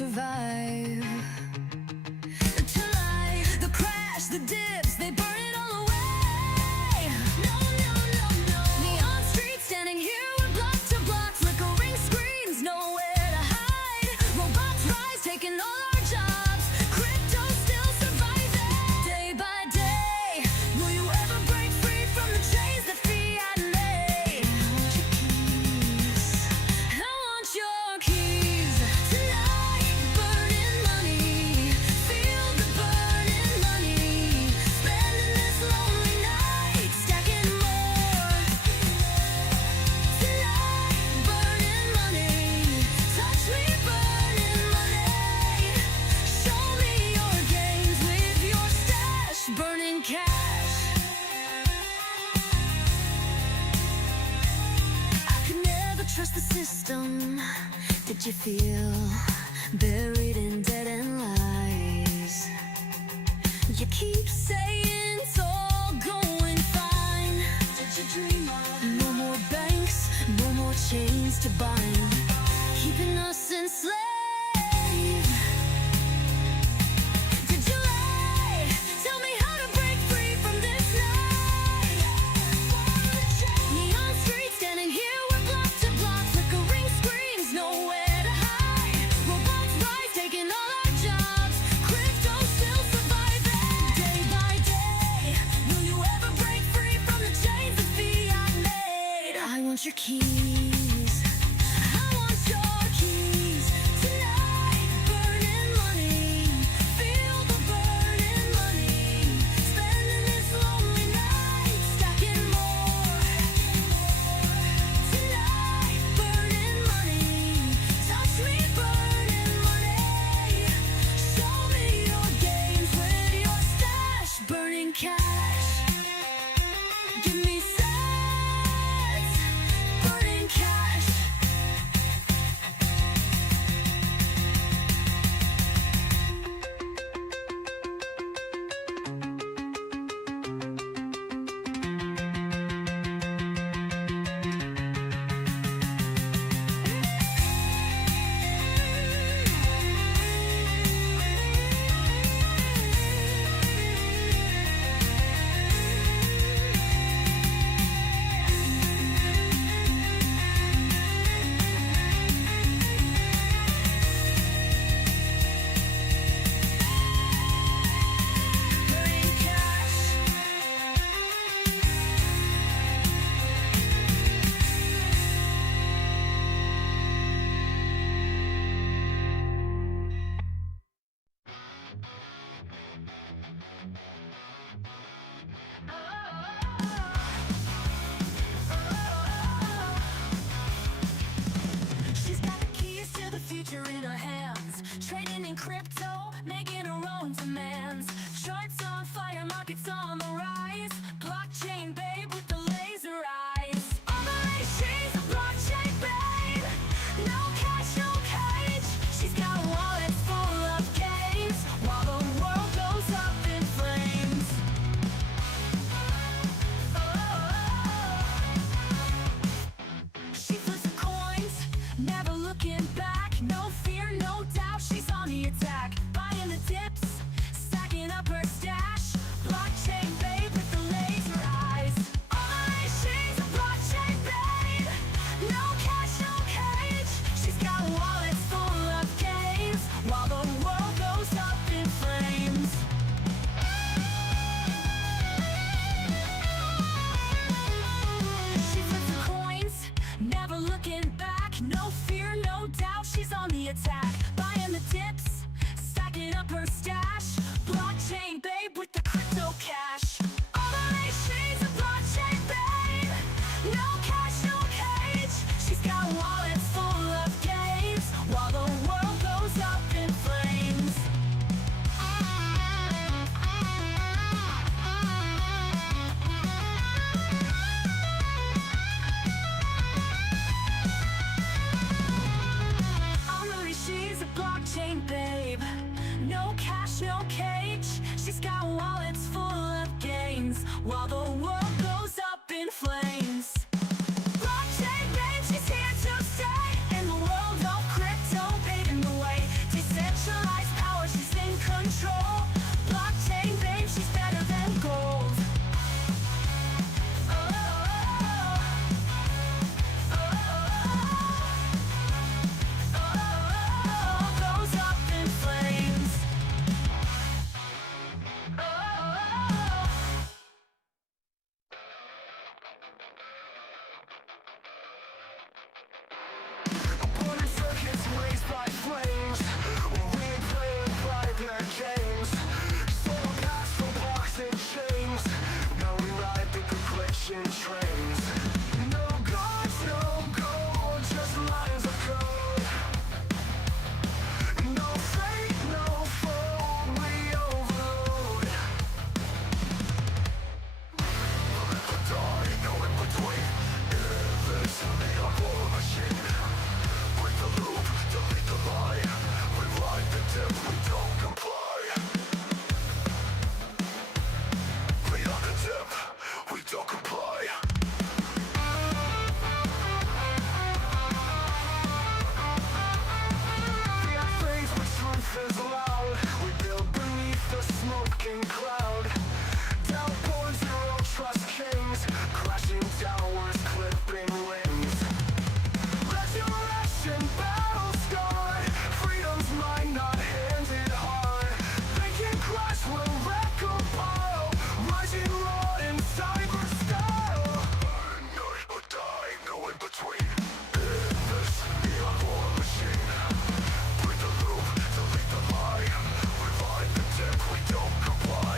survive. To life, the crash, the dips, they burn it all away. No, no, no, no. Neon streets standing here with block to block, flickering screens, nowhere to hide. Robots rise, taking all our jobs. Crypto still surviving. Day by day, will you ever break free from the chains that fiat made? I want your keys. Tonight, burning money. Feel the burning money. Spending this lonely night, stacking more. Tonight, burning money. Touch me, burning money. Show me your games with your stash, burning cash. I could never trust the system. Did you feel buried in dead-end lies? You keep saying it's all going fine. Did you dream of no more banks, no more chains to bind, keeping us enslaved? Did you lie? Tell me how to break free from this night. Neon streets standing here, we're block to block, flickering screens, nowhere to hide. Robots rise, taking all our jobs. Crypto still surviving. Day by day, will you ever break free from the chains that fiat made? I want your keys. I want your keys. Tonight, burning money. Feel the burning money. Spending this lonely night, stacking more. Tonight, burning money. Touch me, burning money. Show me your games with your stash, burning cash. Give me sets, burning cash. Burning cash. She's got the keys to the future in her hands, trading in crypto, making her own demands. Charts on fire, markets on the rise. Blockchain babe with the laser eyes. All the race, she's a blockchain babe. No cash, no cage. She's got wallets full of games, while the world goes up in flames. She flips the coins, never looking back. No fear, no doubt, she's on the attack. rushing trains. No gods, no gold, just lines of code. No fate, no foe, we overload. Live or die, no in between. Invincible, a war machine. Break the loop, delete the lie. We ride the dip, we don't comply. Beyond the dip, we don't comply. The fades where truth is loud. We build beneath the smoking cloud. Downpour zero trust kings, crashing downwards, clipping wings. Resurrection, battle scarred. Freedom's mine, not handed hard. They can crash, will recompile. Rising raw in cyber style. Night or die, no in between. In this neon war machine. Break the loop, delete the lie. Revive the dip, we don't comply.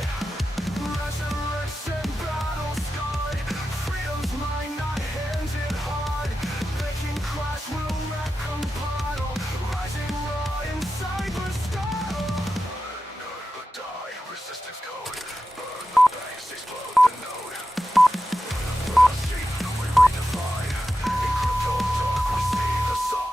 Resurrection, battle scarred. Freedom's mine, not handed hard. They can crash, will recompile. Rising raw in cyber style. Night or die, resistance code. Burn the banks, explode the node. Burn sheep, we redefine. In crypto dark, we see the sun.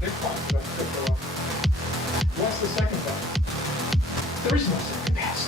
Big fun. What's the second fun? There is no second pass.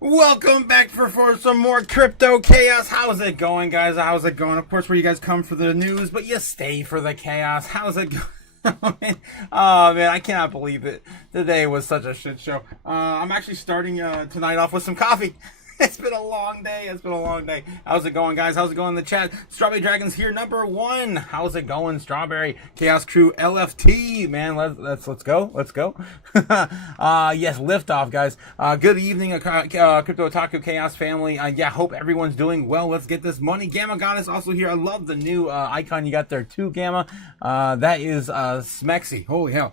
Welcome back for some more Crypto Chaos. How's it going, guys? How's it going? Of course, where you guys come for the news, but you stay for the chaos. How's it going? Oh, man, I cannot believe it. Today was such a shit show. I'm actually starting tonight off with some coffee. It's been a long day. It's been a long day. How's it going, guys? How's it going in the chat? Strawberry Dragons here, number 1. How's it going, Strawberry? Chaos Crew LFT, man. Let's go. Let's go. Yes, liftoff, guys. Good evening, Crypto Otaku Chaos family. Yeah, hope everyone's doing well. Let's get this money. Gamma Goddess also here. I love the new icon you got there too, Gamma. That is Smexy. Holy hell.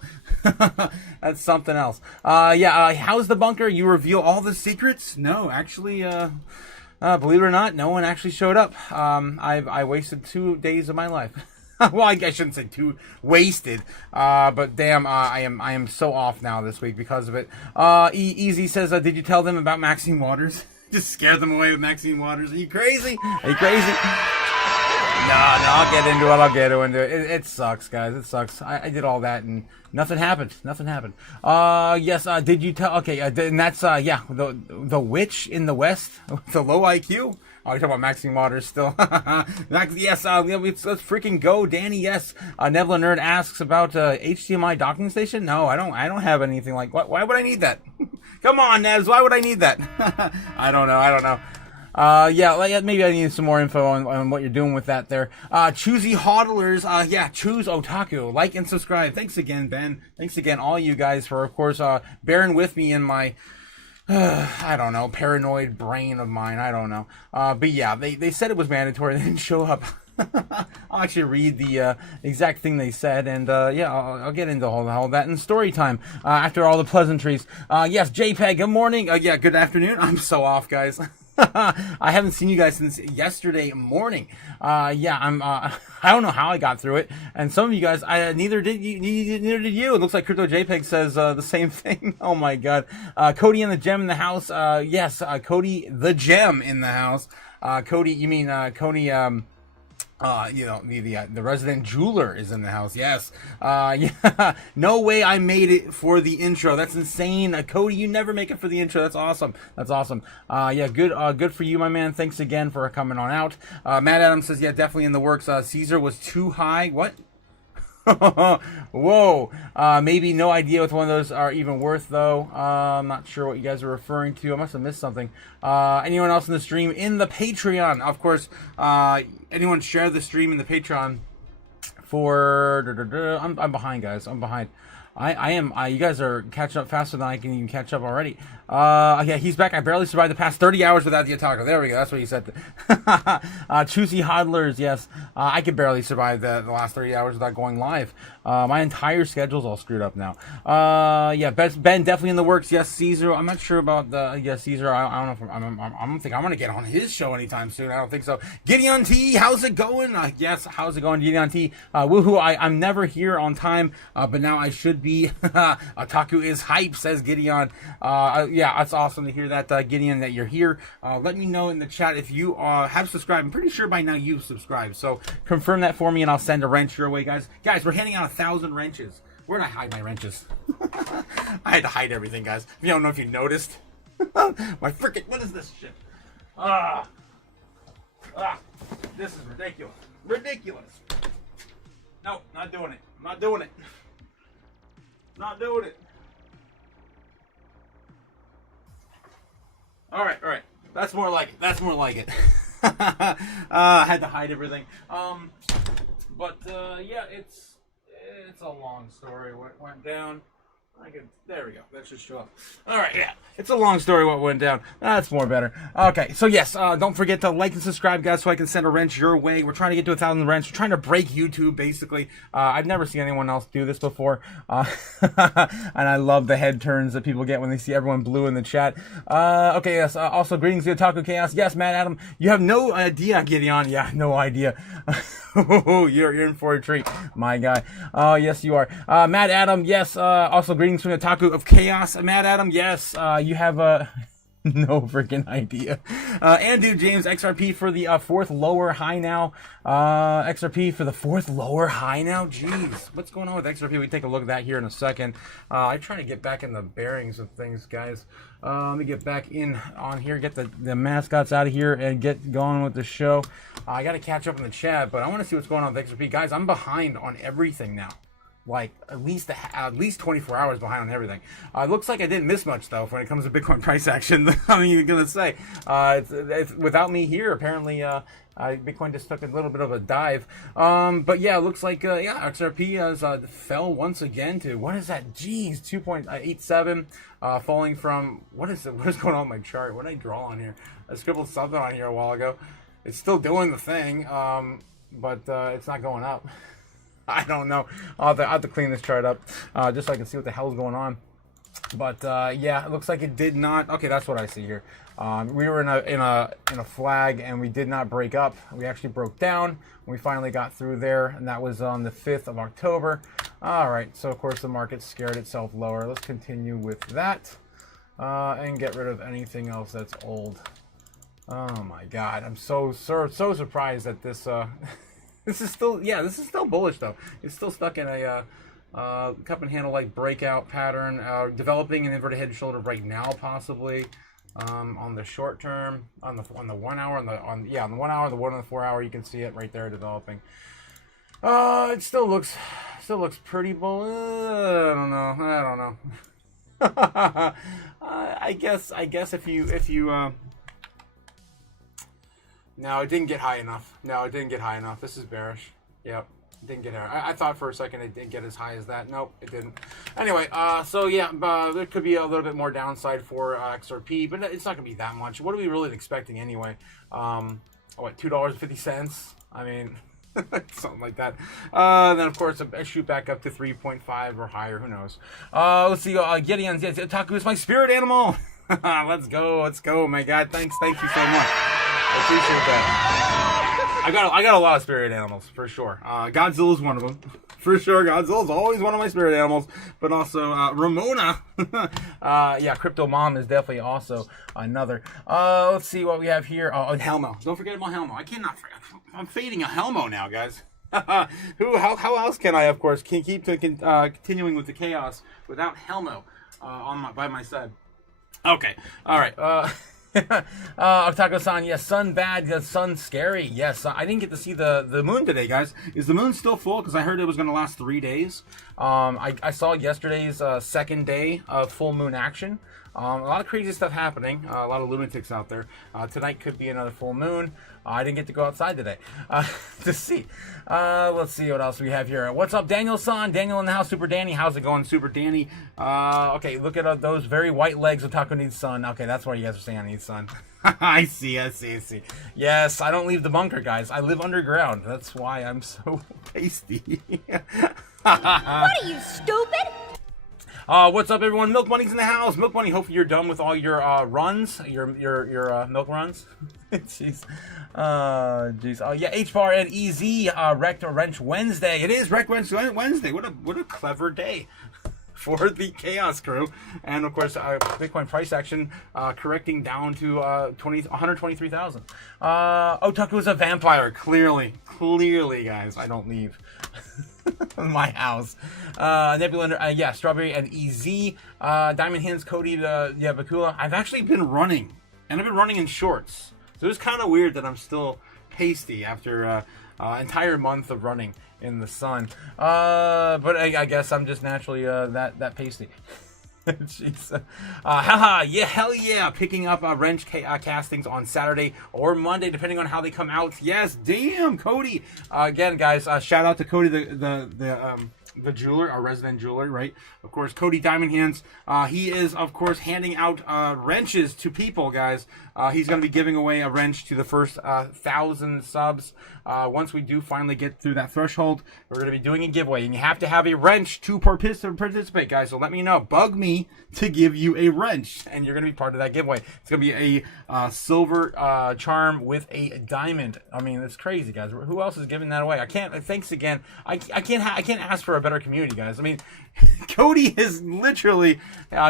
That's something else. Yeah, how's the bunker? You reveal all the secrets? No, actually, believe it or not, no one actually showed up. I wasted 2 days of my life. Well, I shouldn't say too wasted, but damn, I am so off now this week because of it. Easy says, did you tell them about Maxine Waters? Just scare them away with Maxine Waters. Are you crazy? Are you crazy? No, I'll get into it. I'll get into it. It sucks, guys. It sucks. I did all that and nothing happened. Nothing happened. Yes. Did you tell? Okay. And that's yeah. The witch in the West, the low IQ. Oh, you're talking about Maxine Waters still. Yes. Let's freaking go, Danny. Yes. Neville Nerd asks about HDMI docking station. No, I don't have anything like. Why would I need that? Come on, Nevs. Why would I need that? I don't know. Yeah, maybe I need some more info on what you're doing with that there. Choosy Hodlers, yeah, choose Otaku. Like and subscribe. Thanks again, Ben. Thanks again, all you guys, for, of course, bearing with me in my, I don't know, paranoid brain of mine. I don't know. But yeah, they said it was mandatory. They didn't show up. I'll actually read the exact thing they said, and yeah, I'll get into all that in story time after all the pleasantries. Yes, JPEG, good morning. Yeah, good afternoon. I'm so off, guys. I haven't seen you guys since yesterday morning. Yeah, I don't know how I got through it, and some of you guys, neither did you. It looks like Crypto JPEG says the same thing. Oh my god. Cody and the Gem in the house. Yes, Cody the Gem in the house. Cody, you mean Cody? The resident jeweler is in the house. Yes. Yeah. No way I made it for the intro. That's insane. Cody, you never make it for the intro. That's awesome. That's awesome. Yeah, good for you, my man. Thanks again for coming on out. Matt Adams says, yeah, definitely in the works. Caesar was too high. What? Whoa. Maybe no idea what one of those are even worth, though. I'm not sure what you guys are referring to. I must have missed something. Anyone else in the stream in the Patreon? Of course, anyone share the stream in the Patreon for... I'm behind, guys. I'm behind. I am. You guys are catching up faster than I can even catch up already. Yeah, he's back. I barely survived the past 30 hours without the otaku. There we go. That's what he said. Choosy hodlers. Yes. I could barely survive the last 30 hours without going live. My entire schedule's all screwed up now. Yeah, Ben definitely in the works. Yes, Caesar. I'm not sure about the. Yes, Caesar. I don't know. I don't think I'm gonna get on his show anytime soon. I don't think so. Gideon T, how's it going? Yes, how's it going, Gideon T? Woohoo! I'm never here on time, but now I should be. Otaku is hype, says Gideon. Yeah, that's awesome to hear that, Gideon, that you're here. Let me know in the chat if you have subscribed. I'm pretty sure by now you've subscribed, so confirm that for me and I'll send a wrench your way, guys. Guys, we're handing out 1,000 wrenches. Where'd I hide my wrenches? I had to hide everything, guys. I don't know if you noticed. My frickin', what is this shit? This is ridiculous. Ridiculous. No, not doing it. Not doing it. Not doing it. All right. That's more like it. That's more like it. I had to hide everything. Yeah, it's a long story. What went down? There we go. That should show up. All right, yeah. It's a long story what went down. That's more better. Okay, so yes, don't forget to like and subscribe, guys, so I can send a wrench your way. We're trying to get to 1,000 wrench. We're trying to break YouTube, basically. I've never seen anyone else do this before. And I love the head turns that people get when they see everyone blue in the chat. Okay, yes. Also, greetings to Otaku Chaos. Yes, Matt Adam. You have no idea, Gideon. Yeah, no idea. You're in for a treat, my guy. Oh, yes, you are. Matt Adam, yes. Also, greetings from the Otaku of Chaos. Matt Adam, yes. You have no freaking idea. And dude, James, XRP for the fourth lower high now. XRP for the fourth lower high now. Jeez, what's going on with XRP? We take a look at that here in a second. I'm trying to get back in the bearings of things, guys. Let me get back in on here, get the mascots out of here, and get going with the show. I got to catch up in the chat, but I want to see what's going on with XRP. Guys, I'm behind on everything now. Like, at least 24 hours behind on everything. It looks like I didn't miss much, though, when it comes to Bitcoin price action. I'm even going to say. It's without me here, apparently, Bitcoin just took a little bit of a dive. But yeah, it looks like, XRP has fell once again to, what is that? Jeez, 2.87, falling from, what is going on with my chart? What did I draw on here? I scribbled something on here a while ago. It's still doing the thing, but it's not going up. I don't know. I'll have to clean this chart up just so I can see what the hell's going on. But yeah, it looks like it did not. Okay, that's what I see here. We were in a flag and we did not break up. We actually broke down. We finally got through there, and that was on the 5th of October. All right. So of course the market scared itself lower. Let's continue with that and get rid of anything else that's old. Oh my God, I'm so surprised that this. This is still bullish though. It's still stuck in a cup and handle like breakout pattern, developing an inverted head and shoulder right now, possibly on the short term, on the 1 hour, on the 1 hour, the 1 and the 4 hour. You can see it right there developing. It still looks pretty bullish. I don't know. I guess if you no, it didn't get high enough. This is bearish. Yep, it didn't get higher. I thought for a second it didn't get as high as that. Nope, it didn't. Anyway, so yeah, there could be a little bit more downside for XRP, but it's not going to be that much. What are we really expecting anyway? What, $2.50? I mean, something like that. Then, of course, I shoot back up to 3.5 or higher. Who knows? Let's see. Gideon, Otaku is my spirit animal. Let's go, my God. Thank you so much. I appreciate that. I got a lot of spirit animals for sure. Godzilla's one of them. For sure, Godzilla's always one of my spirit animals, but also Ramona. Yeah, Crypto Mom is definitely also another. Let's see what we have here. Oh, and Helmo. Don't forget about Helmo. I cannot forget. I'm fading a Helmo now, guys. How else can I, of course, keep continuing with the chaos without Helmo by my side? Okay, all right. Otaku-san, yes, sun bad, yes, sun scary. Yes, I didn't get to see the moon today, guys. Is the moon still full? Because I heard it was going to last 3 days. I saw yesterday's second day of full moon action. A lot of crazy stuff happening. A lot of lunatics out there. Tonight could be another full moon. I didn't get to go outside today to see. Let's see what else we have here. What's up, Daniel-san? Daniel in the house. Super Danny. How's it going, Super Danny? Okay, look at those very white legs. Otaku needs sun. Okay, that's why you guys are saying I need sun. I see. Yes, I don't leave the bunker, guys. I live underground. That's why I'm so pasty. What are you, stupid? What's up, everyone? Milk Money's in the house. Milk Money, hopefully you're done with all your runs, your milk runs. Jeez. Jeez. Yeah, H-Bar and EZ Wrecked Wrench Wednesday. It is Wrecked Wrench Wednesday. What a clever day for the Chaos crew. And, of course, Bitcoin price action correcting down to 123,000. Otaku is a vampire. Clearly, guys. I don't leave. My house. Nebula, yeah, Strawberry and EZ. Diamond Hands, Cody, yeah, Bakula. I've actually been running, and I've been running in shorts. So it's kind of weird that I'm still pasty after entire month of running in the sun. But I guess I'm just naturally that pasty. Jeez. Haha, yeah, hell yeah. Picking up wrench castings on Saturday or Monday, depending on how they come out. Yes, damn, Cody. Again, guys, shout out to Cody, the jeweler, our resident jeweler, right? Of course, Cody Diamond Hands. He is, of course, handing out wrenches to people, guys. He's going to be giving away a wrench to the first 1,000 subs. Once we do finally get through that threshold, we're going to be doing a giveaway. And you have to have a wrench to participate, guys. So let me know. Bug me to give you a wrench. And you're going to be part of that giveaway. It's going to be a silver charm with a diamond. I mean, it's crazy, guys. Who else is giving that away? I can't. Thanks again. I can't ask for a better community, guys. I mean, Cody is literally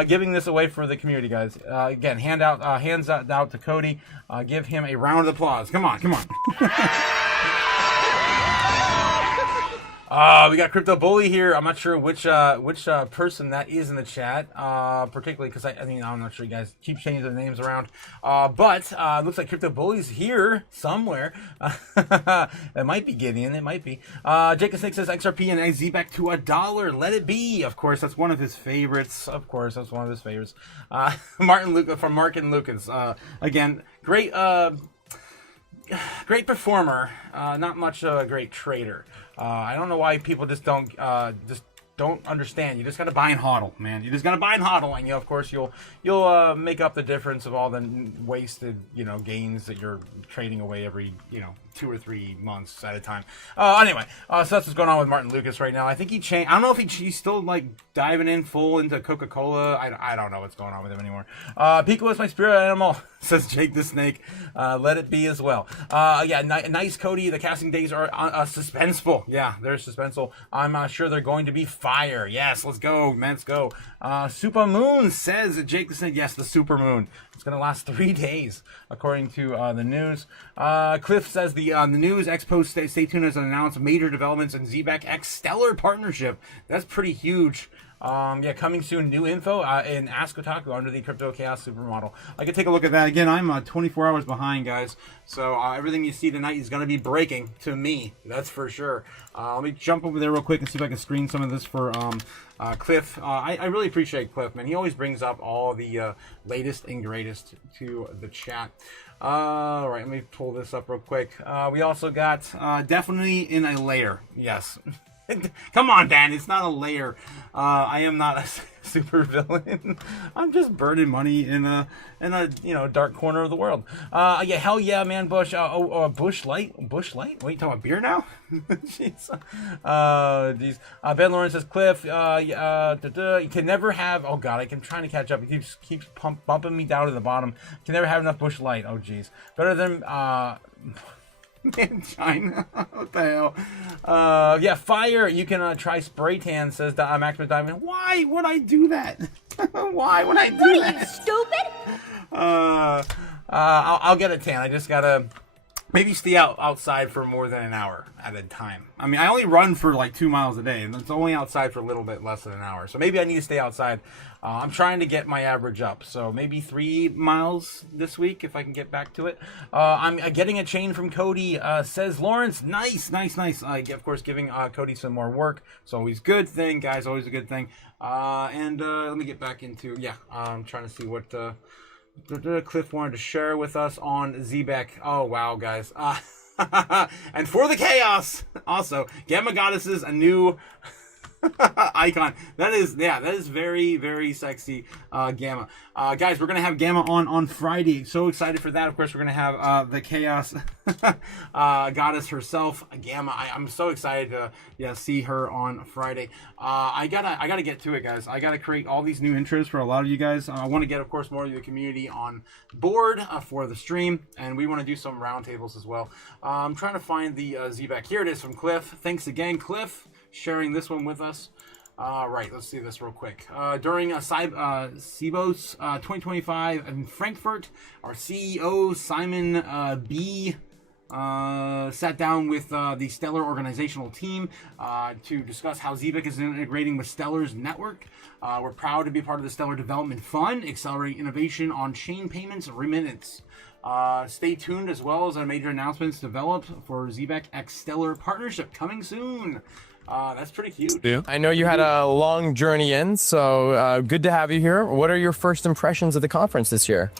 giving this away for the community, guys. Again, hands out to Cody. Give him a round of applause. Come on. We got Crypto Bully here. I'm not sure which person that is in the chat, particularly because I'm not sure you guys keep changing the names around. But it looks like Crypto Bully's here somewhere. It might be Gideon. It might be. Jacob Snake says XRP and Z back to $1. Let it be. Of course, that's one of his favorites. Martin Luca from Mark and Lucas. Again, great performer. Not much of a great trader. I don't know why people just don't understand. You just gotta buy and hodl, man. You just gotta buy and hodl, and of course you'll make up the difference of all the wasted gains that you're trading away every 2 or 3 months at a time. Anyway, so that's what's going on with Martin Lucas right now. I think he changed. I don't know if he's still diving in full into Coca-Cola. I don't know what's going on with him anymore. Pico is my spirit animal, says Jake the Snake. Let it be as well. Yeah, nice, Cody. The casting days are suspenseful. Yeah, they're suspenseful. I'm sure they're going to be fire. Yes, let's go, man. Let's go. Super Moon says Jake the Snake. Yes, the Super Moon. It's going to last 3 days, according to the news. Cliff says the news Expo stay tuned as announced major developments in ZBAC X Stellar partnership. That's pretty huge. Yeah, coming soon. New info in Ask Otaku under the Crypto Chaos supermodel. I can take a look at that again. I'm 24 hours behind, guys. So everything you see tonight is going to be breaking to me. That's for sure. Let me jump over there real quick and see if I can screen some of this for Cliff. I really appreciate Cliff, man. He always brings up all the latest and greatest to the chat. All right, let me pull this up real quick. We also got definitely in a layer. Yes. Come on, Dan. It's not a layer. I am not a super villain. I'm just burning money in a dark corner of the world. Yeah, hell yeah, man. Bush. Bush Light. Bush Light. Wait, you talking about beer now? Jeez. Jeez. Ben Lawrence says Cliff. You can never have. Oh God, I'm trying to catch up. He keeps bumping me down to the bottom. Can never have enough Bush Light. Oh jeez. Better than in China. What the hell? Yeah, fire. You can try spray tan, says Maximus Diamond. Why would I do that? Why would I do What are that? you, stupid? I'll get a tan. I just gotta maybe stay outside for more than an hour at a time. I mean, I only run for like 2 miles a day, and it's only outside for a little bit less than an hour. So maybe I need to stay outside. I'm trying to get my average up, so maybe 3 miles this week if I can get back to it. I'm getting a chain from Cody, says Lawrence. Nice. Of course, giving Cody some more work. It's always a good thing, guys. Always a good thing. And let me get back into I'm trying to see what Cliff wanted to share with us on Zebek. Oh wow, guys. And for the chaos, also Gamma Goddesses, a new icon. That is very, very sexy. Gamma. Guys, we're gonna have Gamma on Friday. So excited for that. Of course, we're gonna have the chaos goddess herself, Gamma. I'm so excited to see her on Friday. I gotta get to it, guys. I gotta create all these new intros for a lot of you guys. I want to get, of course, more of the community on board for the stream, and we want to do some roundtables as well. I'm trying to find the Zebek. Here it is from Cliff. Thanks again, Cliff, sharing this one with us. Right, let's see this real quick. During CBOS 2025 in Frankfurt, our CEO, Simon B., sat down with the Stellar organizational team to discuss how Zebek is integrating with Stellar's network. We're proud to be part of the Stellar Development Fund, accelerating innovation on chain payments remittance. Stay tuned as well as our major announcements developed for Zebek X Stellar partnership coming soon. That's pretty huge. Yeah. I know you had a long journey in, so good to have you here. What are your first impressions of the conference this year?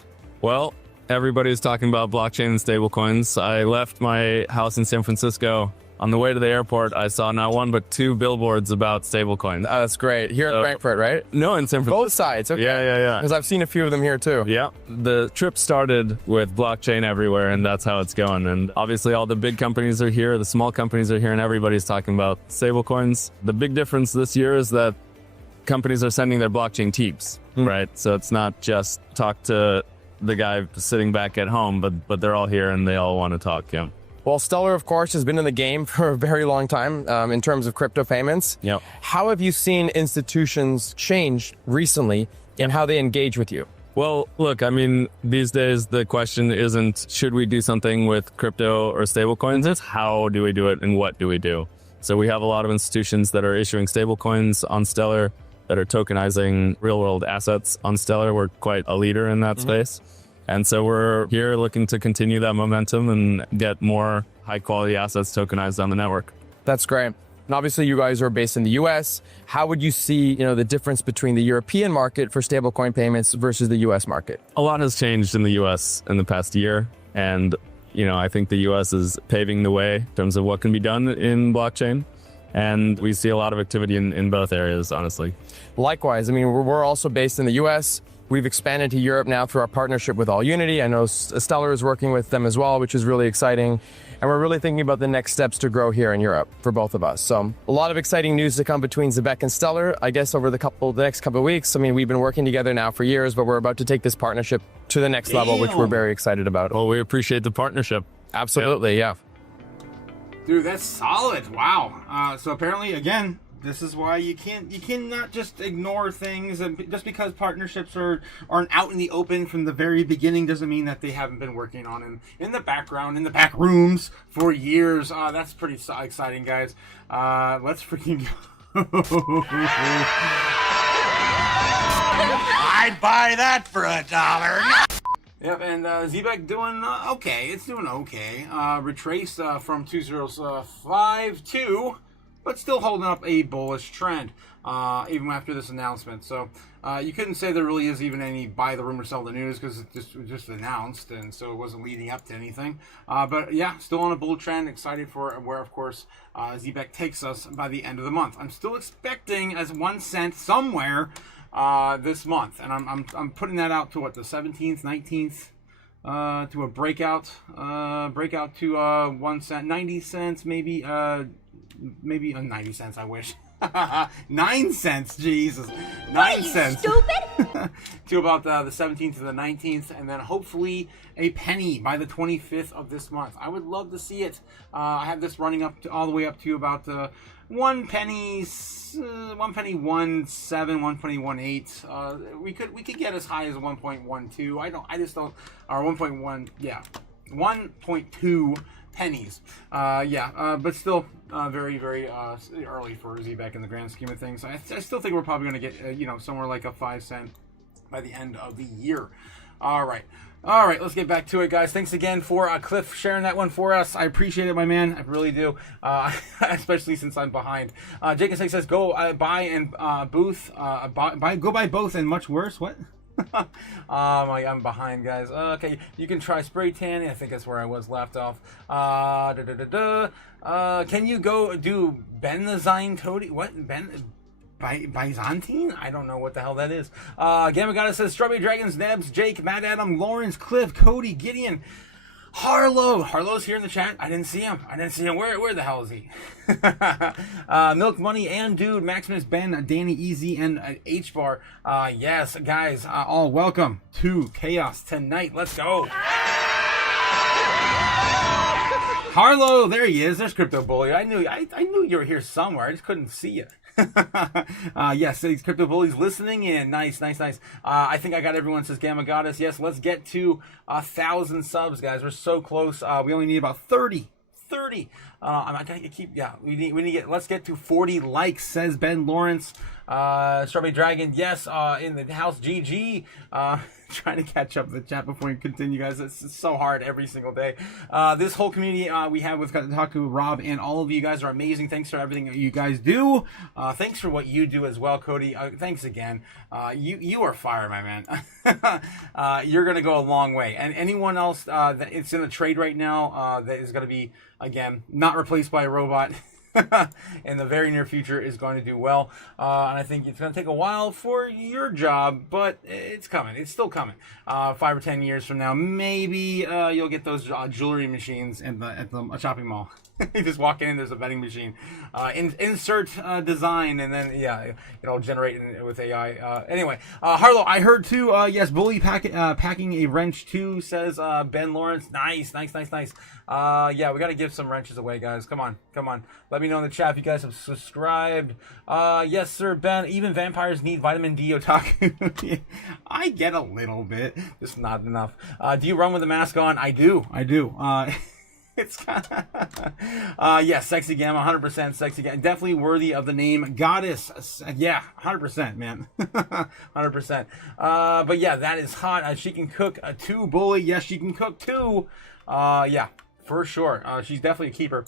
Well, everybody's talking about blockchain and stablecoins. I left my house in San Francisco. On the way to the airport, I saw not one but 2 billboards about stablecoins. Oh, that's great. Here in Frankfurt, right? No, in San Francisco. Both sides. Okay. Yeah. Because I've seen a few of them here too. Yeah, the trip started with blockchain everywhere, and that's how it's going. And obviously all the big companies are here, the small companies are here, and everybody's talking about stablecoins. The big difference this year is that companies are sending their blockchain teams, right? So it's not just talk to the guy sitting back at home, but they're all here and they all want to talk, yeah. Well, Stellar, of course, has been in the game for a very long time in terms of crypto payments. Yep. How have you seen institutions change recently in how they engage with you? Well, look, I mean, these days the question isn't should we do something with crypto or stablecoins, it's how do we do it and what do we do? So we have a lot of institutions that are issuing stablecoins on Stellar, that are tokenizing real-world assets on Stellar. We're quite a leader in that space. And so we're here looking to continue that momentum and get more high-quality assets tokenized on the network. That's great. And obviously you guys are based in the US. How would you see, the difference between the European market for stablecoin payments versus the US market? A lot has changed in the US in the past year. And, I think the US is paving the way in terms of what can be done in blockchain. And we see a lot of activity in both areas, honestly. Likewise, I mean, we're also based in the US. We've expanded to Europe now through our partnership with AllUnity. I know Stellar is working with them as well, which is really exciting. And we're really thinking about the next steps to grow here in Europe for both of us. So a lot of exciting news to come between Zebek and Stellar, I guess, over the next couple of weeks. I mean, we've been working together now for years, but we're about to take this partnership to the next level, which we're very excited about. Well, we appreciate the partnership. Absolutely, yeah. Dude, that's solid. Wow. So apparently, again, this is why you cannot just ignore things, and just because partnerships aren't out in the open from the very beginning doesn't mean that they haven't been working on them in the background, in the back rooms for years. That's pretty exciting, guys. Let's freaking go. I'd buy that for $1. Yep, and Zebek doing okay. It's doing okay. Retraced from 2052. But still holding up a bullish trend, even after this announcement. So you couldn't say there really is even any buy the rumor, sell the news, because it was just announced, and so it wasn't leading up to anything. But yeah, still on a bull trend. Excited for where, of course, Zebek takes us by the end of the month. I'm still expecting as 1 cent somewhere this month, and I'm putting that out to what, the 17th, 19th. To a breakout to 1 cent, 90 cents, maybe 90 cents, I wish. 9 cents, Jesus. 9 cents. Stupid. To about the 17th to the 19th, and then hopefully a penny by the 25th of this month. I would love to see it. I have this running up to, all the way up to about 1 penny, 1 penny 1.7, 1 penny 1.8. We could get as high as 1.12. I just don't, or 1.1, yeah, 1.2 pennies. But still very, very early for ZBEC in the grand scheme of things. I still think we're probably going to get, somewhere like a 5 cent by the end of the year. All right, let's get back to it, guys. Thanks again for Cliff sharing that one for us. I appreciate it, my man. I really do, especially since I'm behind. Jacob says, go buy and booth, go buy both and much worse. What? I'm behind, guys. Okay, you can try spray tanning. I think that's where I was left off. Can you go do Benzine Toady? What? Byzantine? I don't know what the hell that is. Gamma Goddess says, Strawberry Dragons, Nebs, Jake, Matt Adam, Lawrence, Cliff, Cody, Gideon, Harlow. Harlow's here in the chat. I didn't see him. Where the hell is he? Milk Money and Dude, Maximus, Ben, Danny, Easy, and H-Bar. Yes, guys, all welcome to Chaos tonight. Let's go. Harlow, there he is. There's Crypto Bully. I knew you were here somewhere. I just couldn't see you. Yes, these Crypto Bullies listening in. Nice. I think I got everyone, says Gamma Goddess. Yes, let's get to 1,000 subs, guys. We're so close. We only need about 30. We need to get, let's get to 40 likes, says Ben Lawrence. Strawberry Dragon, yes, in the house, GG. Trying to catch up the chat before we continue, guys. It's so hard every single day. This whole community we have with Otaku, Rob, and all of you guys are amazing. Thanks for everything that you guys do. Thanks for what you do as well, Cody. Thanks again. You are fire, my man. You're gonna go a long way. And anyone else that it's in a trade right now that is gonna be, again, not replaced by a robot in the very near future is going to do well. And I think it's going to take a while for your job, but it's coming. It's still coming. 5 or 10 years from now, maybe you'll get those jewelry machines at the shopping mall. You just walk in, there's a vending machine. Insert design, and then, yeah, it'll generate with AI. Anyway, Harlow, I heard too, yes, Bully packing a wrench too, says Ben Lawrence. Nice. Yeah, we got to give some wrenches away, guys. Come on. Let me know in the chat if you guys have subscribed. Yes, sir, Ben. Even vampires need vitamin D, Otaku. I get a little bit, just not enough. Do you run with a mask on? I do. It's yes, Sexy Gamma, 100% Sexy Gamma. Definitely worthy of the name Goddess. Yeah, 100%, man. 100%. But yeah, that is hot. She can cook too, Bully. Yes, she can cook too. Yeah, for sure. She's definitely a keeper.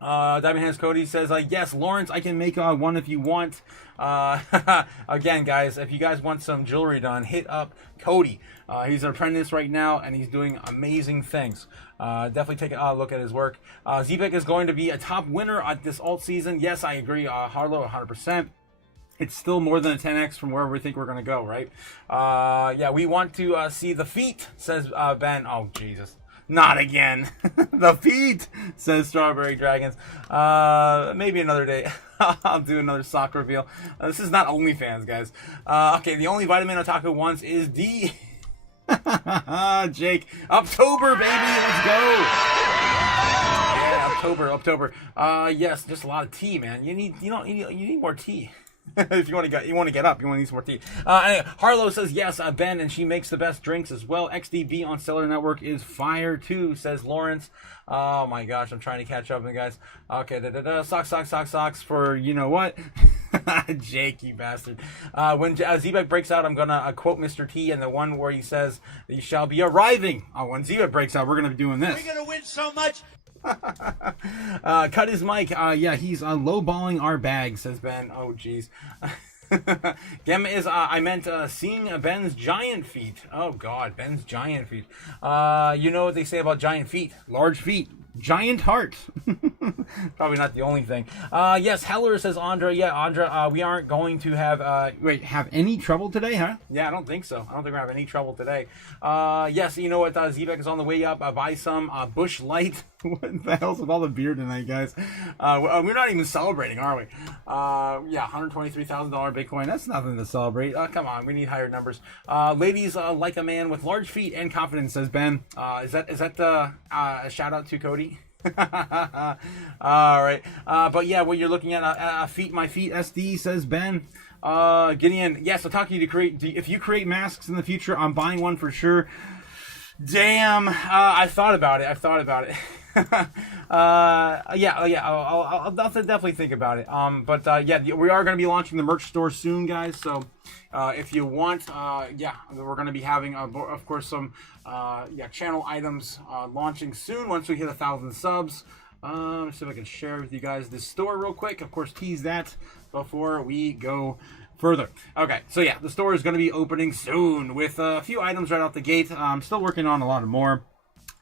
Diamond Hands Cody says, yes, Lawrence, I can make one if you want. Again, guys, if you guys want some jewelry done, hit up Cody. He's an apprentice right now, and he's doing amazing things. Definitely take a look at his work. ZBEC is going to be a top winner at this alt season. Yes, I agree. Harlow, 100%. It's still more than a 10x from where we think we're going to go, right? Yeah, we want to see the feet, says Ben. Oh, Jesus. Not again. The feet, says Strawberry Dragons. Maybe another day. I'll do another sock reveal. This is not OnlyFans, guys. Okay, the only vitamin Otaku wants is D. Jake. October, baby. Let's go. Yeah, October. Yes, just a lot of tea, man. You need more tea. If you want to get up, you want to need some more tea. Anyway, Harlow says yes, Ben, and she makes the best drinks as well. XDB on Stellar Network is fire too, says Lawrence. Oh my gosh, I'm trying to catch up, guys. Okay, socks for you know what. Jake, you bastard. When ZBEC breaks out, I'm gonna quote Mr. T, and the one where he says you shall be arriving. When ZBEC breaks out, we're gonna be doing this. We're gonna win so much. Cut his mic. Yeah, he's lowballing our bag, says Ben. Oh, jeez. Gamma is, I meant seeing Ben's giant feet. Oh, God, Ben's giant feet. You know what they say about giant feet? Large feet. Giant heart. Probably not the only thing. Yes, Heller, says Andra. Yeah, Andra, we aren't going to have, have any trouble today, huh? Yeah, I don't think so. I don't think we're having any trouble today. Yes, you know what? ZBEC is on the way up. Buy some Bush Light. What the hell's with all the beer tonight, guys? We're not even celebrating, are we? Yeah, $123,000 Bitcoin. That's nothing to celebrate. Come on, we need higher numbers. Ladies like a man with large feet and confidence, says Ben. Is that a shout out to Cody? All right. But yeah, what you're looking at, my feet SD, says Ben. Gideon, yes, I'll talk to you to create. If you create masks in the future, I'm buying one for sure. Damn, I thought about it. I'll definitely think about it. Yeah, we are going to be launching the merch store soon, guys. So, if you want, we're going to be having, of course, some, channel items launching soon once we hit 1,000 subs. Let's see if I can share with you guys this store real quick. Of course, tease that before we go further. Okay, so yeah, the store is going to be opening soon with a few items right out the gate. I'm still working on a lot more.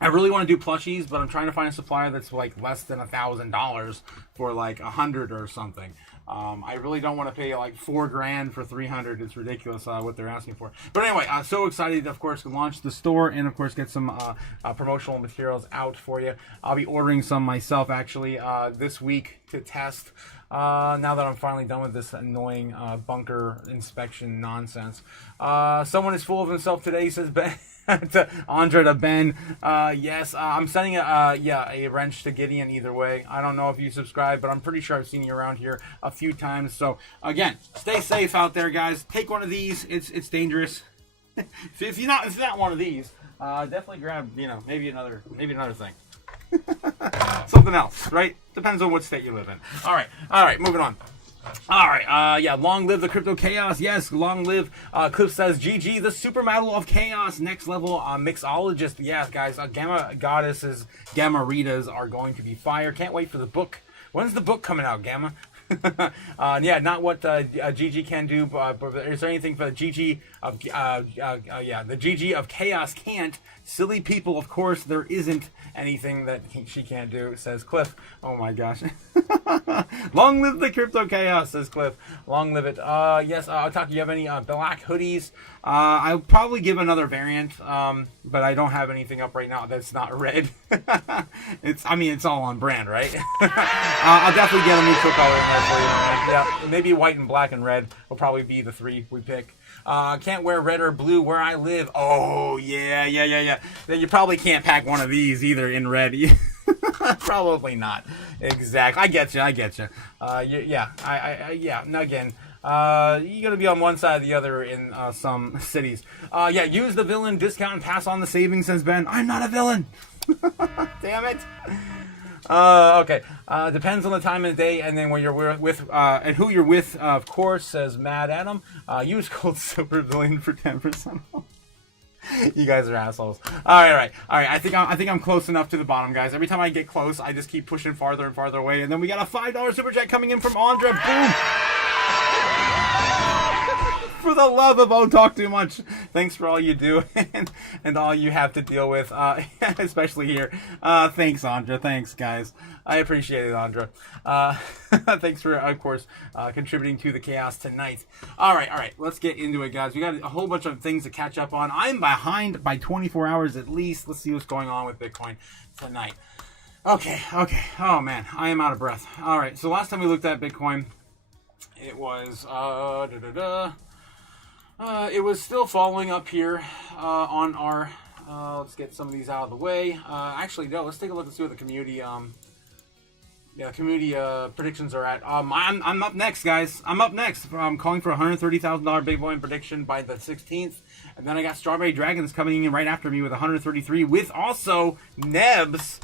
I really want to do plushies, but I'm trying to find a supplier that's like less than $1,000 for like 100 or something. I really don't want to pay like $4,000 for 300. It's ridiculous what they're asking for. But anyway, so excited to, of course, launch the store and, of course, get some promotional materials out for you. I'll be ordering some myself, actually, this week to test. Now that I'm finally done with this annoying bunker inspection nonsense. Someone is full of himself today, says Ben. To Andre to Ben. Yes, I'm sending a wrench to Gideon either way. I don't know if you subscribe, but I'm pretty sure I've seen you around here a few times. So again, stay safe out there, guys. Take one of these. It's dangerous. if you're not one of these, definitely grab maybe another thing. Something else, right? Depends on what state you live in. All right, moving on. All right, long live the crypto chaos. Yes, long live. Cliff says, GG, the super medal of chaos, next level mixologist. Yeah, guys, Gamma Goddesses, Gamma Ritas are going to be fire. Can't wait for the book. When's the book coming out, Gamma? Not what GG can do, but is there anything for the GG of the GG of chaos can't? Silly people, of course, there isn't anything that she can't do, says Cliff. Oh my gosh. Long live the crypto chaos, says Cliff. Long live it. Yes, Otaku, you have any black hoodies? I'll probably give another variant, but I don't have anything up right now that's not red. It's all on brand, right? I'll definitely get a neutral color in there for you. Yeah, maybe white and black and red will probably be the three we pick. Can't wear red or blue where I live. Oh, yeah. Then you probably can't pack one of these either in red. Probably not. Exactly. I get you. Again, you're going to be on one side or the other in some cities. Use the villain discount and pass on the savings, says Ben. I'm not a villain. Damn it. Okay. Depends on the time of the day and then when you're with and who you're with, of course, says Mad Adam. Use code SuperVillain for 10% off. You guys are assholes. All right. I think I'm close enough to the bottom, guys. Every time I get close, I just keep pushing farther and farther away. And then we got a $5 super chat coming in from Andra. Boom. For the love of talk too much. Thanks for all you do and all you have to deal with, especially here. Thanks, Andra. Thanks, guys. I appreciate it, Andra. Thanks for, of course, contributing to the chaos tonight. All right. Let's get into it, guys. We got a whole bunch of things to catch up on. I'm behind by 24 hours at least. Let's see what's going on with Bitcoin tonight. Okay. Oh, man. I am out of breath. All right. So last time we looked at Bitcoin, it was... it was still following up here on our. Let's get some of these out of the way. Actually, no. Let's take a look and see what the community. Community predictions are at. I'm up next, guys. I'm up next. I'm calling for $130,000 Bitcoin prediction by the 16th, and then I got Strawberry Dragons coming in right after me with 133, with also Nebs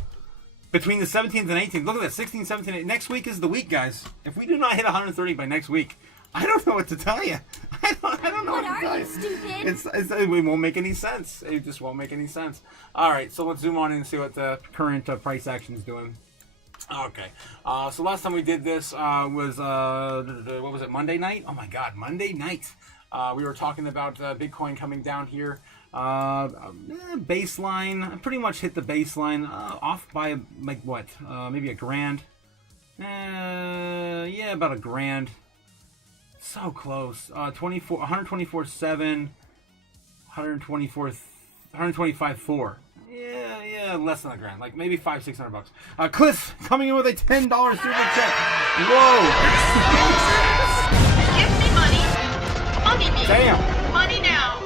between the 17th and 18th. Look at that, 16, 17, 18. Next week is the week, guys. If we do not hit 130 by next week, I don't know what to tell you. I don't know what to tell you. Stupid? It won't make any sense. It just won't make any sense. All right, so let's zoom on in and see what the current price action is doing. Okay, so last time we did this was, what was it, Monday night? Oh my God, Monday night. We were talking about Bitcoin coming down here. Baseline, pretty much hit the baseline, off by like what, maybe $1,000. Yeah, about $1,000. So close. 124.7, 125.4. Yeah, less than a grand, like maybe $500-600. Cliff coming in with a $10 super chat. Whoa! Give me money. Money me. Damn. Money now.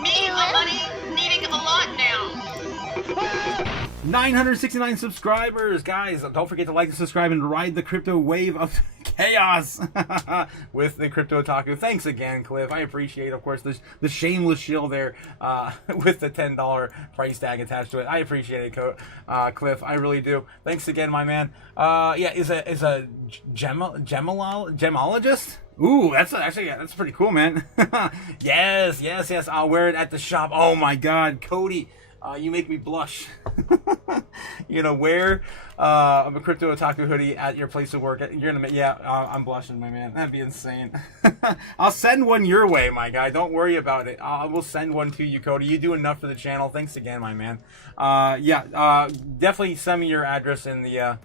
Me a money needing a lot now. 969 subscribers, guys. Don't forget to like and subscribe and ride the crypto wave of chaos with the Crypto Otaku. Thanks again, Cliff. I appreciate, of course, the shameless shill there with the $10 price tag attached to it. I appreciate it, Cliff. I really do. Thanks again, my man. Yeah, is a gemologist? Ooh, that's pretty cool, man. yes. I'll wear it at the shop. Oh my God, Cody. You make me blush. You're gonna wear a Crypto Otaku hoodie at your place of work. You're gonna, I'm blushing, my man. That'd be insane. I'll send one your way, my guy. Don't worry about it. I will send one to you, Cody. You do enough for the channel. Thanks again, my man. Definitely send me your address in the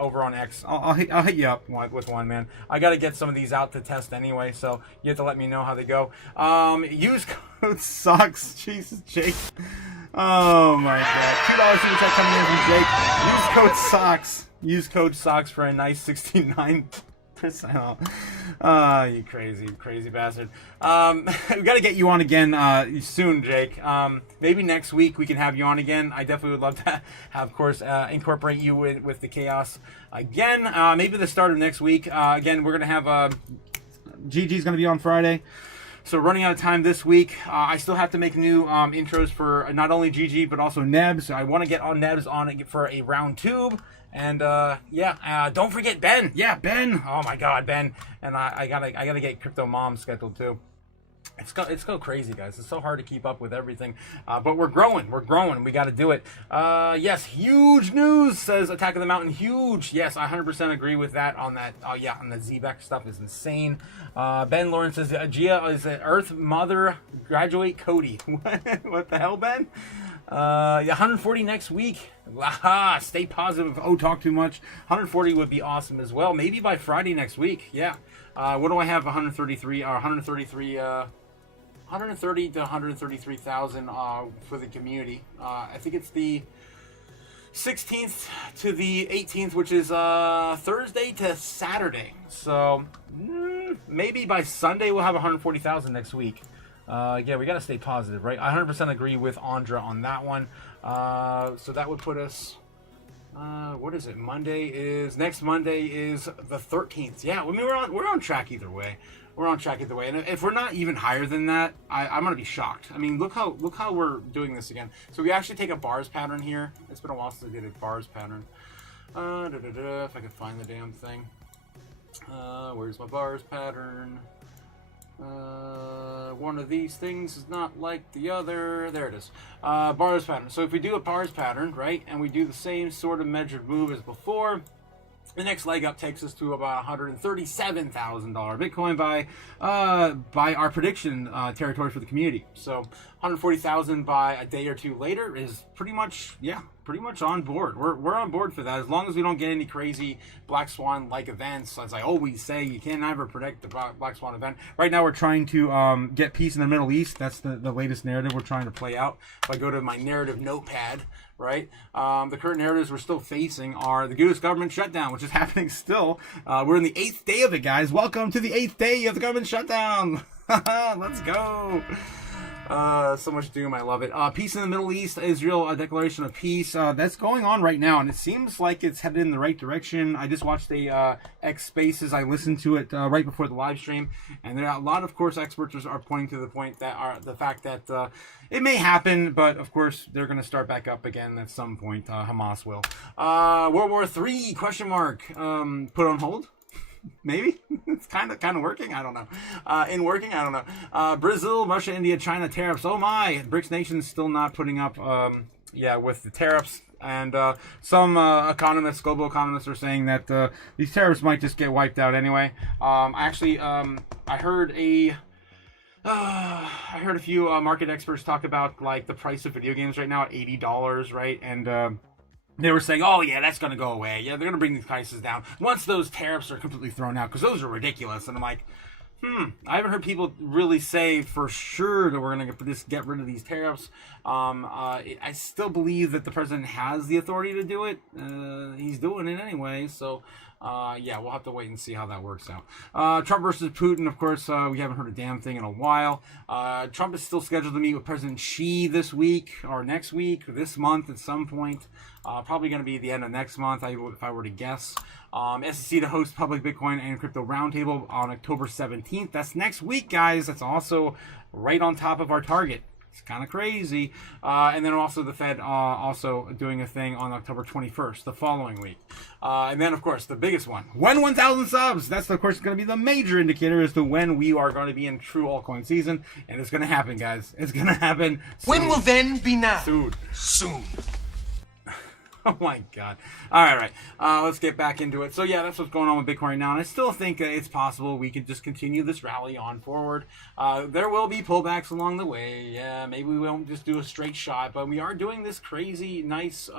over on X. I'll hit you up with one, man. I gotta get some of these out to test anyway, so you have to let me know how they go. Use code SUCKS. Jesus, Jake. Oh my God. $2 super chat coming in from Jake. Use code SOCKS. Use code SOCKS for a nice 69% off. You crazy bastard. We gotta get you on again soon, Jake. Maybe next week we can have you on again. I definitely would love to have, of course, incorporate you with the chaos again. Maybe the start of next week. Again, we're gonna have GG's gonna be on Friday. So running out of time this week. I still have to make new intros for not only GG but also Nebs. So I want to get on Nebs on it for a round tube. And don't forget Ben. Yeah, Ben. Oh my God, Ben. And I gotta get Crypto Mom scheduled too. It's go crazy, guys. It's so hard to keep up with everything, but we're growing. We got to do it. Yes, huge news, says Attack of the Mountain. Huge. Yes, I 100% agree with that. On that. On the Zbeck stuff is insane. Ben Lawrence says Gia is an Earth Mother graduate Cody. What the hell, Ben? 140 next week. Stay positive. Oh, talk too much. 140 would be awesome as well. Maybe by Friday next week. Yeah. What do I have? 133 or 133. 130 to 133,000 for the community. I think it's the 16th to the 18th, which is Thursday to Saturday. So maybe by Sunday we'll have 140,000 next week. Yeah, we got to stay positive, right? I 100% agree with Andra on that one. So that would put us. What is it? Next Monday is the 13th. Yeah, I mean we're on track either way. We're on track either way, and if we're not even higher than that, I'm gonna be shocked. I mean, look how we're doing this again. So we actually take a bars pattern here. It's been a while since I did a bars pattern. If I can find the damn thing. Where's my bars pattern? One of these things is not like the other. There it is. Bars pattern. So if we do a bars pattern, right, and we do the same sort of measured move as before, the next leg up takes us to about $137,000 Bitcoin by our prediction territory for the community. So 140,000 by a day or two later is pretty much on board. We're on board for that, as long as we don't get any crazy Black Swan like events. As I always say, you can't ever predict the Black Swan event. Right now we're trying to get peace in the Middle East. That's the latest narrative we're trying to play out. If I go to my narrative notepad, right, the current narratives we're still facing are the U.S. government shutdown, which is happening still. We're in the 8th day of it, guys. Welcome to the 8th day of the government shutdown. Let's go. So much doom, I love it. Peace in the Middle East, Israel, a declaration of peace. That's going on right now, and it seems like it's headed in the right direction. I just watched the X Spaces. I listened to it right before the live stream, and there are a lot of course experts are pointing to the fact that it may happen, but of course they're going to start back up again at some point. Hamas will. World War III ? Put on hold. Maybe it's kind of working. I don't know. I don't know. Brazil, Russia, India, China tariffs. Oh my! BRICS nations still not putting up. With the tariffs, and some global economists, are saying that these tariffs might just get wiped out anyway. I heard a few market experts talk about like the price of video games right now at $80, right? And they were saying, oh, yeah, that's going to go away. Yeah, they're going to bring these prices down once those tariffs are completely thrown out, because those are ridiculous. And I'm like, I haven't heard people really say for sure that we're going to just get rid of these tariffs. I still believe that the president has the authority to do it. He's doing it anyway, so yeah, we'll have to wait and see how that works out. Trump versus Putin, of course, we haven't heard a damn thing in a while. Trump is still scheduled to meet with President Xi this week or next week, or this month at some point. Probably going to be the end of next month, if I were to guess. SEC to host public Bitcoin and crypto roundtable on October 17th. That's next week, guys. That's also right on top of our target. It's kind of crazy. And then also the Fed also doing a thing on October 21st, the following week. And then, of course, the biggest one. When 1,000 subs. That's, of course, going to be the major indicator as to when we are going to be in true altcoin season. And it's going to happen, guys. It's going to happen soon. When will then be now? Soon. Oh my God. All right. Let's get back into it. So yeah, that's what's going on with Bitcoin right now. And I still think it's possible we could just continue this rally on forward. There will be pullbacks along the way. Yeah, maybe we won't just do a straight shot, but we are doing this crazy, nice,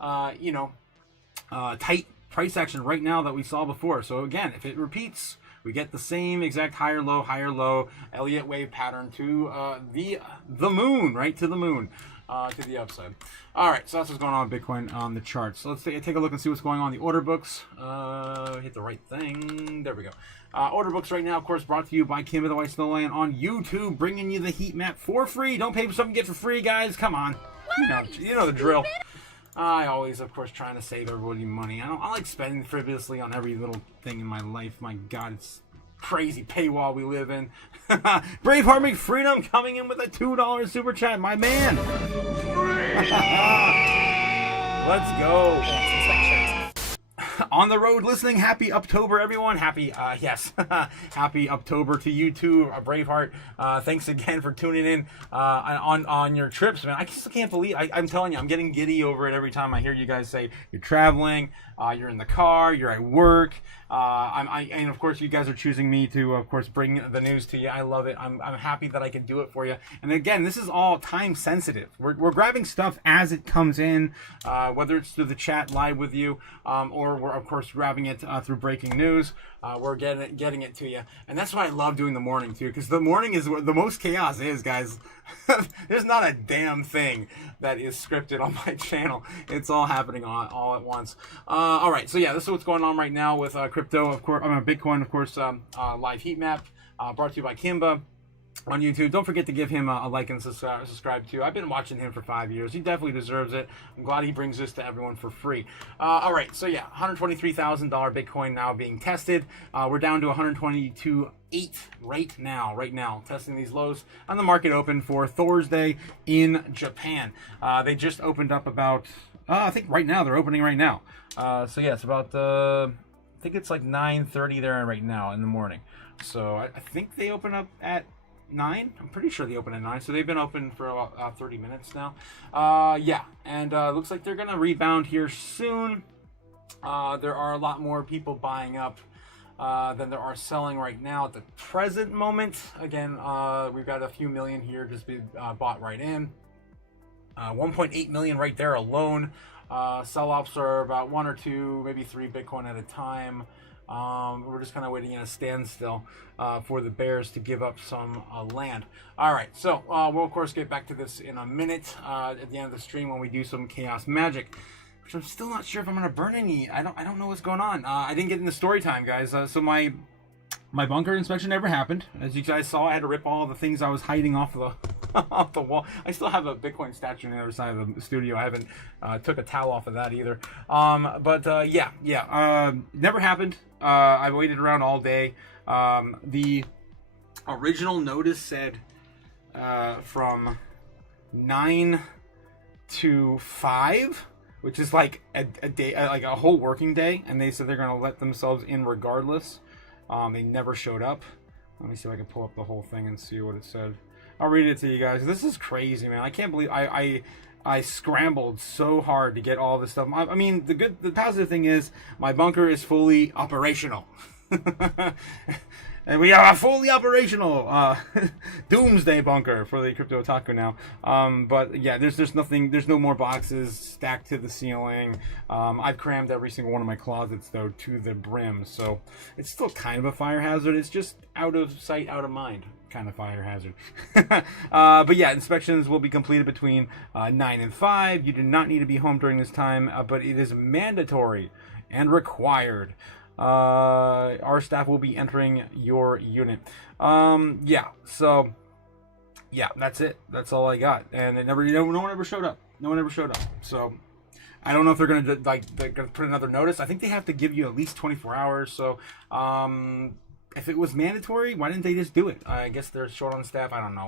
tight price action right now that we saw before. So again, if it repeats, we get the same exact higher, low, Elliott wave pattern to the moon, right to the moon. To the upside. All right, so that's what's going on with Bitcoin on the charts. So let's take a look and see what's going on in the order books. Hit the right thing. There we go. Order books right now, of course, brought to you by Kim of the White Snowland on YouTube, bringing you the heat map for free. Don't pay for something, get for free, guys. Come on. You know the drill. I always, of course, trying to save everybody money. I like spending frivolously on every little thing in my life. My God, it's crazy paywall we live in. Braveheart McFreedom coming in with a $2 super chat, my man. Let's go. On the road listening, happy October, everyone. Happy October to you too, Braveheart. Thanks again for tuning in on your trips, man. I just can't believe, I'm telling you, I'm getting giddy over it every time I hear you guys say you're traveling, you're in the car, you're at work. And of course, you guys are choosing me to, of course, bring the news to you. I love it. I'm happy that I can do it for you. And again, this is all time sensitive. We're grabbing stuff as it comes in, whether it's through the chat live with you, or we're of course grabbing it through breaking news. We're getting it to you, and that's why I love doing the morning too, because the morning is where the most chaos is, guys. There's not a damn thing that is scripted on my channel. It's all happening all at once. All right, so yeah, this is what's going on right now with crypto, of course. Bitcoin, of course. Live heat map brought to you by Kimba on YouTube. Don't forget to give him a like and subscribe too. I've been watching him for 5 years. He definitely deserves it. I'm glad he brings this to everyone for free. All right, so yeah, $123,000 Bitcoin now being tested. We're down to 122.8 right now, testing these lows on the market open for Thursday in Japan. They just opened up about, I think right now, they're opening right now. So yeah, it's about, I think it's like 9:30 there right now in the morning. So I think they open up at 9. I'm pretty sure they open at 9, so they've been open for about 30 minutes now. Yeah, and looks like they're gonna rebound here soon. There are a lot more people buying up than there are selling right now at the present moment. Again, we've got a few million here just be bought right in. 1.8 million right there alone. Sell-offs are about 1 or 2, maybe 3 Bitcoin at a time. We're just kind of waiting in a standstill for the bears to give up some land. All right, so we'll of course get back to this in a minute at the end of the stream when we do some chaos magic, which I'm still not sure if I'm gonna burn any. I don't know what's going on. I didn't get into story time, guys. So my bunker inspection never happened. As you guys saw, I had to rip all the things I was hiding off the off the wall. I still have a Bitcoin statue on the other side of the studio. I haven't took a towel off of that either. Never happened. I waited around all day. The original notice said from 9 to 5, which is like a day, like a whole working day, and they said they're going to let themselves in regardless. They never showed up. Let me see if I can pull up the whole thing and see what it said. I'll read it to you guys. This is crazy, man. I can't believe I scrambled so hard to get all this stuff. I mean, the positive thing is my bunker is fully operational. And we are a fully operational doomsday bunker for the Crypto Otaku now. But yeah, there's nothing. There's no more boxes stacked to the ceiling. I've crammed every single one of my closets though to the brim, so it's still kind of a fire hazard. It's just out of sight, out of mind kind of fire hazard. But yeah, inspections will be completed between 9 and 5. You do not need to be home during this time, but it is mandatory and required. Our staff will be entering your unit. Yeah, so yeah, that's it. That's all I got. And it never, no one ever showed up. No one ever showed up. So I don't know if they're gonna they're gonna put another notice. I think they have to give you at least 24 hours. So if it was mandatory, why didn't they just do it? I guess they're short on staff. I don't know.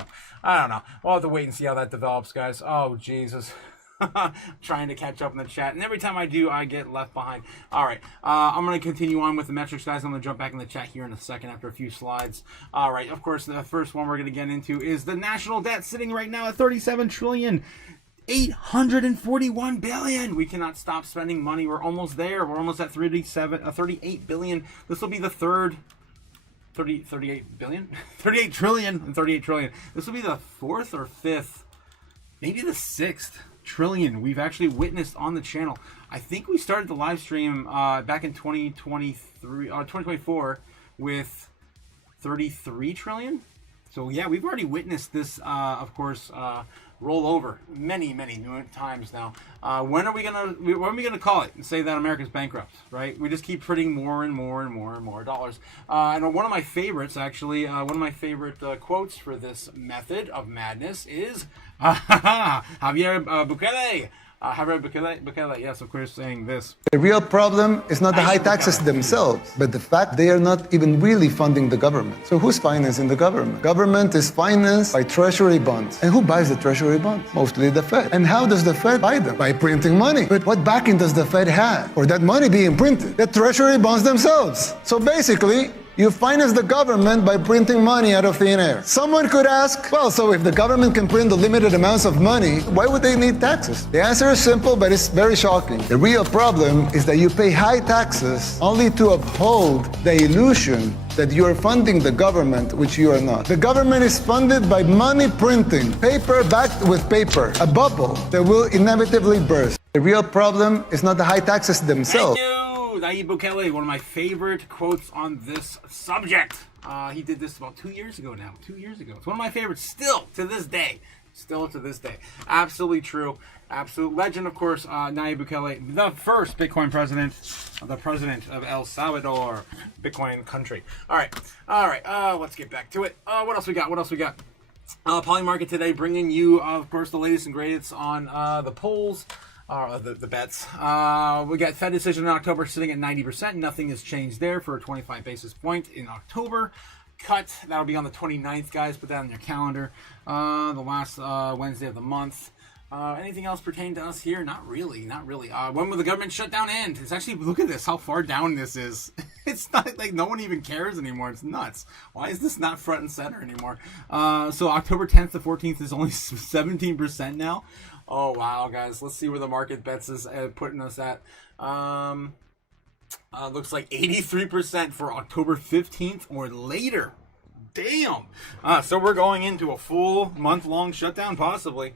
We'll have to wait and see how that develops, guys. Oh Jesus. Trying to catch up in the chat, and every time I do, I get left behind. All right, I'm going to continue on with the metrics, guys. I'm going to jump back in the chat here in a second after a few slides. All right, of course, the first one we're going to get into is the national debt, sitting right now at 37 trillion. 841 billion. We cannot stop spending money. We're almost there. We're almost at 38 billion. This will be the third 38 billion, 38 trillion, and 38 trillion. This will be the fourth or fifth, maybe the sixth trillion we've actually witnessed on the channel. I think we started the live stream back in 2023 or 2024 with 33 trillion. So yeah, we've already witnessed this, of course, roll over many times now. When are we gonna call it and say that America's bankrupt? Right? We just keep printing more and more dollars. And one of my favorites, actually, one of my favorite quotes for this method of madness is Javier Bukele. Javier Bukele, yes, of course, saying this. The real problem is not the high taxes themselves, but the fact they are not even really funding the government. So who's financing the government? Government is financed by treasury bonds. And who buys the treasury bonds? Mostly the Fed. And how does the Fed buy them? By printing money. But what backing does the Fed have for that money being printed? The treasury bonds themselves. So basically, you finance the government by printing money out of thin air. Someone could ask, well, so if the government can print unlimited amounts of money, why would they need taxes? The answer is simple, but it's very shocking. The real problem is that you pay high taxes only to uphold the illusion that you are funding the government, which you are not. The government is funded by money printing, paper backed with paper, a bubble that will inevitably burst. The real problem is not the high taxes themselves. Nayib Bukele, one of my favorite quotes on this subject. He did this about 2 years ago now. 2 years ago. It's one of my favorites still to this day. Still to this day. Absolutely true. Absolute legend, of course. Nayib Bukele, the first Bitcoin president, the president of El Salvador, Bitcoin country. All right. Let's get back to it. What else we got? Polymarket today bringing you, of course, the latest and greatest on the polls. The bets. We got Fed decision in October sitting at 90%. Nothing has changed there for a 25 basis point in October. Cut, that'll be on the 29th, guys. Put that on your calendar. The last Wednesday of the month. Anything else pertain to us here? Not really. When will the government shutdown end? It's actually, look at this, how far down this is. It's not like no one even cares anymore. It's nuts. Why is this not front and center anymore? So October 10th to 14th is only 17% now. Oh, wow, guys. Let's see where the market bets is putting us at. Looks like 83% for October 15th or later. Damn. So we're going into a full month-long shutdown, possibly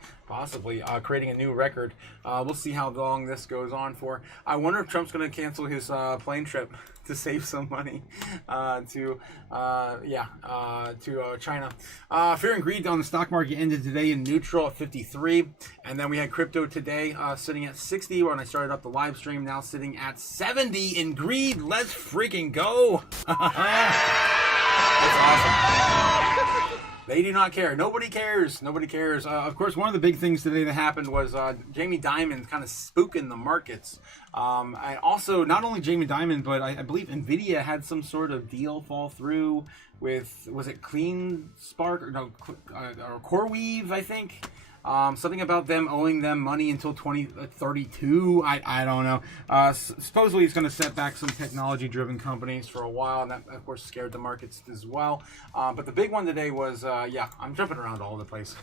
creating a new record. We'll see how long this goes on for. I wonder if Trump's going to cancel his plane trip to save some money to China. Fear and greed on the stock market ended today in neutral at 53, and then we had crypto today sitting at 60 when I started up the live stream. Now sitting at 70 in greed. Let's freaking go! That's awesome. They do not care. Nobody cares. Of course, one of the big things today that happened was Jamie Dimon kind of spooking the markets. And also, not only Jamie Dimon, but I believe NVIDIA had some sort of deal fall through with, was it Clean Spark? Or CoreWeave, I think. Something about them owing them money until 2032. I don't know. Supposedly it's going to set back some technology-driven companies for a while, and that, of course, scared the markets as well. But the big one today was, I'm jumping around all over the place.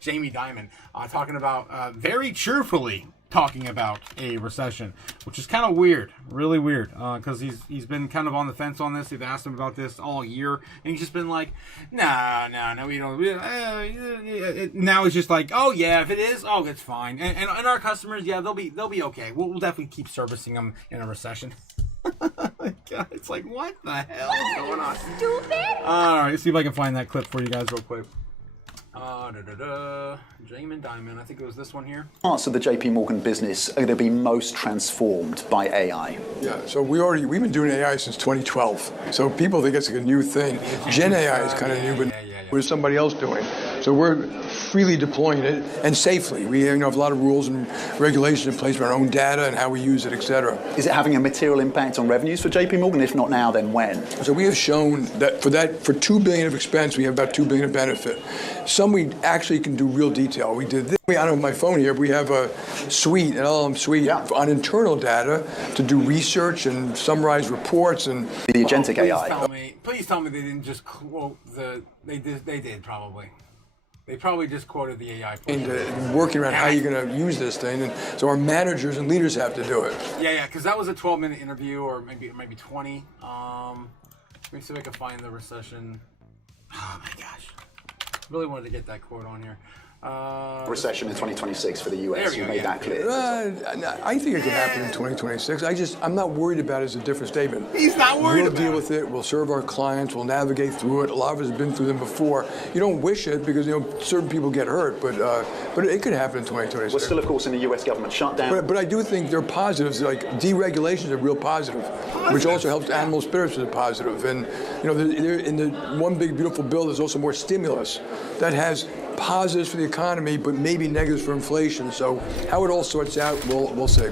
Jamie Dimon talking about very cheerfully talking about a recession, which is kind of weird, really weird, because he's been kind of on the fence on this. They've asked him about this all year, and he's just been like, no, we don't. Now it's just like, oh yeah, if it is, oh, it's fine. And our customers, yeah, they'll be okay. We'll definitely keep servicing them in a recession. God, it's like, what the hell is going on? Stupid. All right, let's see if I can find that clip for you guys real quick. Jamie Dimon, I think it was this one here. Parts of the JP Morgan business are going to be most transformed by AI. Yeah, so we've been doing AI since 2012. So people think it's like a new thing. Gen AI is kind of new, but what is somebody else doing? So we're freely deploying it and safely. We have a lot of rules and regulations in place for our own data and how we use it, et cetera. Is it having a material impact on revenues for JP Morgan? If not now, then when? So we have shown that for $2 billion of expense, we have about $2 billion of benefit. Some we actually can do real detail. We did this. I don't have my phone here. We have a suite, an LLM suite on internal data to do research and summarize reports and the agentic AI. Please tell me they didn't just quote they did probably. They probably just quoted the AI. And working around how you're going to use this thing, and so our managers and leaders have to do it. Yeah, because that was a 12-minute interview, or maybe 20. Let me see if I can find the recession. Oh my gosh, really wanted to get that quote on here. Recession in 2026 for the US. You made that clear. I think it could happen in 2026. I'm not worried about it as a different statement. He's not worried about it. We'll deal with it. We'll serve our clients. We'll navigate through it. A lot of us have been through them before. You don't wish it because certain people get hurt, but it could happen in 2026. We're still, of course, in the US government shutdown. But I do think there are positives. Like deregulation is a real positive, which also helps animal spirits as a positive. And in the one big beautiful bill, there's also more stimulus that has positives for the economy, but maybe negatives for inflation. So how it all sorts out, we'll see.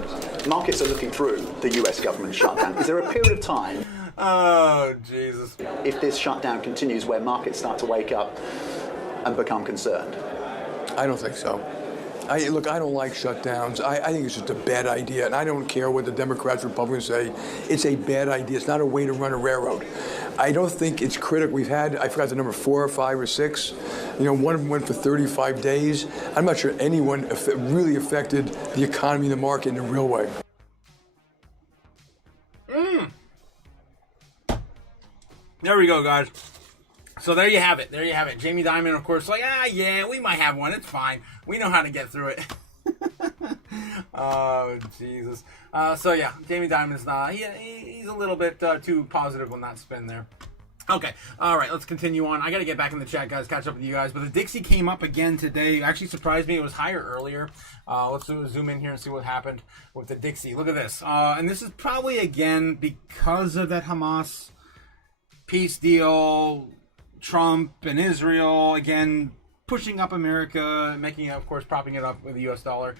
Markets are looking through the US government shutdown. Is there a period of time? Oh, Jesus. If this shutdown continues where markets start to wake up and become concerned? I don't think so. I don't like shutdowns. I think it's just a bad idea, and I don't care what the Democrats, Republicans say. It's a bad idea. It's not a way to run a railroad. I don't think it's critical. We've had, I forgot the number, 4 or 5 or 6. One of them went for 35 days. I'm not sure anyone really affected the economy and the market in a real way. There we go, guys. So there you have it. There you have it. Jamie Dimon, of course, like, yeah, we might have one. It's fine. We know how to get through it. Oh, Jesus. So yeah, Jamie Dimon's not. He's a little bit too positive on that spin there. Okay, all right, let's continue on. I got to get back in the chat, guys, catch up with you guys. But the Dixie came up again today. It actually surprised me. It was higher earlier. Let's zoom in here and see what happened with the Dixie. Look at this. And this is probably, again, because of that Hamas peace deal, Trump and Israel, again, pushing up America, making it, of course, propping it up with the U.S. dollar.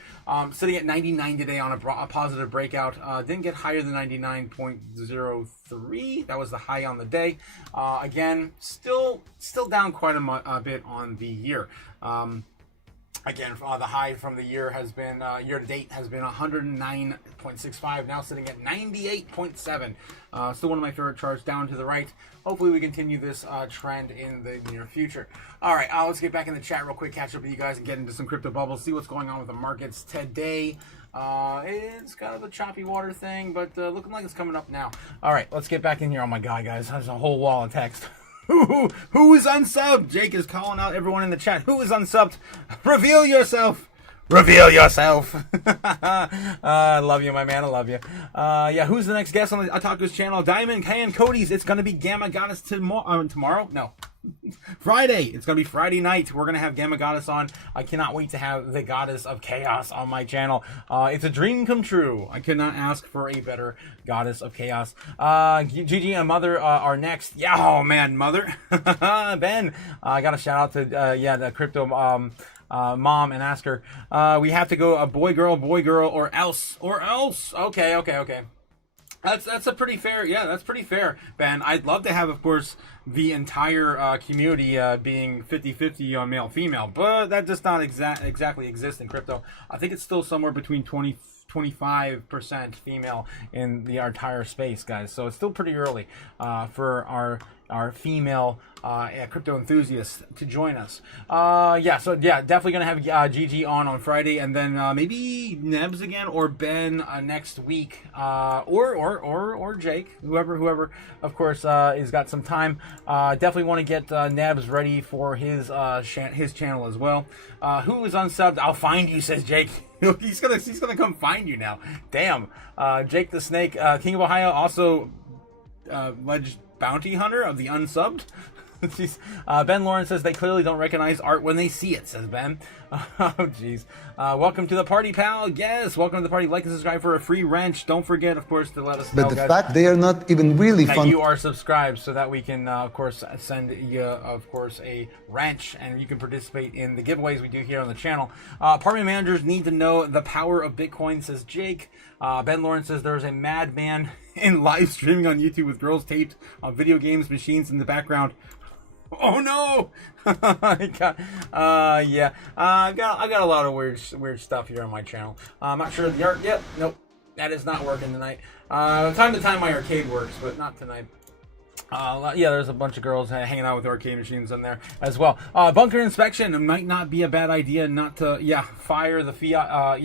Sitting at 99 today on a positive breakout. Didn't get higher than 99.03. That was the high on the day. Again, still down quite a bit on the year. Again, the high from the year has been, year to date has been 109.65, now sitting at 98.7. Still one of my favorite charts, down to the right. Hopefully we continue this trend in the near future. All right, let's get back in the chat real quick, catch up with you guys and get into some crypto bubbles, see what's going on with the markets today. It's kind of a choppy water thing, but looking like it's coming up now. All right, let's get back in here. Oh my God, guys, there's a whole wall of text. Who is unsubbed? Jake is calling out everyone in the chat. Who is unsubbed? Reveal yourself. Reveal yourself. I love you, my man. I love you. Yeah, who's the next guest on the Otaku's channel? Diamond, Kay, and Cody's. It's going to be Gamma Goddess tomorrow? No. Friday. It's going to be Friday night. We're going to have Gamma Goddess on. I cannot wait to have the Goddess of Chaos on my channel. It's a dream come true. I could not ask for a better Goddess of Chaos. Gigi and Mother are next. Yeah, oh man, Mother. Ben, I got a shout out to, the crypto mom and ask her. We have to go a boy, girl, or else. Okay. That's a pretty fair, that's pretty fair, Ben. I'd love to have, of course, the entire community being 50-50 on male-female, but that does not exactly exist in crypto. I think it's still somewhere between 25% female in the entire space, guys. So it's still pretty early for our our female crypto enthusiasts to join us. Definitely gonna have Gigi on Friday, and then maybe Nebs again, or Ben next week, or Jake, whoever of course has got some time. Definitely want to get Nebs ready for his channel as well. Who is unsubbed? I'll find you, says Jake. he's gonna come find you now. Damn. Jake the Snake, King of Ohio, also alleged bounty hunter of the unsubbed. Ben Lawrence says they clearly don't recognize art when they see it, says Ben. Oh, jeez. Welcome to the party, pal. Yes, welcome to the party. Like and subscribe for a free wrench. Don't forget, of course, to let us know, But the guys, fact they are not even really that fun. you are subscribed, so that we can, of course, send you, of course, a wrench, and you can participate in the giveaways we do here on the channel. Apartment managers need to know the power of Bitcoin, says Jake. Ben Lawrence says there's a madman in live streaming on YouTube with girls taped on video games machines in the background. Oh no! I've got a lot of weird stuff here on my channel. I'm not sure the art. Yep, nope, that is not working tonight. Time to time my arcade works, but not tonight. There's a bunch of girls hanging out with arcade machines in there as well. Bunker inspection. It might not be a bad idea not to fire the fiat.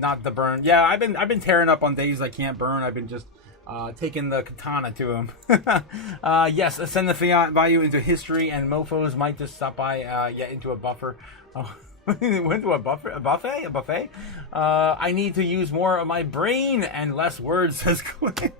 Not the burn. Yeah, I've been tearing up on days I can't burn. I've been just taking the katana to him. Yes, send the fiat value into history, and mofos might just stop by into a buffer. Oh. Went to a buffet. I need to use more of my brain and less words, says Cliff.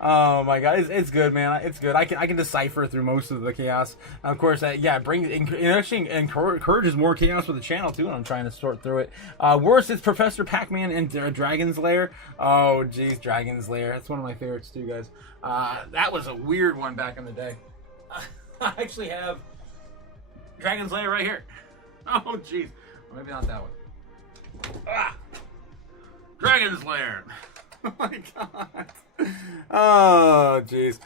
Oh my god, it's good, man. It's good. I can decipher through most of the chaos. Of course, it actually encourages more chaos for the channel too. And I'm trying to sort through it. Worse is Professor Pac-Man and Dragon's Lair. Oh geez, Dragon's Lair. That's one of my favorites too, guys. That was a weird one back in the day. I actually have Dragon's Lair right here. Oh jeez, maybe not that one. Dragon's Lair. Oh my god. Oh jeez.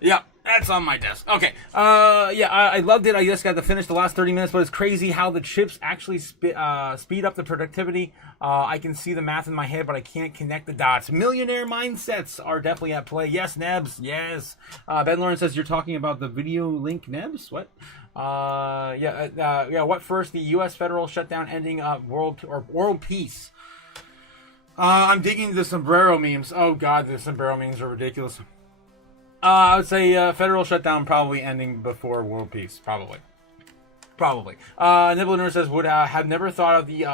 Yeah, that's on my desk. Okay. I loved it. I just got to finish the last 30 minutes, but it's crazy how the chips actually speed up the productivity. I can see the math in my head, but I can't connect the dots. Millionaire mindsets are definitely at play. Yes, Nebs. Yes. Ben Lawrence says you're talking about the video link, Nebs. What? What first? The U.S. federal shutdown ending world peace. I'm digging the sombrero memes. Oh god, the sombrero memes are ridiculous. I would say federal shutdown probably ending before world peace. Probably. Nibbler says would have never thought of the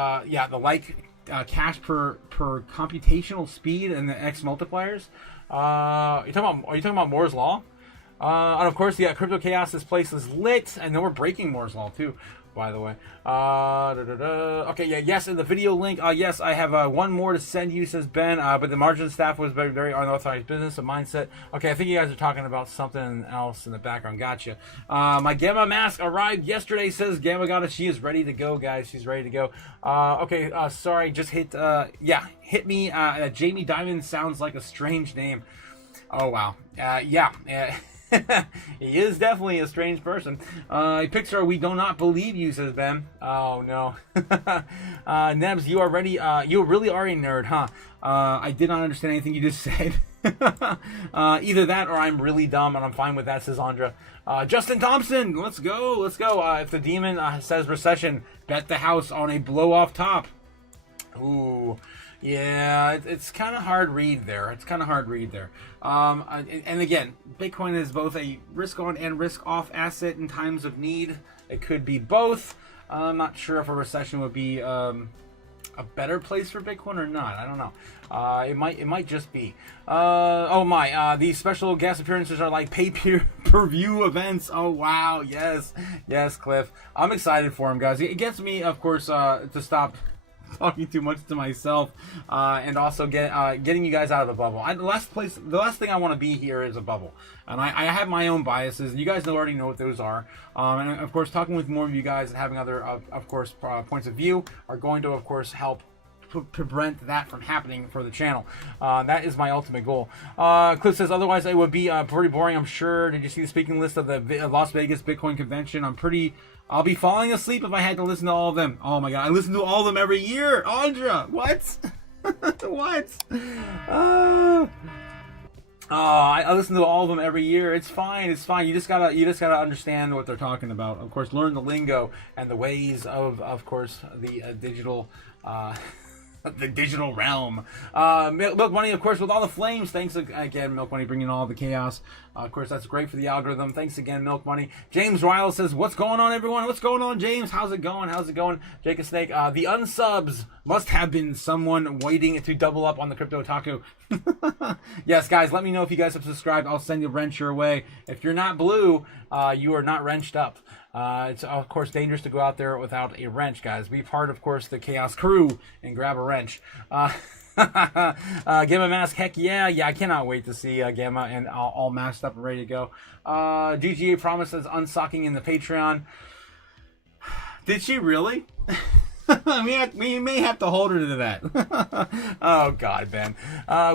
cash per computational speed and the X multipliers. Are you talking about Moore's law? And of course, Crypto Chaos, this place is lit. I know we're breaking Moore's law too, by the way. Yes, and the video link. Yes, I have one more to send you, says Ben. But the margin staff was very, very unauthorized business, a mindset. Okay, I think you guys are talking about something else in the background. Gotcha. My Gamma mask arrived yesterday, says Gamma Gotta. She is ready to go, guys. She's ready to go. Sorry, just hit me. Jamie Dimon sounds like a strange name. Oh, wow. He is definitely a strange person. Pixar, we do not believe you, says Ben. Oh no. Nebs, you are ready. You really are a nerd, huh? I did not understand anything you just said. Either that or I'm really dumb, and I'm fine with that, says Andra. Justin Thompson, let's go. If the demon says recession, bet the house on a blow off top. Ooh. Yeah, it's kind of hard read there. And again, Bitcoin is both a risk on and risk off asset in times of need. It could be both. I'm not sure if a recession would be a better place for Bitcoin or not. I don't know. It might just be. These special guest appearances are like pay-per-view events. Oh wow, yes, Cliff. I'm excited for him, guys. It gets me, of course, to stop talking too much to myself, and also getting you guys out of the bubble. The last thing I want to be here is a bubble, and I have my own biases. You guys already know what those are, and of course, talking with more of you guys and having other, of course, points of view are going to, of course, help prevent that from happening for the channel. That is my ultimate goal. Cliff says otherwise it would be pretty boring, I'm sure. Did you see the speaking list of the Las Vegas Bitcoin convention? I'll be falling asleep if I had to listen to all of them. Oh my god, I listen to all of them every year. Andra, what? What? I listen to all of them every year. It's fine. It's fine. You just gotta understand what they're talking about. Of course, learn the lingo and the ways of course, the digital. The digital realm. Milk Money, of course, with all the flames. Thanks again, Milk Money, bringing all the chaos. Of course, that's great for the algorithm. Thanks again, Milk Money. James Ryle says, "What's going on, everyone? What's going on, James? How's it going? How's it going?" Jacob Snake, the unsubs must have been someone waiting to double up on the Crypto Otaku. Yes, guys, let me know if you guys have subscribed. I'll send you a wrench your way. If you're not blue, you are not wrenched up. It's, of course, dangerous to go out there without a wrench, guys. Be part, of course, the Chaos crew and grab a wrench. Gamma Mask, heck yeah. I cannot wait to see Gamma and all masked up and ready to go. GGA promises unsocking in the Patreon. Did she really? We may have to hold her to that. Oh, God, Ben.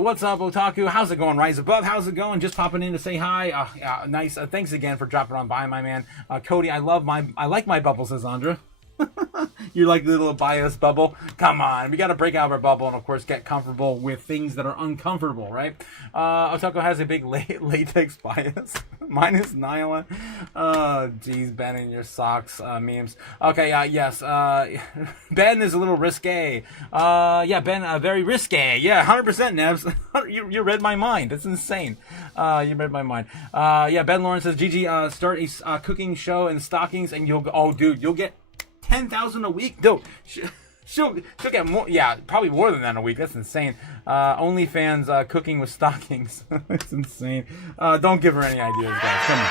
What's up, Otaku? How's it going? Rise Above, how's it going? Just popping in to say hi. Nice. Thanks again for dropping on by, my man. Cody, I like my bubble, says Andra. You like the little bias bubble? Come on, we got to break out of our bubble and, of course, get comfortable with things that are uncomfortable, right? Otaku has a big latex bias. Mine is nylon. Oh, geez, Ben and your socks memes. Okay, yes. Ben is a little risque. Yeah, Ben, very risque. Yeah, 100%, Nebs. You read my mind. That's insane. You read my mind. Yeah, Ben Lawrence says, GG, start a cooking show in stockings and you'll go, oh, dude, you'll get 10,000 a week. Dude, she'll get more. Yeah, probably more than that a week. That's insane. OnlyFans cooking with stockings. It's insane. Don't give her any ideas, guys. Come on.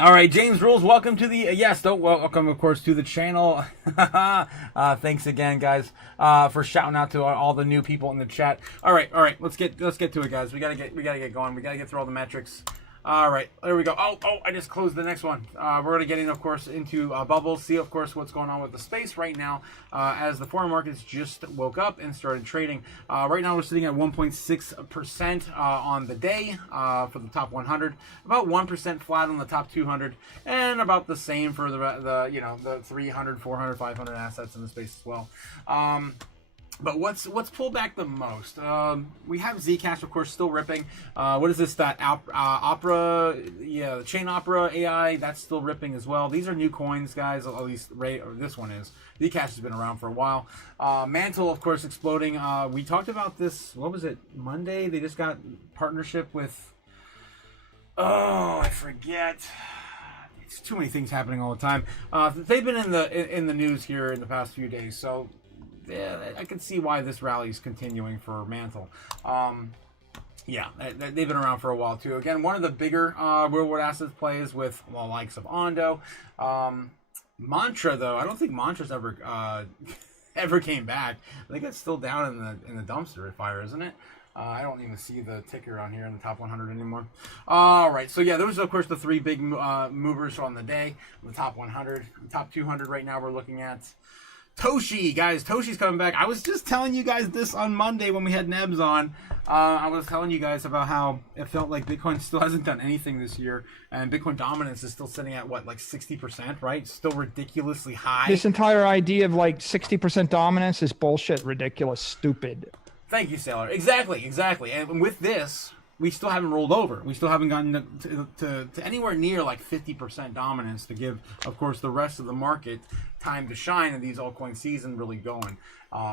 All right, James Rules, welcome to the welcome, of course, to the channel. Thanks again, guys, for shouting out to all the new people in the chat. All right, let's get to it, guys. We gotta get going. We gotta get through all the metrics. All right, there we go. Oh, I just closed the next one. We're going to get in, of course, into bubbles. See, of course, what's going on with the space right now as the foreign markets just woke up and started trading. Right now, we're sitting at 1.6% on the day for the top 100, about 1% flat on the top 200, and about the same for the 300, 400, 500 assets in the space as well. But what's pulled back the most? We have Zcash, of course, still ripping. What is this? That Opera, the Chain Opera AI, that's still ripping as well. These are new coins, guys. At least this one is. Zcash has been around for a while. Mantle, of course, exploding. We talked about this. What was it? Monday. They just got partnership with. Oh, I forget. It's too many things happening all the time. They've been in the news here in the past few days, so. Yeah, I can see why this rally is continuing for Mantle. Yeah, they've been around for a while too. Again, one of the bigger real-world assets plays with the likes of Ondo. Mantra, though, I don't think Mantra's ever came back. I think it's still down in the dumpster fire, isn't it? I don't even see the ticker on here in the top 100 anymore. All right, so yeah, those are, of course, the three big movers on the day. The top 100, the top 200 right now we're looking at. Toshi, guys, Toshi's coming back. I was just telling you guys this on Monday when we had Nebs on. I was telling you guys about how it felt like Bitcoin still hasn't done anything this year, and Bitcoin dominance is still sitting at, what, like 60%, right? Still ridiculously high. This entire idea of like 60% dominance is bullshit, ridiculous, stupid. Thank you, Sailor. Exactly. And with this, we still haven't rolled over. We still haven't gotten to anywhere near like 50% dominance to give, of course, the rest of the market time to shine and these altcoin season really going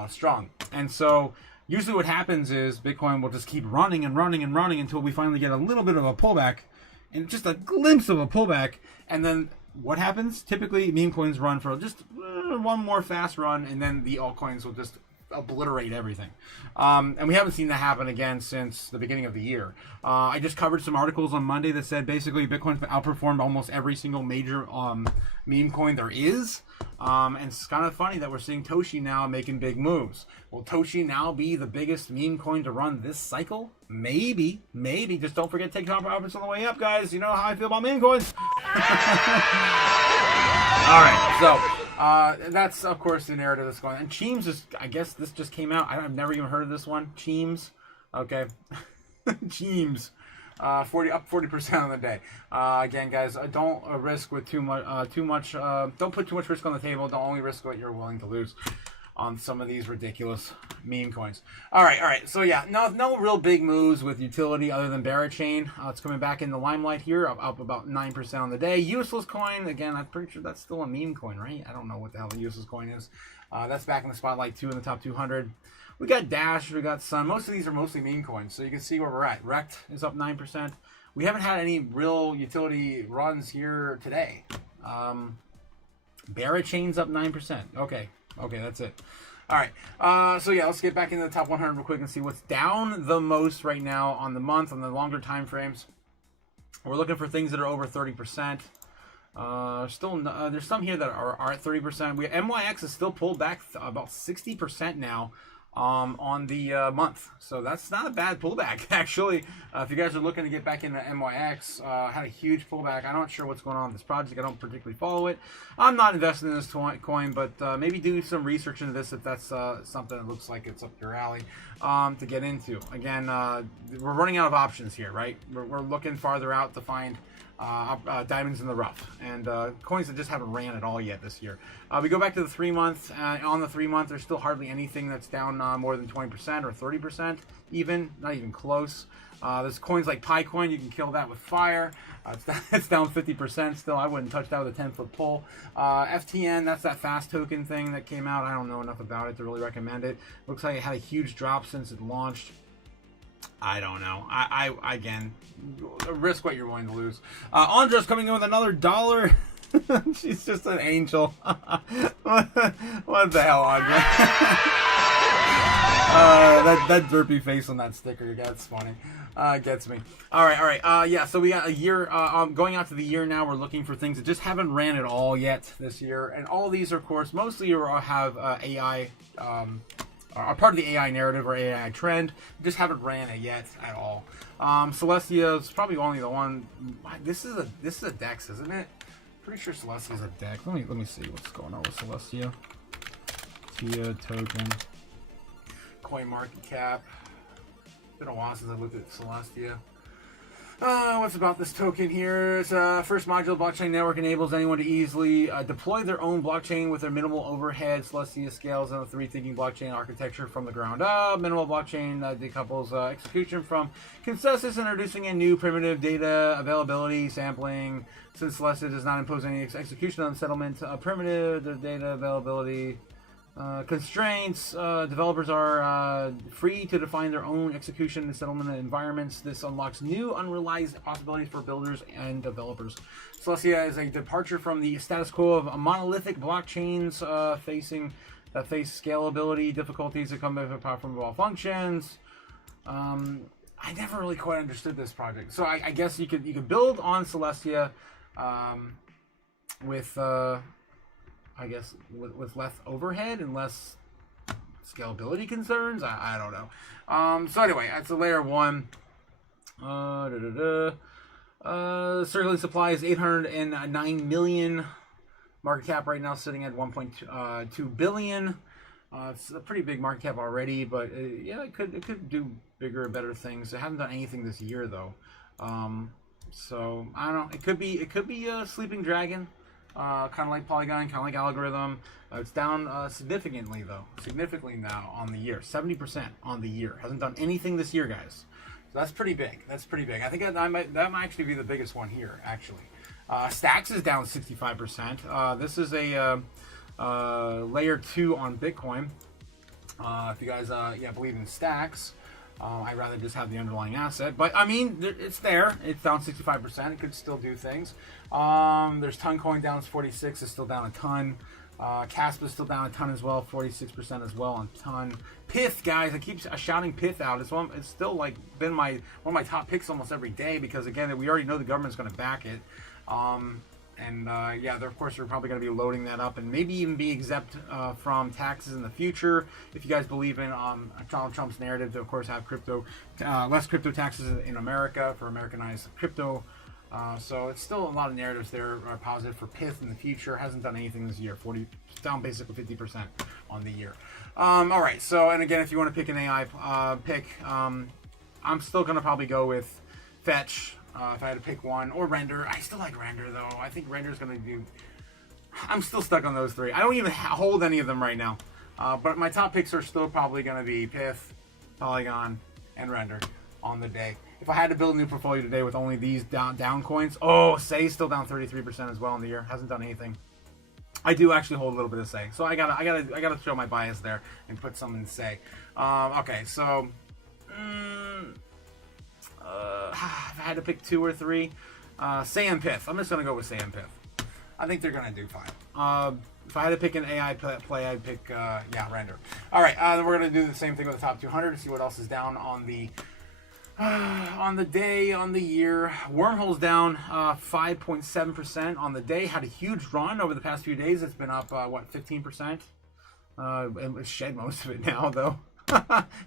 strong. And so usually what happens is Bitcoin will just keep running until we finally get a little bit of a pullback and just a glimpse of a pullback. And then what happens? Typically, meme coins run for just one more fast run, and then the altcoins will just obliterate everything. And we haven't seen that happen again since the beginning of the year. I just covered some articles on Monday that said basically Bitcoin's outperformed almost every single major meme coin there is. And it's kind of funny that we're seeing Toshi now making big moves. Will Toshi now be the biggest meme coin to run this cycle? Maybe. Just don't forget to take top profits on the way up, guys. You know how I feel about meme coins. All right, so that's, of course, the narrative that's going on. And Cheems is, I guess this just came out. I've never even heard of this one. Cheems. Okay. Cheems. Up 40% on the day. Again, guys, don't risk with too much. Don't put too much risk on the table. Don't only risk what you're willing to lose. on some of these ridiculous meme coins. All right. So yeah, no real big moves with utility other than Barachain. It's coming back in the limelight here, up about 9% on the day. Useless coin, again, I'm pretty sure that's still a meme coin, right? I don't know what the hell the useless coin is. That's back in the spotlight too, in the top 200. We got Dash, we got Sun. Most of these are mostly meme coins, so you can see where we're at. Rect is up 9%. We haven't had any real utility runs here today. Barachain's up 9%. Okay, that's it. All right, so yeah, let's get back into the top 100 real quick and see what's down the most right now on the month, on the longer time frames. We're looking for things that are over 30%. There's some here that are at 30%. MYX is still pulled back about 60% now on the month, so that's not a bad pullback actually. If you guys are looking to get back into MYX, had a huge pullback. I'm not sure what's going on with this project. I don't particularly follow it. I'm not invested in this coin, but maybe do some research into this if that's something that looks like it's up your alley to get into. Again, we're running out of options here, right? We're looking farther out to find diamonds in the rough, and coins that just haven't ran at all yet this year. We go back to the 3 month. On the 3 month, there's still hardly anything that's down more than 20% or 30%, even not even close. There's coins like Picoin, you can kill that with fire. It's down 50% still. I wouldn't touch that with a 10-foot pole. FTN, that's that fast token thing that came out. I don't know enough about it to really recommend it. Looks like it had a huge drop since it launched. I don't know. I again, risk what you're willing to lose. Andra's coming in with another $1. She's just an angel. What the hell, Andra? That derpy face on that sticker, that's funny. Gets me. All right. Yeah, so we got a year, going out to the year now. We're looking for things that just haven't ran at all yet this year. And all these, of course, mostly have AI, are part of the AI narrative or AI trend. Just haven't ran it yet at all. Celestia is probably only the one. This is a DEX, isn't it? Pretty sure Celestia is a DEX. Let me see what's going on with Celestia. TIA token. Coin market cap. Been a while since I looked at Celestia. What's about this token here? It's first module blockchain network enables anyone to easily deploy their own blockchain with their minimal overhead. Celestia scales on a three-thinking blockchain architecture from the ground up. Minimal blockchain decouples execution from consensus, introducing a new primitive data availability sampling. Since Celestia does not impose any execution on settlement, primitive the data availability constraints. Developers are free to define their own execution and settlement environments. This unlocks new, unrealized possibilities for builders and developers. Celestia is a departure from the status quo of monolithic blockchains face scalability difficulties that come apart from all functions. I never really quite understood this project, so I guess you could build on Celestia with I guess with less overhead and less scalability concerns. I don't know. So anyway, that's a layer 1. Circulating supply is 809 million. Market cap right now sitting at 1.2 billion. It's a pretty big market cap already, but yeah, it could do bigger, better things. It hasn't done anything this year though. So I don't know. It could be a sleeping dragon. Kind of like Polygon, kind of like Algorithm. It's down significantly now on the year. 70% on the year. Hasn't done anything this year, guys. So that's pretty big. I think that might actually be the biggest one here, actually. Stacks is down 65%. This is a layer 2 on Bitcoin. If you guys believe in stacks, I'd rather just have the underlying asset, but I mean, it's there. It's down 65%. It could still do things. There's Toncoin down 46. It's still down a ton. Casp is still down a ton as well, 46% as well on ton. Pith, guys, I keep shouting Pith out. It's still like been one of my top picks almost every day because again, we already know the government's going to back it. Yeah, of course, we're probably going to be loading that up and maybe even be exempt from taxes in the future. If you guys believe in Donald Trump's narrative to, of course, have less crypto taxes in America for Americanized crypto. So it's still a lot of narratives there are positive for Pith in the future. Hasn't done anything this year. Down basically 50% on the year. All right. So, and again, if you want to pick an AI pick, I'm still going to probably go with Fetch. If I had to pick one, or Render. I still like Render though. I think Render's going to do. I'm still stuck on those three. I don't even hold any of them right now. But my top picks are still probably going to be Pith, Polygon, and Render on the day. If I had to build a new portfolio today with only these down coins, Say's still down 33% as well in the year. Hasn't done anything. I do actually hold a little bit of Say, so I gotta show my bias there and put some in Say. Okay, so if I had to pick 2 or 3, Say and Pith. I'm just gonna go with Say and Pith. I think they're gonna do fine. If I had to pick an AI play, I'd pick Render. All right, then we're gonna do the same thing with the top 200 to see what else is down on the day, on the year. Wormhole's down 5.7% on the day. Had a huge run over the past few days. It's been up 15%. And it's shed most of it now though.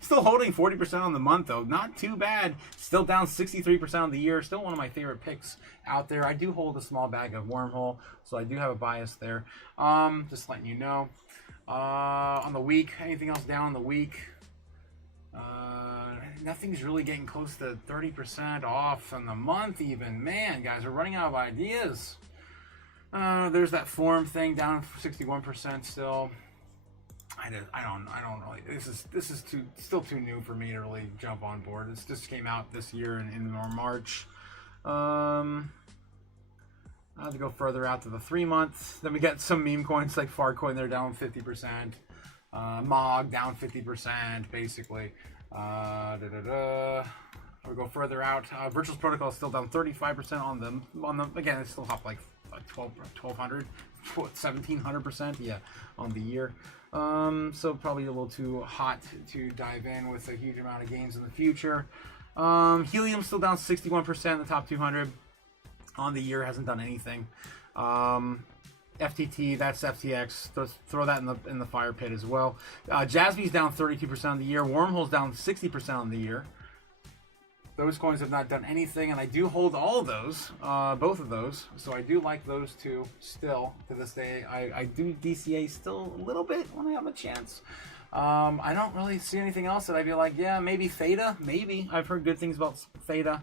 Still holding 40% on the month though. Not too bad. Still down 63% on the year. Still one of my favorite picks out there. I do hold a small bag of Wormhole, so I do have a bias there. Just letting you know. On the week, anything else down on the week? Nothing's really getting close to 30% off on the month even. Man, guys, we're running out of ideas. There's that Forum thing down 61% still. I don't really. This is still too new for me to really jump on board. This just came out this year in March. I have to go further out to the 3 months. Then we got some meme coins like Farcoin. They're down 50%. Mog down 50% basically. We go further out. Virtual Protocol is still down 35% on them. Again, it's still up like 1,200, 1,700%. Yeah, on the year. So probably a little too hot to dive in with a huge amount of gains in the future. Helium still down 61% in the top 200 on the year. Hasn't done anything. FTT, that's FTX. Throw that in the fire pit as well. Jasmy's down 32% on the year. Wormhole's down 60% on the year. Those coins have not done anything, and I do hold all of those, both of those. So I do like those two still to this day. I do DCA still a little bit when I have a chance. I don't really see anything else that I'd be like, yeah, maybe Theta. Maybe. I've heard good things about Theta.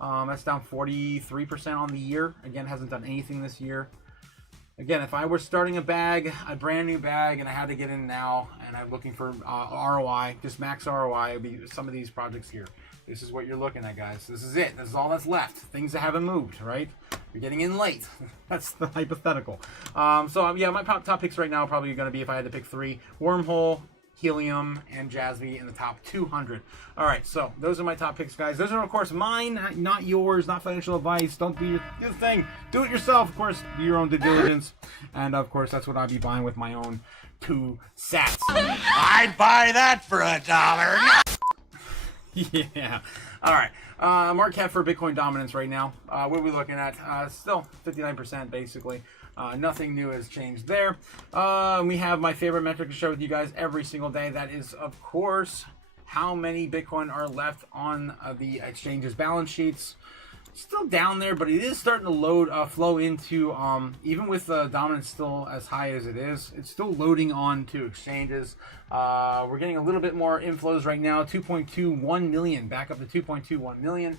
That's down 43% on the year. Again, hasn't done anything this year. Again, if I were starting a brand new bag, and I had to get in now, and I'm looking for ROI, just max ROI, it would be some of these projects here. This is what you're looking at, guys. This is it. This is all that's left. Things that haven't moved, right? You're getting in late. That's the hypothetical. Yeah, my top picks right now are probably going to be, if I had to pick 3, Wormhole, Helium, and Jasmine in the top 200. All right, so those are my top picks, guys. Those are, of course, mine, not yours, not financial advice. Don't do the thing. Do it yourself, of course. Do your own due diligence. And, of course, that's what I'd be buying with my own 2 sats. I'd buy that for $1. Yeah. All right. Market cap for Bitcoin dominance right now. What are we looking at? Still 59% basically. Nothing new has changed there. We have my favorite metric to share with you guys every single day. That is, of course, how many Bitcoin are left on the exchange's balance sheets. Still down there, but it is starting to flow into, even with the dominance still as high as it is, it's still loading on to exchanges. We're getting a little bit more inflows right now, 2.21 million, back up to 2.21 million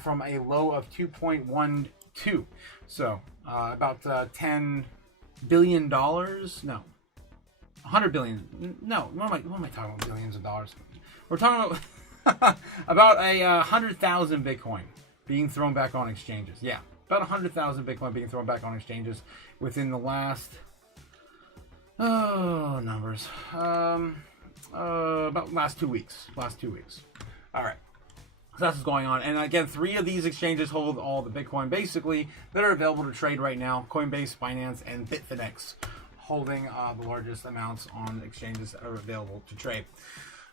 from a low of 2.12. So about $10 billion, no, 100 billion, no, what am I talking about, billions of dollars? We're talking about about 100,000 Bitcoin being thrown back on exchanges. Yeah, about 100,000 Bitcoin being thrown back on exchanges within the last numbers. About last 2 weeks. All right. So that's what's going on. And again, 3 of these exchanges hold all the Bitcoin basically that are available to trade right now. Coinbase, Binance, and Bitfinex holding the largest amounts on exchanges that are available to trade.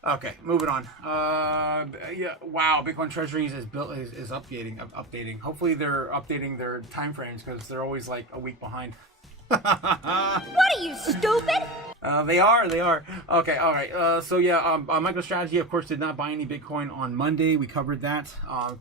Okay, moving on. Yeah, wow, Bitcoin Treasuries is updating. Hopefully they're updating their time frames because they're always like a week behind. What are you, stupid? They are. Okay, all right. So yeah, MicroStrategy, of course, did not buy any Bitcoin on Monday. We covered that.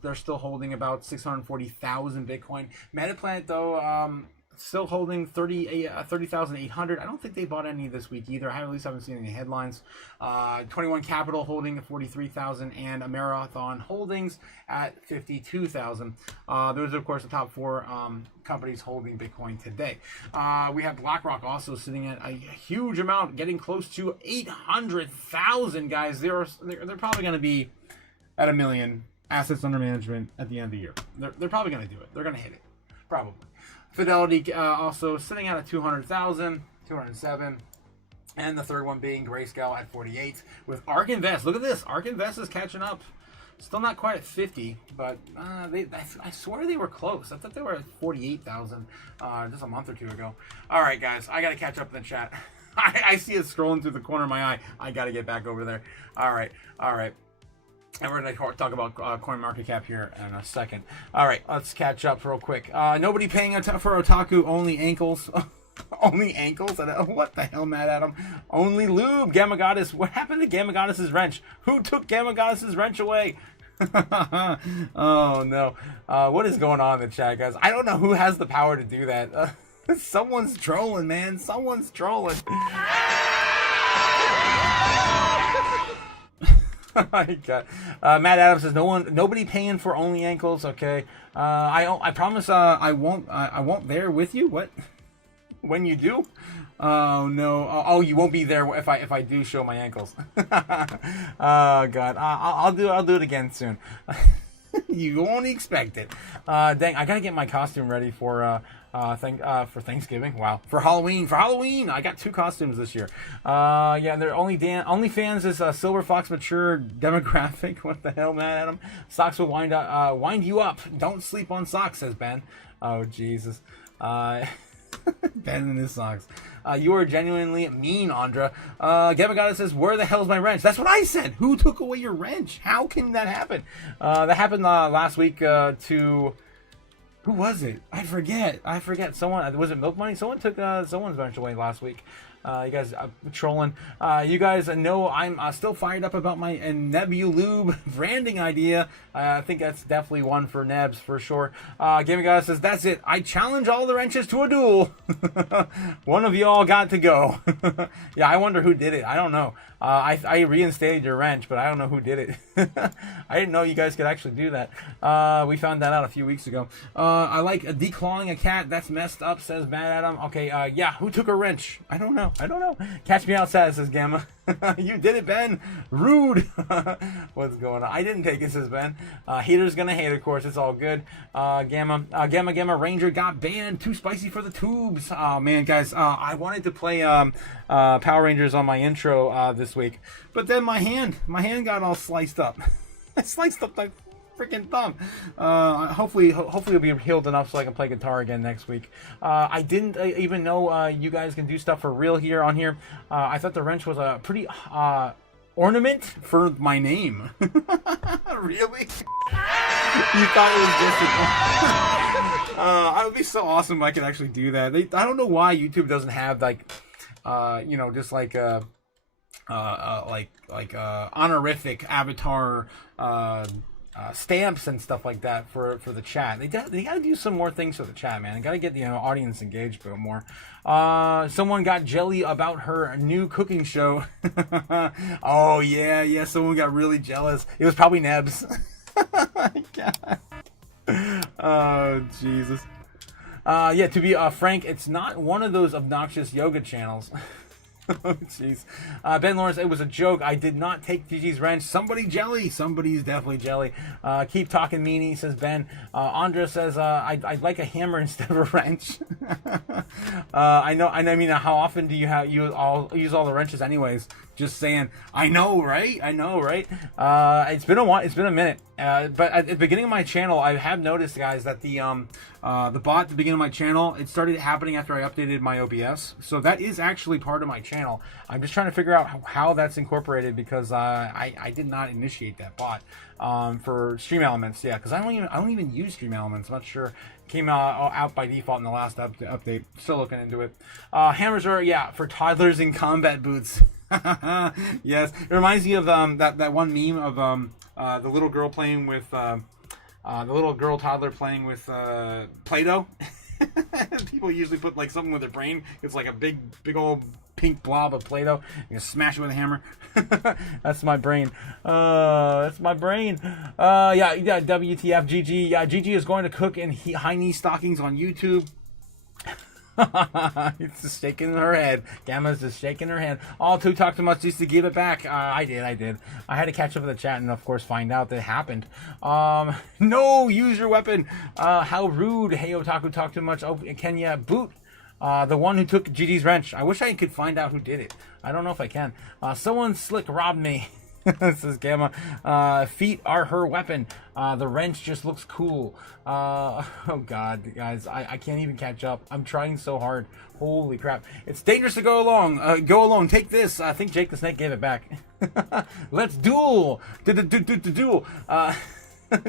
They're still holding about 640,000 Bitcoin. Metaplanet, though, still holding 30,800. I don't think they bought any this week either. I at least haven't seen any headlines. 21 Capital holding 43,000, and a Marathon Holdings at 52,000. Those are, of course, the top 4 companies holding Bitcoin today. We have BlackRock also sitting at a huge amount, getting close to 800,000, guys. They're probably going to be at 1 million assets under management at the end of the year. They're probably going to do it. They're going to hit it, probably. Fidelity also sitting out at 200,000, 207. And the third one being Grayscale at 48. With ARK Invest, look at this. ARK Invest is catching up. Still not quite at 50, but I swear they were close. I thought they were at 48,000 just a month or two ago. All right, guys, I got to catch up in the chat. I see it scrolling through the corner of my eye. I got to get back over there. All right. And we're going to talk about CoinMarketCap here in a second. All right, let's catch up real quick. Nobody paying for Otaku, only ankles. Only ankles? What the hell, Matt Adam? Only lube. Gamma Goddess. What happened to Gamma Goddess's wrench? Who took Gamma Goddess's wrench away? Oh, no. What is going on in the chat, guys? I don't know who has the power to do that. Someone's trolling, man. Someone's trolling. Matt Adams says nobody paying for only ankles. Okay, I promise I won't there with you. What? When you do? Oh no! Oh, you won't be there if I do show my ankles. Oh God! I'll do it again soon. You won't expect it. Dang! I gotta get my costume ready for Thanksgiving. Wow, for Halloween. I got 2 costumes this year. Yeah, they're OnlyFans is Silver Fox mature demographic. What the hell, man, Adam? Socks will wind you up. Don't sleep on socks, says Ben. Oh Jesus. Ben in his socks. You are genuinely mean, Andra. Gamagata says, where the hell's my wrench? That's what I said. Who took away your wrench? How can that happen? That happened last week to... Who was it? I forget. Someone, was it Milk Money? Someone took someone's wrench away last week. You guys trolling. You guys know I'm still fired up about my Nebulube branding idea. I think that's definitely one for Nebs for sure. Gaming Guy says, that's it. I challenge all the wrenches to a duel. One of y'all got to go. Yeah, I wonder who did it. I don't know. I reinstated your wrench, but I don't know who did it. I didn't know you guys could actually do that. We found that out a few weeks ago. I like declawing a cat. That's messed up, says Matt Adam. Okay, yeah, who took a wrench? I don't know. Catch me outside, says Gamma. You did it, Ben. Rude. What's going on? I didn't take it, says Ben. Hater's gonna hate, of course. It's all good. Gamma Ranger got banned. Too spicy for the tubes. Oh man, guys. I wanted to play Power Rangers on my intro this week, but then my hand got all sliced up. I sliced up the freaking thumb. Hopefully it'll be healed enough so I can play guitar again next week. I didn't even know you guys can do stuff for real here on here. I thought the wrench was a pretty ornament for my name. Really? You thought it was just it would be so awesome if I could actually do that. I don't know why YouTube doesn't have like just like honorific avatar stamps and stuff like that for the chat. They got to do some more things for the chat, man. They got to get the audience engaged a bit more. Someone got jelly about her new cooking show. Oh yeah, someone got really jealous. It was probably Nebs. God. Oh Jesus. Yeah, to be frank, it's not one of those obnoxious yoga channels. Oh, jeez. Ben Lawrence, it was a joke. I did not take GG's wrench. Somebody's definitely jelly. Keep talking, meanie, says Ben. Andra says, I'd like a hammer instead of a wrench. I mean, how often do you use all the wrenches anyways? Just saying. I know, right? It's been a minute. But at the beginning of my channel, I have noticed, guys, that the bot at the beginning of my channel, it started happening after I updated my OBS. So that is actually part of my channel. I'm just trying to figure out how that's incorporated because I did not initiate that bot for Stream Elements. Yeah, because I don't even use Stream Elements. I'm not sure. Came out by default in the last update. Still looking into it. Hammers are for toddlers in combat boots. Yes, it reminds me of that one meme of the little girl playing with the little girl toddler playing with Play-Doh. People usually put like something with their brain. It's like a big old pink blob of Play-Doh. You smash it with a hammer. That's my brain. That's my brain. Yeah, WTF, GG. Yeah, GG is going to cook in high knee stockings on YouTube. It's just shaking her head. Gamma's just shaking her head. All too talk too much just to give it back. I did. I had to catch up with the chat and of course find out that it happened. No, use your weapon. How rude. Hey, Otaku talk too much. Oh, Kenya boot. The one who took GG's wrench. I wish I could find out who did it. I don't know if I can. Someone slick robbed me. This is Gamma. Feet are her weapon. The wrench just looks cool. Oh god, guys, I can't even catch up. I'm trying so hard. Holy crap. It's dangerous to go along. Go alone. Take this. I think Jake the Snake gave it back. Let's duel. Duel.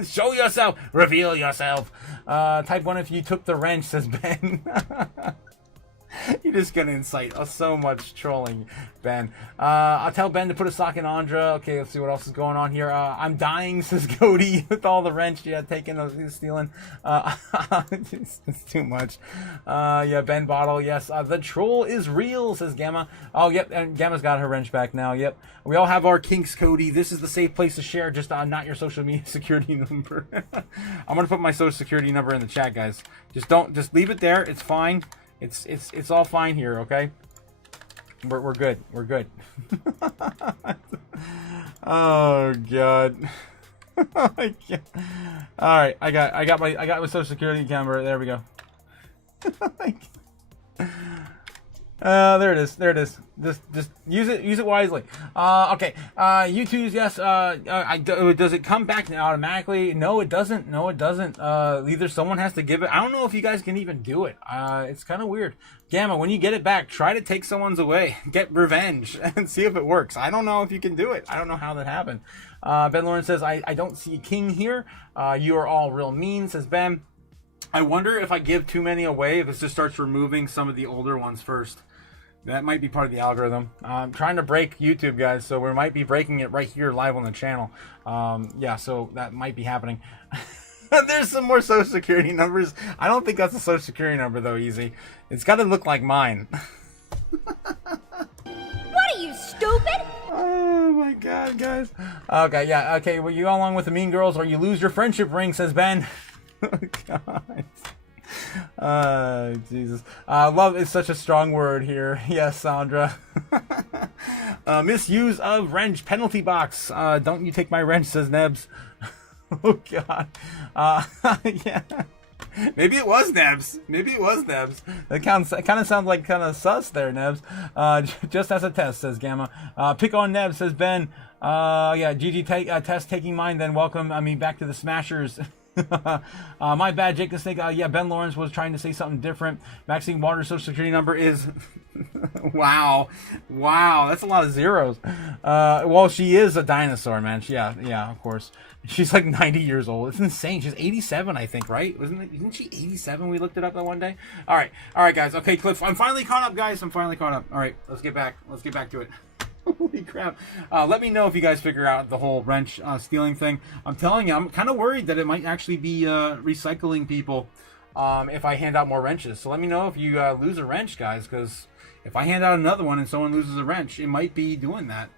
Show yourself. Reveal yourself. Type 1 if you took the wrench, says Ben. You're just gonna incite so much trolling, Ben. I'll tell Ben to put a sock in Andra. Okay, let's see what else is going on here. I'm dying, says Cody, with all the wrench. Yeah, stealing. It's too much. Yeah, Ben Bottle. Yes, the troll is real, says Gamma. Oh, yep, and Gamma's got her wrench back now. Yep, we all have our kinks, Cody. This is the safe place to share. Just not your social media security number. I'm gonna put my social security number in the chat, guys. Just leave it there. It's fine. It's all fine here, okay? We're good. We're good. Oh god. Oh my god. All right, I got my social security number. There we go. There it is. There it is. Just use it wisely. Okay. YouTube's yes. Does it come back automatically? No, it doesn't. No, it doesn't. Either someone has to give it. I don't know if you guys can even do it. It's kind of weird. Gamma, when you get it back, try to take someone's away. Get revenge and see if it works. I don't know if you can do it. I don't know how that happened. Ben Lawrence says, I don't see King here. You are all real mean, says Ben. I wonder if I give too many away, if it just starts removing some of the older ones first. That might be part of the algorithm. I'm trying to break YouTube, guys, so we might be breaking it right here live on the channel. Yeah, so that might be happening. There's some more social security numbers. I don't think that's a social security number, though, Easy. It's got to look like mine. What are you, stupid? Oh, my God, guys. Okay, yeah, okay. Well, you go along with the mean girls or you lose your friendship ring, says Ben. Oh, God. Jesus. Love is such a strong word here. Yes, Sandra. Misuse of wrench penalty box. Don't you take my wrench, says Nebs. Oh god. Yeah. Maybe it was Nebs. Maybe it was Nebs. That kind of sounds like kind of sus there, Nebs. Just as a test, says Gamma. Pick on Nebs, says Ben. Yeah, GG test taking mine, then welcome me back to the Smashers. My bad, Jake the Snake. Yeah, Ben Lawrence was trying to say something different. Maxine Waters' social security number is wow, that's a lot of zeros. Well, she is a dinosaur, man. Yeah, of course. She's like 90 years old. It's insane. She's 87, I think, right? Isn't she 87? We looked it up that one day. All right, guys. Okay, Cliff. I'm finally caught up, guys. I'm finally caught up. All right, let's get back to it. Holy crap. Let me know if you guys figure out the whole wrench stealing thing. I'm telling you, I'm kind of worried that it might actually be recycling people if I hand out more wrenches. So let me know if you lose a wrench, guys, because if I hand out another one and someone loses a wrench, it might be doing that.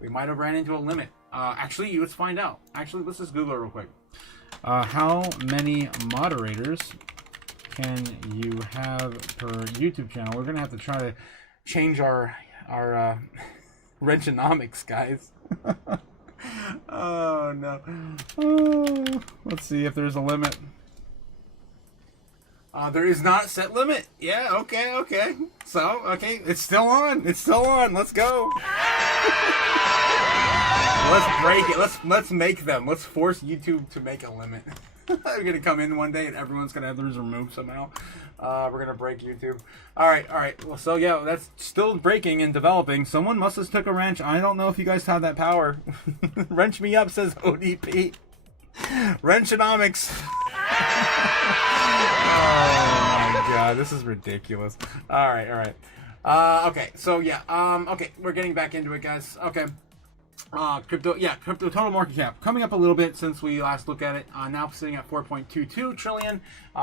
We might have ran into a limit. Actually, let's find out. Actually, let's just Google it real quick. How many moderators can you have per YouTube channel? We're going to have to try to change our wrenchonomics, guys. Oh no. Oh, let's see if there's a limit. There is not a set limit. Yeah, okay. So, okay, it's still on. Let's go. Let's break it. Let's make them. Let's force YouTube to make a limit. They're gonna come in one day and everyone's gonna have theirs removed somehow. We're gonna break YouTube. All right. Well, so yeah, that's still breaking and developing. Someone must have took a wrench. I don't know if you guys have that power. Wrench me up, says ODP. Wrenchonomics. Oh my god, this is ridiculous. All right. Okay, so yeah, okay, we're getting back into it, guys. Okay. Crypto total market cap coming up a little bit since we last looked at it. Now sitting at 4.22 trillion.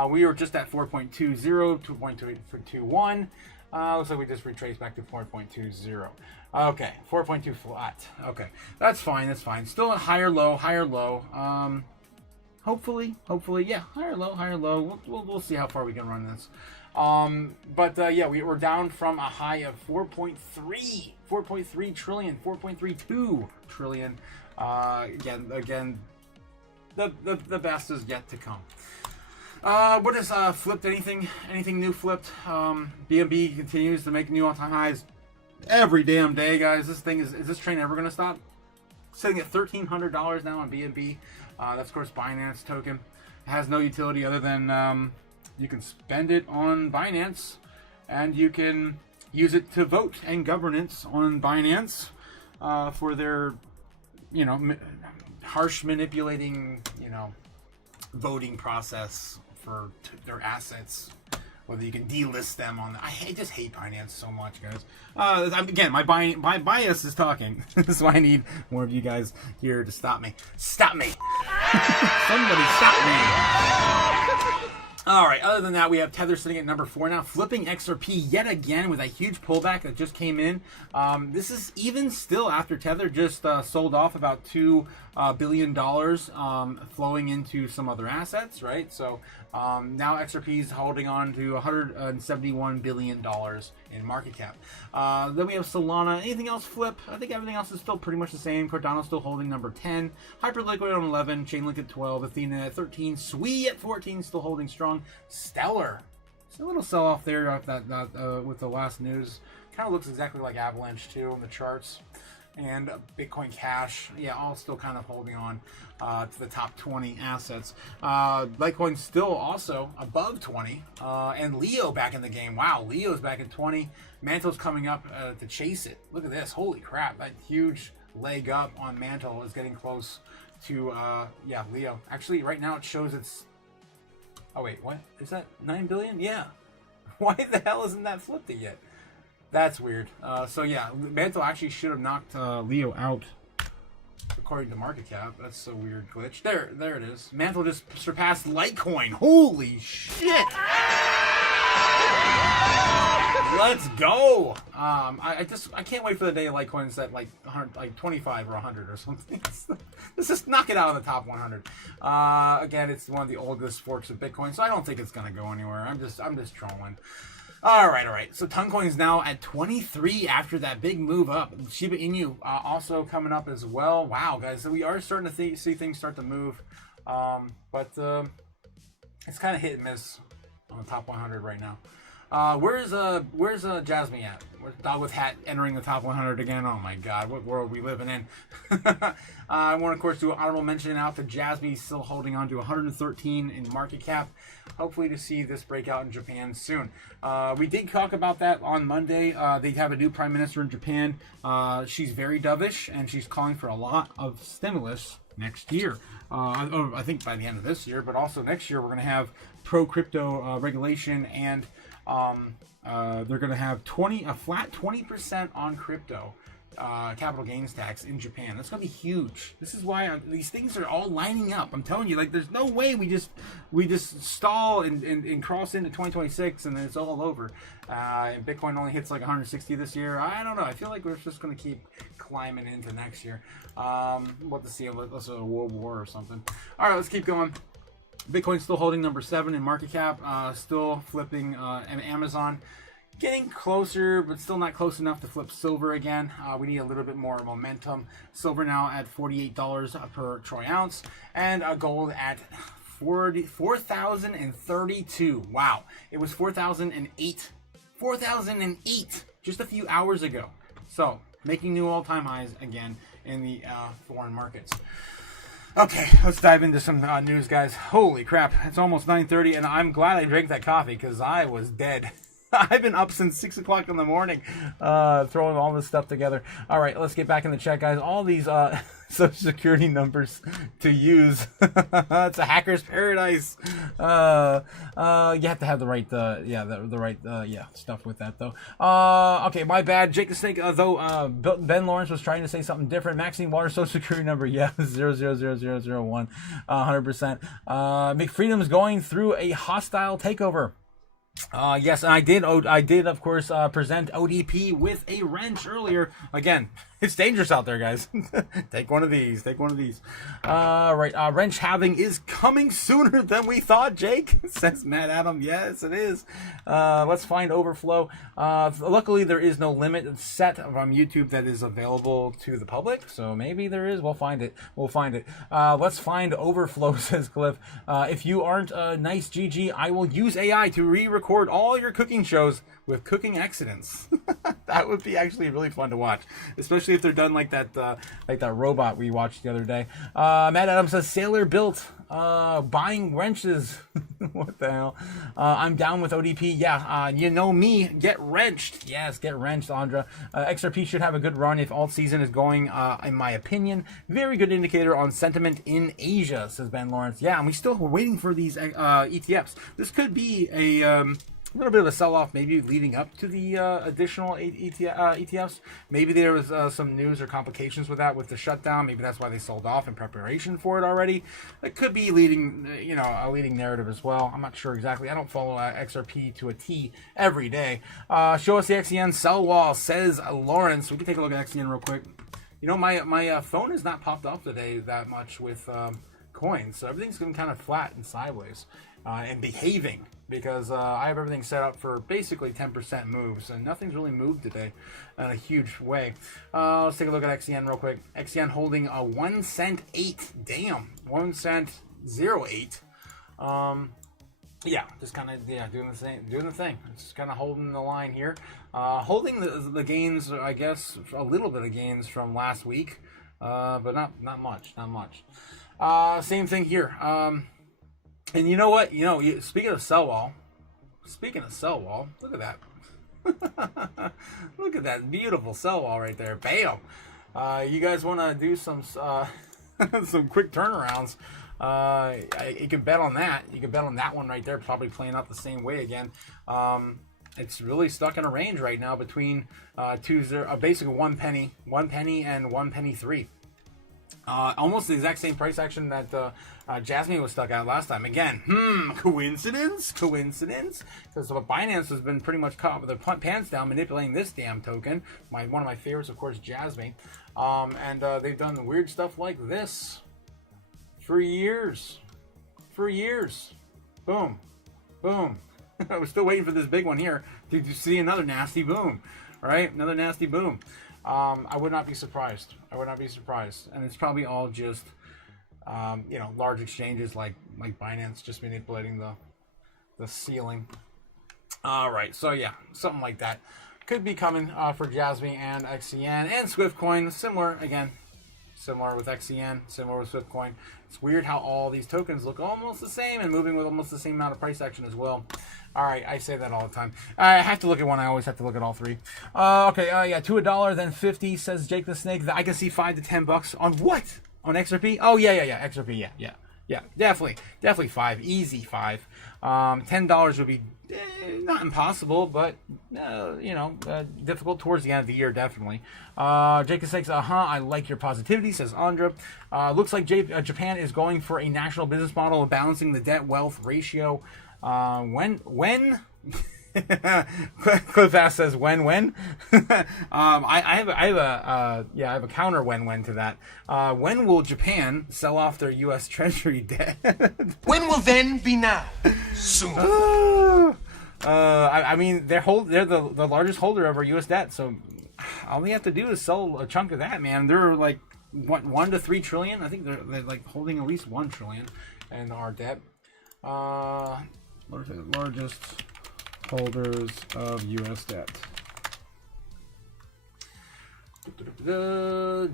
We were just at 4.20, 2.21. Looks like we just retraced back to 4.20. Okay, 4.2 flat. Okay, that's fine. That's fine. Still a higher low. Hopefully, yeah, higher low. We'll see how far we can run this. We were down from a high of 4.3 trillion, 4.32 trillion. Again, the best is yet to come. What is flipped? Anything new flipped? BNB continues to make new all-time highs every damn day, guys. Is this train ever gonna stop? Sitting at $1,300 now on BNB. That's of course Binance token. It has no utility other than you can spend it on Binance, and you can use it to vote and governance on Binance for their, harsh manipulating, voting process for their assets. Whether you can delist them on. I just hate Binance so much, guys. Again, my bias is talking. So I need more of you guys here to stop me. Stop me! Somebody stop me! All right. Other than that, we have Tether sitting at number 4 now, flipping XRP yet again with a huge pullback that just came in. This is even still after Tether just sold off about $2 billion flowing into some other assets, right? So now XRP is holding on to $171 billion in market cap. Then we have Solana. Anything else flip? I think everything else is still pretty much the same. Cardano's still holding number 10. Hyperliquid on 11. Chainlink at 12. Athena at 13. Sui at 14. Still holding strong. Stellar. It's a little sell-off there with the last news. Kind of looks exactly like Avalanche too on the charts. And Bitcoin Cash, yeah, all still kind of holding on to the top 20 assets. Litecoin still also above 20. And Leo back in the game. Wow, Leo's back at 20. Mantle's coming up to chase it. Look at this. Holy crap. That huge leg up on Mantle is getting close to, Leo. Actually, right now it shows it's... Oh, wait, what? Is that 9 billion? Yeah. Why the hell isn't that flipped it yet? That's weird. Mantle actually should have knocked Leo out according to market cap. That's a weird glitch. There it is. Mantle just surpassed Litecoin. Holy shit! Let's go. I can't wait for the day Litecoin's at like 25 or 100 or something. Let's just knock it out of the top 100. Again, it's one of the oldest forks of Bitcoin, so I don't think it's gonna go anywhere. I'm just trolling. All right. So Toncoin is now at 23 after that big move up. Shiba Inu also coming up as well. Wow, guys. So we are starting to see things start to move. But it's kind of hit and miss on the top 100 right now. Where's Jasmine at? Where's Dog with Hat entering the top 100 again? Oh my God, what world are we living in? I want to, of course, do an honorable mention out to Jasmine, still holding on to 113 in market cap. Hopefully to see this breakout in Japan soon. We did talk about that on Monday. They have a new prime minister in Japan. She's very dovish, and she's calling for a lot of stimulus next year. I think by the end of this year, but also next year we're going to have pro-crypto regulation, and they're going to have a flat 20% on crypto capital gains tax in Japan. That's going to be huge. This is why these things are all lining up. I'm telling you, like, there's no way we just stall and cross into 2026 and then it's all over. And Bitcoin only hits like 160 this year. I don't know. I feel like we're just going to keep climbing into next year. What to see? Let's a world war or something. All right, let's keep going. Bitcoin's still holding number 7 in market cap, still flipping Amazon. Getting closer, but still not close enough to flip silver again. We need a little bit more momentum. Silver now at $48 per troy ounce, and gold at 4,032. Wow, it was 4,008. 4,008 just a few hours ago. So making new all-time highs again in the foreign markets. Okay, let's dive into some news, guys. Holy crap, it's almost 9:30, and I'm glad I drank that coffee because I was dead. I've been up since 6 o'clock in the morning, throwing all this stuff together. All right, let's get back in the chat, guys. All these social security numbers to use. It's a hacker's paradise. You have to have the right, the right, stuff with that though. Okay, my bad. Jake the Snake. Though Ben Lawrence was trying to say something different. Maxine Water social security number, yeah, 000001, 100%. McFreedom's going through a hostile takeover. Yes, and I did of course present ODP with a wrench earlier. Again, it's dangerous out there, guys. Take one of these. Right, wrench halving is coming sooner than we thought, Jake, says Matt Adam. Yes, it is. Let's find overflow. Luckily there is no limit set from YouTube that is available to the public, so maybe there is. We'll find it. Let's find overflow, says Cliff. If you aren't a nice GG, I will use AI to re-record all your cooking shows with cooking accidents. That would be actually really fun to watch, especially if they're done like that robot we watched the other day. Matt Adams says Sailor built buying wrenches. What the hell? I'm down with ODP. Yeah, you know me. Get wrenched. Yes, get wrenched, Andra. XRP should have a good run if alt season is going, in my opinion. Very good indicator on sentiment in Asia, says Ben Lawrence. Yeah, and we're waiting for these ETFs. This could be a little bit of a sell-off, maybe leading up to the additional ETFs. Maybe there was some news or complications with that with the shutdown. Maybe that's why they sold off in preparation for it already. It could be leading, a leading narrative as well. I'm not sure exactly. I don't follow XRP to a T every day. Show us the XEN sell wall, says Lawrence. We can take a look at XEN real quick. My phone has not popped off today that much with coins, so everything's been kind of flat and sideways and behaving. Because I have everything set up for basically 10% moves, and nothing's really moved today in a huge way. Let's take a look at XEN real quick. XEN holding a 1 cent 8. Damn, 1 cent 08. Yeah, just kind of doing the thing. Just kind of holding the line here, holding the gains. I guess a little bit of gains from last week, but not much. Same thing here. And you know what? Speaking of sell wall, look at that. Look at that beautiful sell wall right there. Bam! You guys want to do some some quick turnarounds? You can bet on that. You can bet on that one right there, probably playing out the same way again. It's really stuck in a range right now between basically 1 penny, 1 penny, and 1 penny 3. Almost the exact same price action that Jasmine was stuck at last time. Again, coincidence? Because Binance has been pretty much caught with their pants down manipulating this damn token. One of my favorites, of course, Jasmine. And they've done weird stuff like this for years. Boom. I was still waiting for this big one here to see another nasty boom. Right? Another nasty boom. I would not be surprised. And it's probably all just, large exchanges like Binance just manipulating the ceiling. All right, so yeah, something like that could be coming for Jasmine and XCN and Swiftcoin. Similar with XCN, similar with Swiftcoin. It's weird how all these tokens look almost the same and moving with almost the same amount of price action as well. All right, I say that all the time. I have to look at one. I always have to look at all three. Okay, to $1, then 50, says Jake the Snake. I can see $5 to $10 on what? On XRP? Oh yeah, XRP. Yeah, definitely 5. Easy 5. $10 would be not impossible, but difficult towards the end of the year, definitely. Jake the Snake, I like your positivity, says Andra. Looks like Japan is going for a national business model of balancing the debt-wealth ratio. When Cliff Ass says when I have a counter when to that. When will Japan sell off their U.S. Treasury debt? When will then be now? Soon. I mean, they're the largest holder of our U.S. debt, so all we have to do is sell a chunk of that, man. They're like 1 to 3 trillion. I think they're like holding at least 1 trillion in our debt. Largest holders of U.S. debt.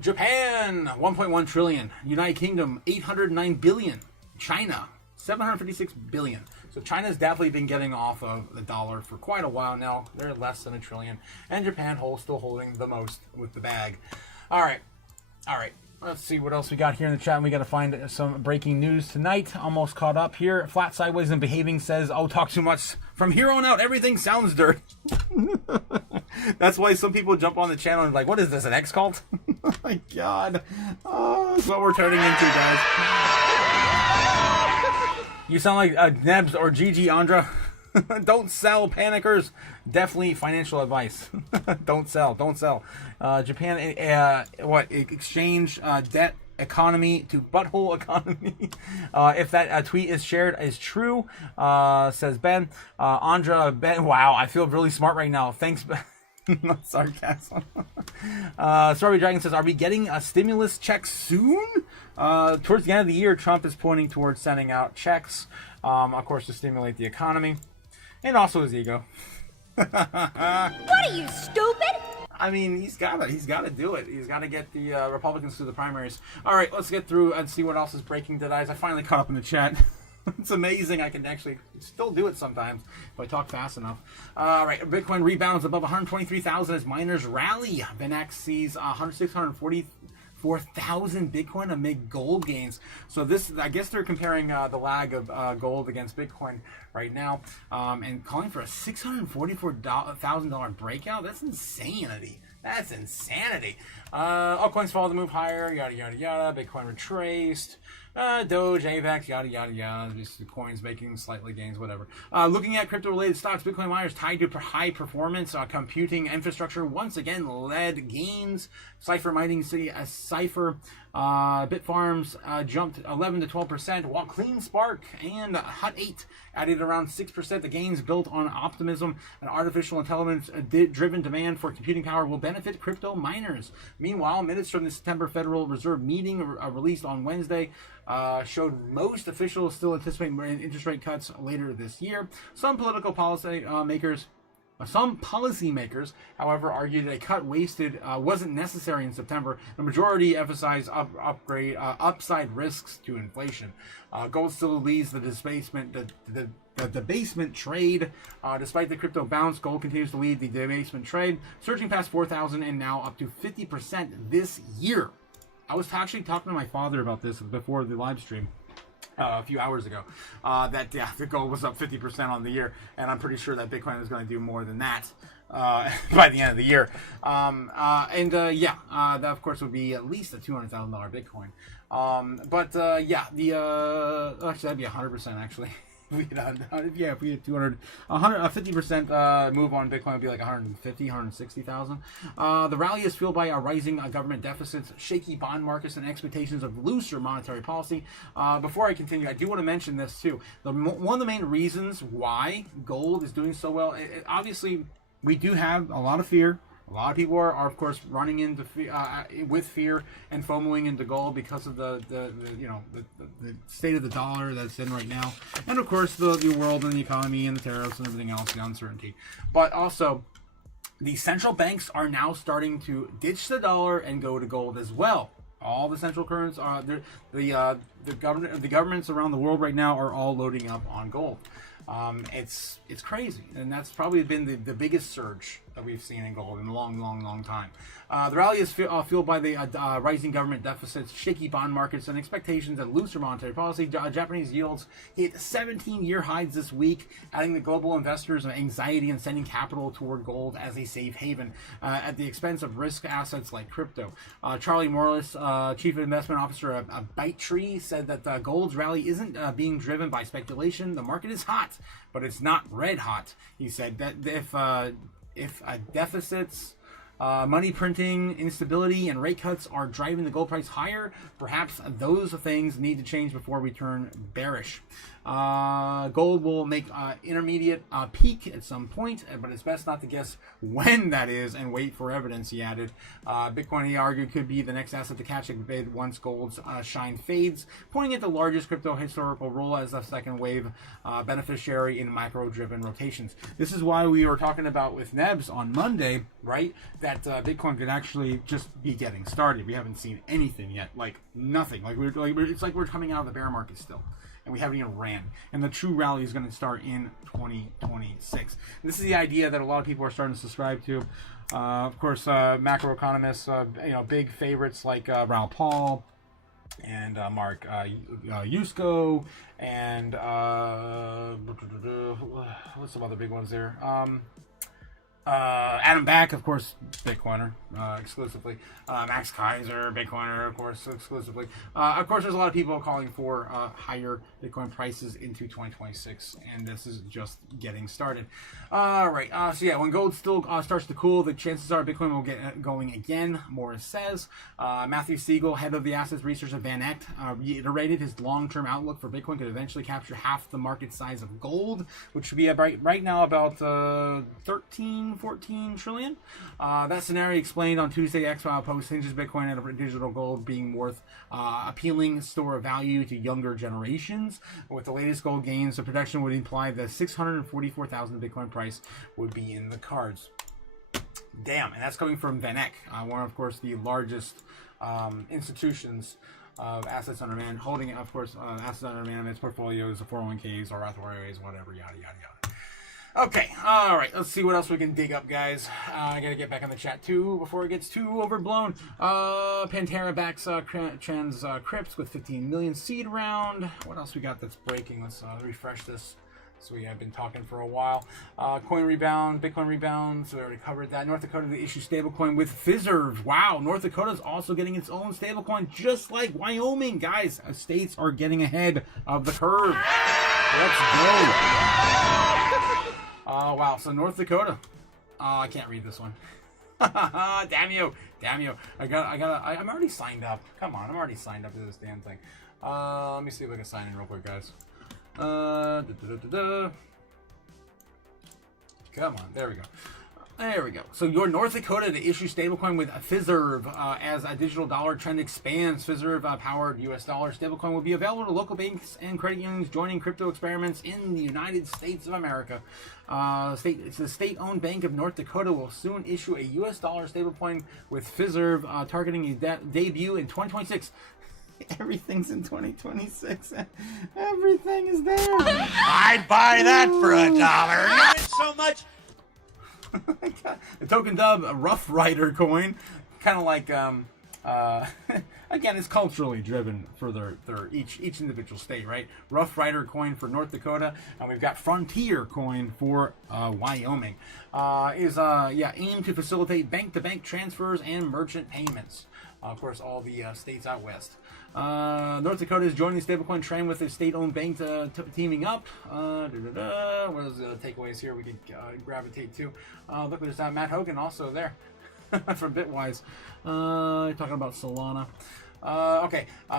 Japan, 1.1 trillion. United Kingdom, 809 billion. China, 756 billion. So China's definitely been getting off of the dollar for quite a while now. They're less than $1 trillion, and Japan still holding the most with the bag. All right. Let's see what else we got here in the chat. We got to find some breaking news tonight. Almost caught up here. Flat Sideways and Behaving says, "Oh, talk too much. From here on out, everything sounds dirty." That's why some people jump on the channel and like, what is this, an X cult? Oh my God. Oh, that's what we're turning into, guys. You sound like Nebs or Gigi Andra. Don't sell, panickers. Definitely financial advice. Don't sell. Japan, exchange debt economy to butthole economy. If that tweet is shared is true, says Ben. Andra, Ben, wow, I feel really smart right now. Thanks, Ben. Not sarcasm. Strawberry Dragon says, "Are we getting a stimulus check soon?" Towards the end of the year, Trump is pointing towards sending out checks, of course, to stimulate the economy and also his ego. What are you, stupid? I mean, he's got to do it. He's got to get the Republicans through the primaries. All right, let's get through and see what else is breaking today. I finally caught up in the chat. It's amazing. I can actually still do it sometimes if I talk fast enough. All right, Bitcoin rebounds above 123,000 as miners rally. VanEck sees 644,000 Bitcoin amid gold gains. So this, I guess they're comparing the lag of gold against Bitcoin right now, and calling for a $644,000 breakout. That's insanity. That's insanity. Altcoins follow the move higher. Yada yada yada. Bitcoin retraced. Doge, AVAX, yada yada yada. Just the coins making slightly gains, whatever. Looking at crypto-related stocks, Bitcoin miners tied to high performance computing infrastructure once again led gains. Cipher mining city, Cipher, Bitfarms jumped 11 to 12%, while Clean Spark and Hut 8 added around 6%. The gains built on optimism and artificial intelligence driven demand for computing power will benefit crypto miners. Meanwhile, minutes from the September Federal Reserve meeting released on Wednesday showed most officials still anticipate interest rate cuts later this year. Some policymakers, however, argued that a cut wasn't necessary in September. The majority emphasized upside risks to inflation. Gold still leads the debasement trade. Despite the crypto bounce, gold continues to lead the debasement trade, surging past 4,000 and now up to 50% this year. I was actually talking to my father about this before the live stream a few hours ago, that the gold was up 50% on the year, and I'm pretty sure that Bitcoin is going to do more than that by the end of the year. That of course would be at least a $200,000 Bitcoin. Actually that'd be 100% actually. If we had 50% move on Bitcoin would be like 160,000. The rally is fueled by a rising government deficits, shaky bond markets, and expectations of looser monetary policy. Before I continue, I do want to mention this too. One of the main reasons why gold is doing so well, obviously, we do have a lot of fear. A lot of people are of course running into with fear and FOMOing into gold because of the state of the dollar that's in right now, and of course the world and the economy and the tariffs and everything else, the uncertainty. But also, the central banks are now starting to ditch the dollar and go to gold as well. All the central currents are the governments around the world right now are all loading up on gold. It's crazy, and that's probably been the biggest surge that we've seen in gold in a long time. The rally is fueled by the rising government deficits, shaky bond markets, and expectations of looser monetary policy. Japanese yields hit 17-year highs this week, adding the global investors' anxiety and sending capital toward gold as a safe haven at the expense of risk assets like crypto. Charlie Morris, Chief Investment Officer of ByteTree, said that gold's rally isn't being driven by speculation. The market is hot, but it's not red hot. He said that if deficits, money printing, instability, and rate cuts are driving the gold price higher, perhaps those things need to change before we turn bearish. Gold will make intermediate peak at some point, but it's best not to guess when that is and wait for evidence, he added. Bitcoin, he argued, could be the next asset to catch a bid once gold's shine fades, pointing at the largest crypto historical role as a second wave beneficiary in macro-driven rotations. This is why we were talking about with Nebs on Monday, right, that Bitcoin could actually just be getting started. We haven't seen anything yet, like nothing. It's like we're coming out of the bear market still. and we haven't even ran. And the true rally is going to start in 2026. This is the idea that a lot of people are starting to subscribe to. Of course, macroeconomists, big favorites like Raoul Paul and Mark Yusko, and what's some other big ones there? Adam Back, of course, Bitcoiner, exclusively. Max Kaiser, Bitcoiner, of course, exclusively. Of course, there's a lot of people calling for higher Bitcoin prices into 2026, and this is just getting started. All right, so yeah, when gold still starts to cool, the chances are Bitcoin will get going again, Morris says. Matthew Siegel, head of the assets research at Van Eck, reiterated his long-term outlook for Bitcoin could eventually capture half the market size of gold, which would be right now about 14 trillion. That scenario explained on Tuesday X-File post hinges Bitcoin and digital gold being worth appealing store of value to younger generations. With the latest gold gains, the projection would imply that 644,000 Bitcoin price would be in the cards. Damn, and that's coming from Van Eck, one of course the largest institutions of assets under management, holding, of course, assets under management, portfolios, 401ks, or IRAs, whatever, yada yada yada. Okay, all right, let's see what else we can dig up, guys. I gotta get back on the chat too before it gets too overblown. Pantera backs Crypts with 15 million seed round. What else we got that's breaking? Let's refresh this. So we have been talking for a while. Coin rebound, Bitcoin rebound. So we already covered that. North Dakota to issue stablecoin with Fizzerv. Wow, North Dakota's also getting its own stablecoin, just like Wyoming, guys. States are getting ahead of the curve. Let's go. Wow. So North Dakota. I can't read this one. Damn you. I'm already signed up. Come on, I'm already signed up to this damn thing. Let me see if I can sign in real quick, guys. Come on, there we go. There we go. So your North Dakota to issue stablecoin with Fizzerv as a digital dollar trend expands. Fizzerv powered US dollar stablecoin will be available to local banks and credit unions joining crypto experiments in the United States of America. It's the state-owned Bank of North Dakota will soon issue a US dollar stablecoin with Fizzerv, targeting a debut in 2026. Everything's in 2026. Everything is there. I'd buy that for $1. You win so much. The token dub, a Rough Rider coin, kind of like again, it's culturally driven for their each individual state, right? Rough Rider coin for North Dakota, and we've got Frontier coin for Wyoming. Is aimed to facilitate bank-to-bank transfers and merchant payments. Of course, all the states out west. North Dakota is joining the stablecoin trend with a state-owned bank teaming up. What are the takeaways here we could gravitate to? Look, there's Matt Hogan also there from Bitwise. Talking about Solana.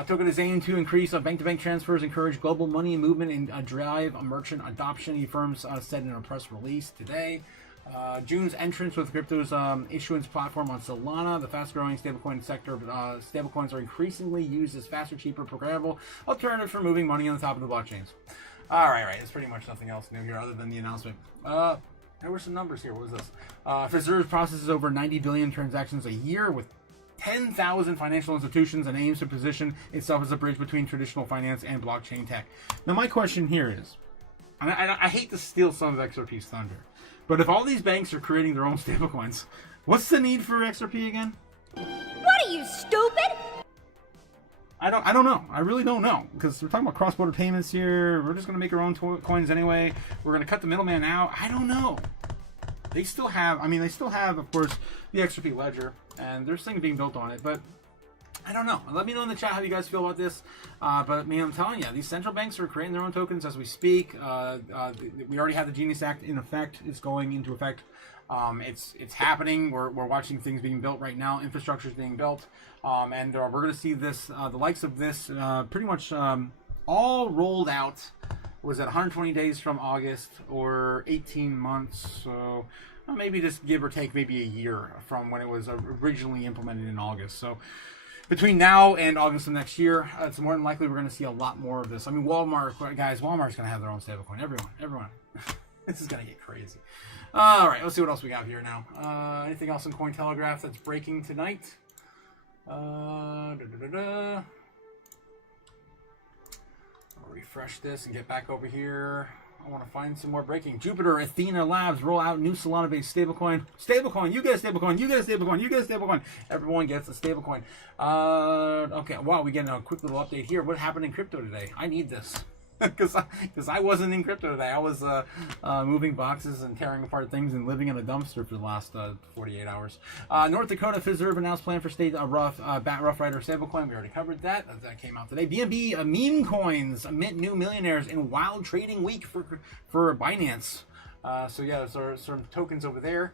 Token is aimed to increase bank-to-bank transfers, encourage global money movement, and drive merchant adoption, the firms said in a press release today. June's entrance with crypto's issuance platform on Solana, the fast-growing stablecoin sector. Stablecoins are increasingly used as faster, cheaper, programmable alternative for moving money on the top of the blockchains. All right. There's pretty much nothing else new here other than the announcement. There were some numbers here. What was this? Fizzerv processes over 90 billion transactions a year with 10,000 financial institutions and aims to position itself as a bridge between traditional finance and blockchain tech. Now, my question here is, and I hate to steal some of XRP's thunder, but if all these banks are creating their own stablecoins, what's the need for XRP again? What are you, stupid? I don't know. I really don't know, because we're talking about cross-border payments here. We're just going to make our own coins anyway. We're going to cut the middleman out. I don't know. They still have, of course, the XRP ledger, and there's things being built on it, but I don't know. Let me know in the chat how you guys feel about this. But I'm telling you, these central banks are creating their own tokens as we speak. We already have the Genius Act in effect. It's going into effect. It's happening. We're watching things being built right now. Infrastructure is being built, and we're going to see this, the likes of this, pretty much all rolled out. Was it 120 days from August or 18 months? So maybe just give or take maybe a year from when it was originally implemented in August. So between now and August of next year, it's more than likely we're going to see a lot more of this. I mean, Walmart's going to have their own stablecoin. Everyone. This is going to get crazy. All right, let's see what else we got here now. Anything else in Cointelegraph that's breaking tonight? refresh this and get back over here. I want to find some more breaking. Jupiter Athena Labs roll out new Solana-based stablecoin. Stablecoin, you get a stablecoin, you get a stablecoin, you get a stablecoin. Everyone gets a stablecoin. Okay, wow, we get a quick little update here. What happened in crypto today? I need this. Because I wasn't in crypto today. I was moving boxes and tearing apart things and living in a dumpster for the last 48 hours. North Dakota Reserve announced plan for state Rough Rider stablecoin. We already covered that. That came out today. BNB meme coins mint new millionaires in wild trading week for Binance. So yeah, there's some tokens over there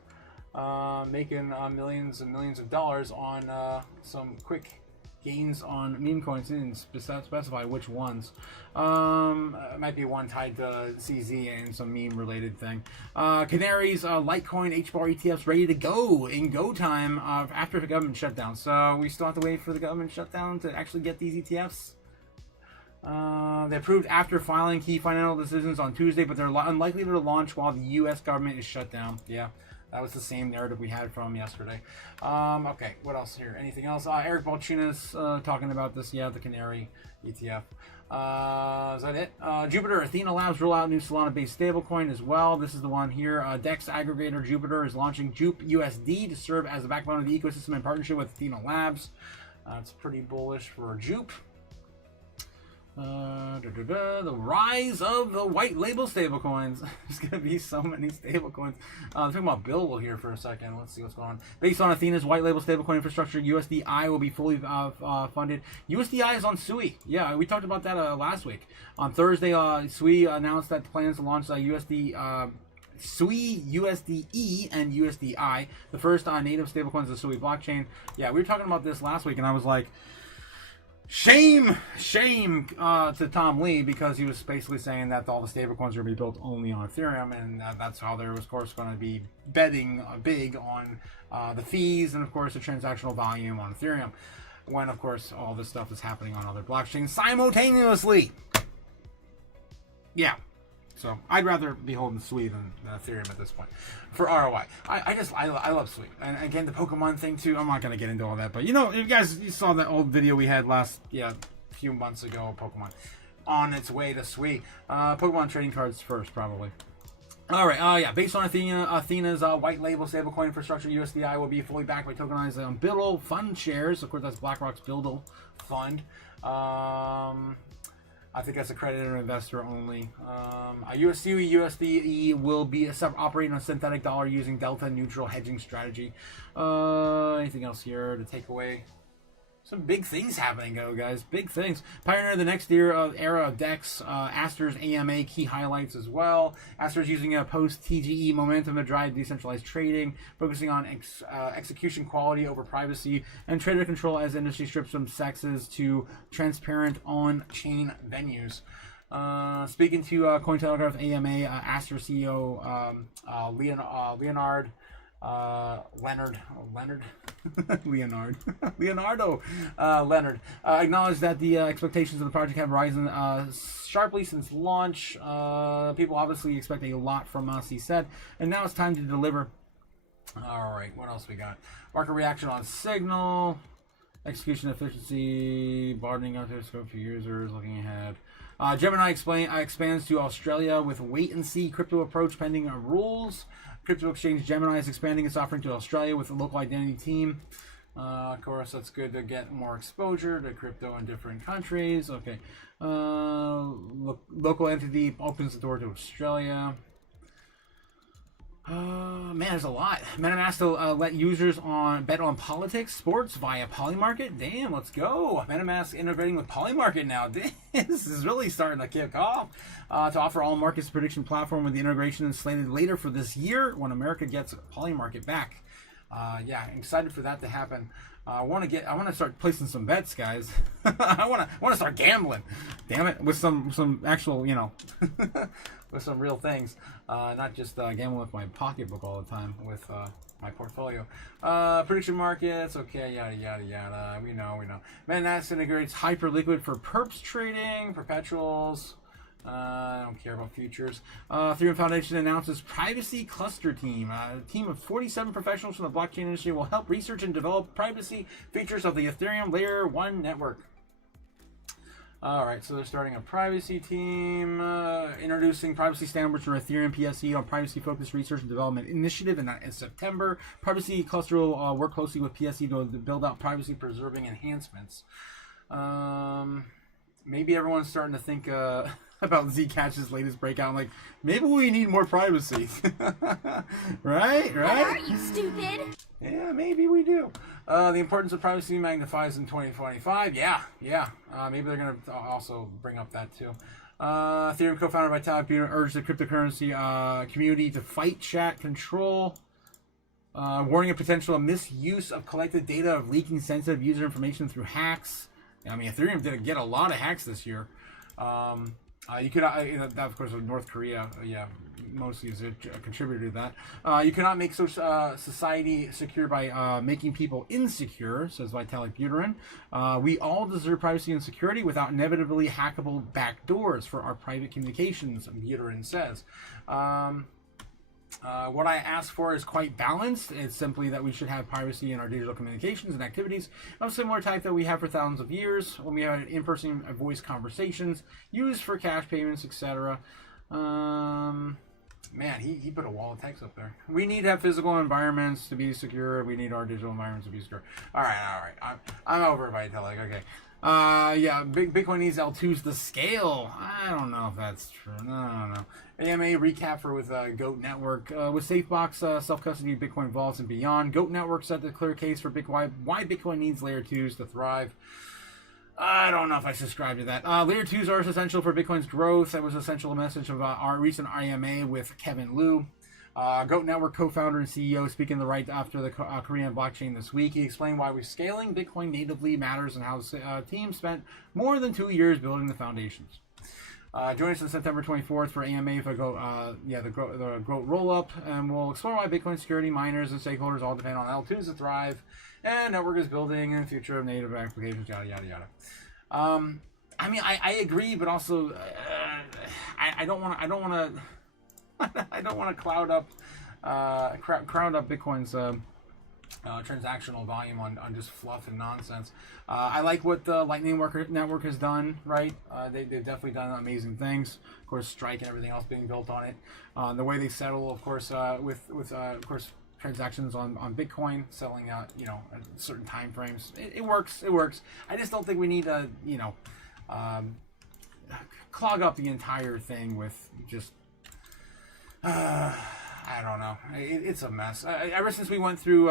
making millions and millions of dollars on some quick gains on meme coins. Didn't specify which ones. It might be one tied to CZ and some meme related thing. Canaries Litecoin HBAR ETFs ready to go in go time after the government shutdown. So we still have to wait for the government shutdown to actually get these ETFs. They approved after filing key final decisions on Tuesday, but they're unlikely to launch while the U.S. government is shut down. Yeah. That was the same narrative we had from yesterday. Okay, what else here? Anything else? Eric Balchunas talking about this. Yeah, the Canary ETF. Is that it? Jupiter Athena Labs roll out new Solana-based stablecoin as well. This is the one here. DEX aggregator Jupiter is launching Jupe USD to serve as the backbone of the ecosystem in partnership with Athena Labs. It's pretty bullish for Jupe. The rise of the white label stablecoins. There's going to be so many stablecoins. Talking about Bill here for a second. Let's see what's going on. Based on Athena's white label stablecoin infrastructure, USDI will be fully funded. USDI is on SUI. Yeah, we talked about that last week. On Thursday, SUI announced that plans to launch SUI, USDE, and USDI, the first native stablecoins of the SUI blockchain. Yeah, we were talking about this last week, and I was like, shame to Tom Lee, because he was basically saying that all the stablecoins are going to be built only on Ethereum, and that's how they're, of course, going to be betting big on the fees and, of course, the transactional volume on Ethereum, when, of course, all this stuff is happening on other blockchains simultaneously. Yeah. So I'd rather be holding SUI than Ethereum at this point for ROI. I love SUI, and again the Pokemon thing too. I'm not gonna get into all that, but you saw that old video we had few months ago. Pokemon on its way to SUI. Pokemon trading cards first, probably. All right. Based on Athena's white label stablecoin infrastructure, USDI will be fully backed by tokenized Buildle fund shares. Of course, that's BlackRock's Buildle fund. I think that's accredited investor only. USD USDE will be operating on a synthetic dollar using delta neutral hedging strategy. Anything else here to take away? Some big things happening, guys. Big things. Pioneer the next era of DEX. Aster's AMA key highlights as well. Aster's using a post-TGE momentum to drive decentralized trading, focusing on execution quality over privacy, and trader control as industry strips from sexes to transparent on-chain venues. Speaking to Cointelegraph AMA, Aster CEO Leonardo Leonard acknowledged that the expectations of the project have risen sharply since launch. People obviously expect a lot from us, he said, and now it's time to deliver. All right, what else we got? Market reaction on Signal, execution efficiency, broadening out their scope for users, looking ahead. Gemini expands to Australia with wait-and-see crypto approach pending rules. Crypto exchange Gemini is expanding its offering to Australia with a local identity team. Of course, that's good to get more exposure to crypto in different countries. Okay. Local entity opens the door to Australia. Man, there's a lot. MetaMask to let users bet on politics, sports via Polymarket. Damn, let's go. MetaMask integrating with Polymarket now. This is really starting to kick off. To offer all markets prediction platform with the integration slated later for this year when America gets Polymarket back. Yeah, I'm excited for that to happen. I want to start placing some bets, guys. I want to start gambling. Damn it, with some actual, with some real things, not just gambling with my pocketbook all the time with my portfolio. Prediction markets, okay, yada yada yada. We know. MetaMask integrates Hyperliquid for perps trading, perpetuals. I don't care about futures. Ethereum Foundation announces privacy cluster team. A team of 47 professionals from the blockchain industry will help research and develop privacy features of the Ethereum Layer 1 network. All right, so they're starting a privacy team, introducing privacy standards for Ethereum PSE on privacy-focused research and development initiative in September. Privacy cluster will work closely with PSE to build out privacy-preserving enhancements. Maybe everyone's starting to think about Zcash's latest breakout. Like, maybe we need more privacy. Right? Are you stupid? Yeah, maybe we do. The importance of privacy magnifies in 2025. Yeah. Maybe they're going to also bring up that too. Ethereum co-founder Vitalik Buterin urged the cryptocurrency community to fight chat control, warning of potential misuse of collected data of leaking sensitive user information through hacks. I mean, Ethereum did get a lot of hacks this year. You could, that of course, with North Korea, mostly is a contributor to that. You cannot make society secure by making people insecure, says Vitalik Buterin. We all deserve privacy and security without inevitably hackable backdoors for our private communications, Buterin says. What I ask for is quite balanced. It's simply that we should have privacy in our digital communications and activities of similar type that we have for thousands of years when we have in-person voice conversations used for cash payments, etc. Man, he put a wall of text up there. We need to have physical environments to be secure. We need our digital environments to be secure. All right. I'm over Vitalik. Okay. Bitcoin needs L2s to scale. I don't know if that's true. No. AMA recap for with Goat Network. With SafeBox, self-custody, Bitcoin vaults, and beyond, Goat Network set the clear case for Bitcoin, why Bitcoin needs layer 2s to thrive. I don't know if I subscribe to that. Layer 2s are essential for Bitcoin's growth. That was an essential message of our recent IMA with Kevin Liu. Goat Network co-founder and CEO speaking the right after the Korean blockchain this week. He explained why scaling Bitcoin natively matters and how the team spent more than 2 years building the foundations. Join us on September 24th for AMA for the Goat roll-up, and we'll explore why Bitcoin security, miners, and stakeholders all depend on L2s to thrive, and network is building and the future of native applications, yada, yada, yada. I mean, I agree, but also I don't want to cloud up Bitcoin's transactional volume on just fluff and nonsense. I like what the Lightning Network has done, right? They've definitely done amazing things. Of course, Strike and everything else being built on it. The way they settle, of course, with transactions on Bitcoin, selling out, at certain time frames. It works. I just don't think we need to, clog up the entire thing with just I don't know. It's a mess. Ever since we went through,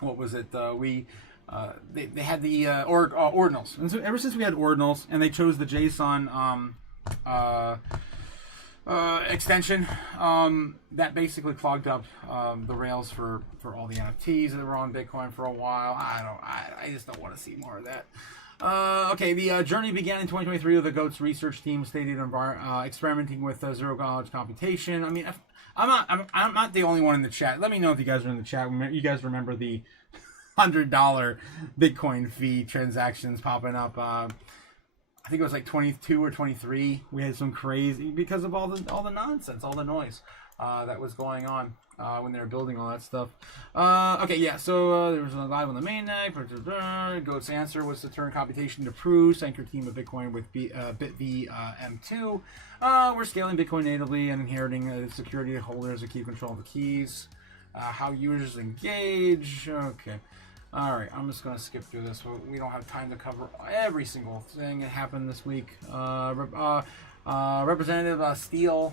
what was it? They had the ordinals. And so ever since we had ordinals, and they chose the JSON extension, that basically clogged up the rails for all the NFTs that were on Bitcoin for a while. I just don't want to see more of that. Okay, the journey began in 2023 with the GOAT's research team stated experimenting with zero knowledge computation. I mean, I'm not the only one in the chat. Let me know if you guys are in the chat. You guys remember the $100 Bitcoin fee transactions popping up. I think it was like 22 or 23. We had some crazy because of all the nonsense, all the noise that was going on when they were building all that stuff. Okay, yeah. So there was a live on the mainnet. Goat's answer was to turn computation to proofs. Anchor team of Bitcoin with BitV M2. We're scaling Bitcoin natively and inheriting security holders to keep control of the keys. How users engage. Okay. All right, I'm just going to skip through this. We don't have time to cover every single thing that happened this week. Representative Steele,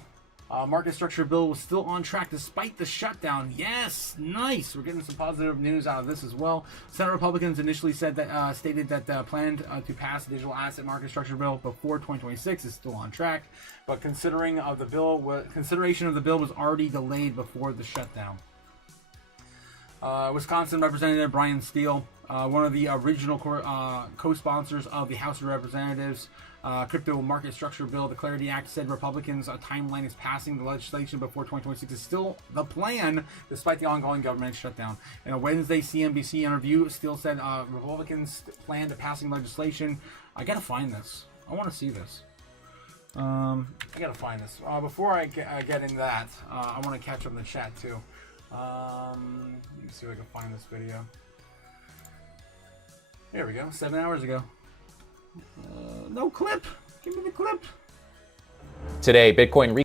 market structure bill was still on track despite the shutdown. Yes, nice. We're getting some positive news out of this as well. Senate Republicans initially said that stated that planned to pass the digital asset market structure bill before 2026 is still on track, but consideration of the bill was already delayed before the shutdown. Wisconsin Representative Brian Steele, one of the original co-sponsors of the House of Representatives Crypto Market Structure Bill, the Clarity Act, said Republicans' timeline is passing the legislation before 2026 is still the plan, despite the ongoing government shutdown. In a Wednesday CNBC interview, Steele said Republicans plan to passing legislation. I gotta find this. I want to see this. I gotta find this. Before I get into that, I want to catch up in the chat too. Let me see if I can find this video. There we go, 7 hours ago. No clip. Give me the clip. Today, Bitcoin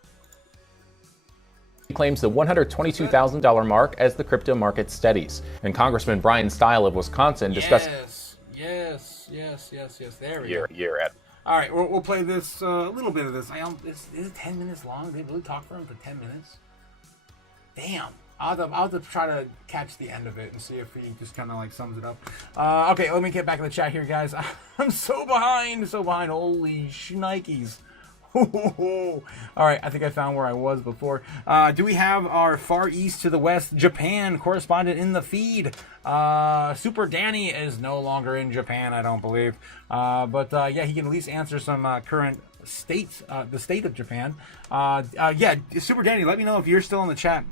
reclaims the $122,000 mark as the crypto market steadies. And Congressman Brian Stile of Wisconsin discussed Yes. There we go. year at. All right, we'll play this, a little bit of this. Is it 10 minutes long? They really talk for him for 10 minutes? Damn. I'll have to try to catch the end of it and see if he just kind of like sums it up. Okay, let me get back in the chat here, guys. I'm so behind. Holy shnikes. All right, I think I found where I was before. Do we have our far east to the west Japan correspondent in the feed? Super Danny is no longer in Japan, I don't believe. But yeah, he can at least answer some current states, the state of Japan. Yeah, Super Danny, let me know if you're still in the chat.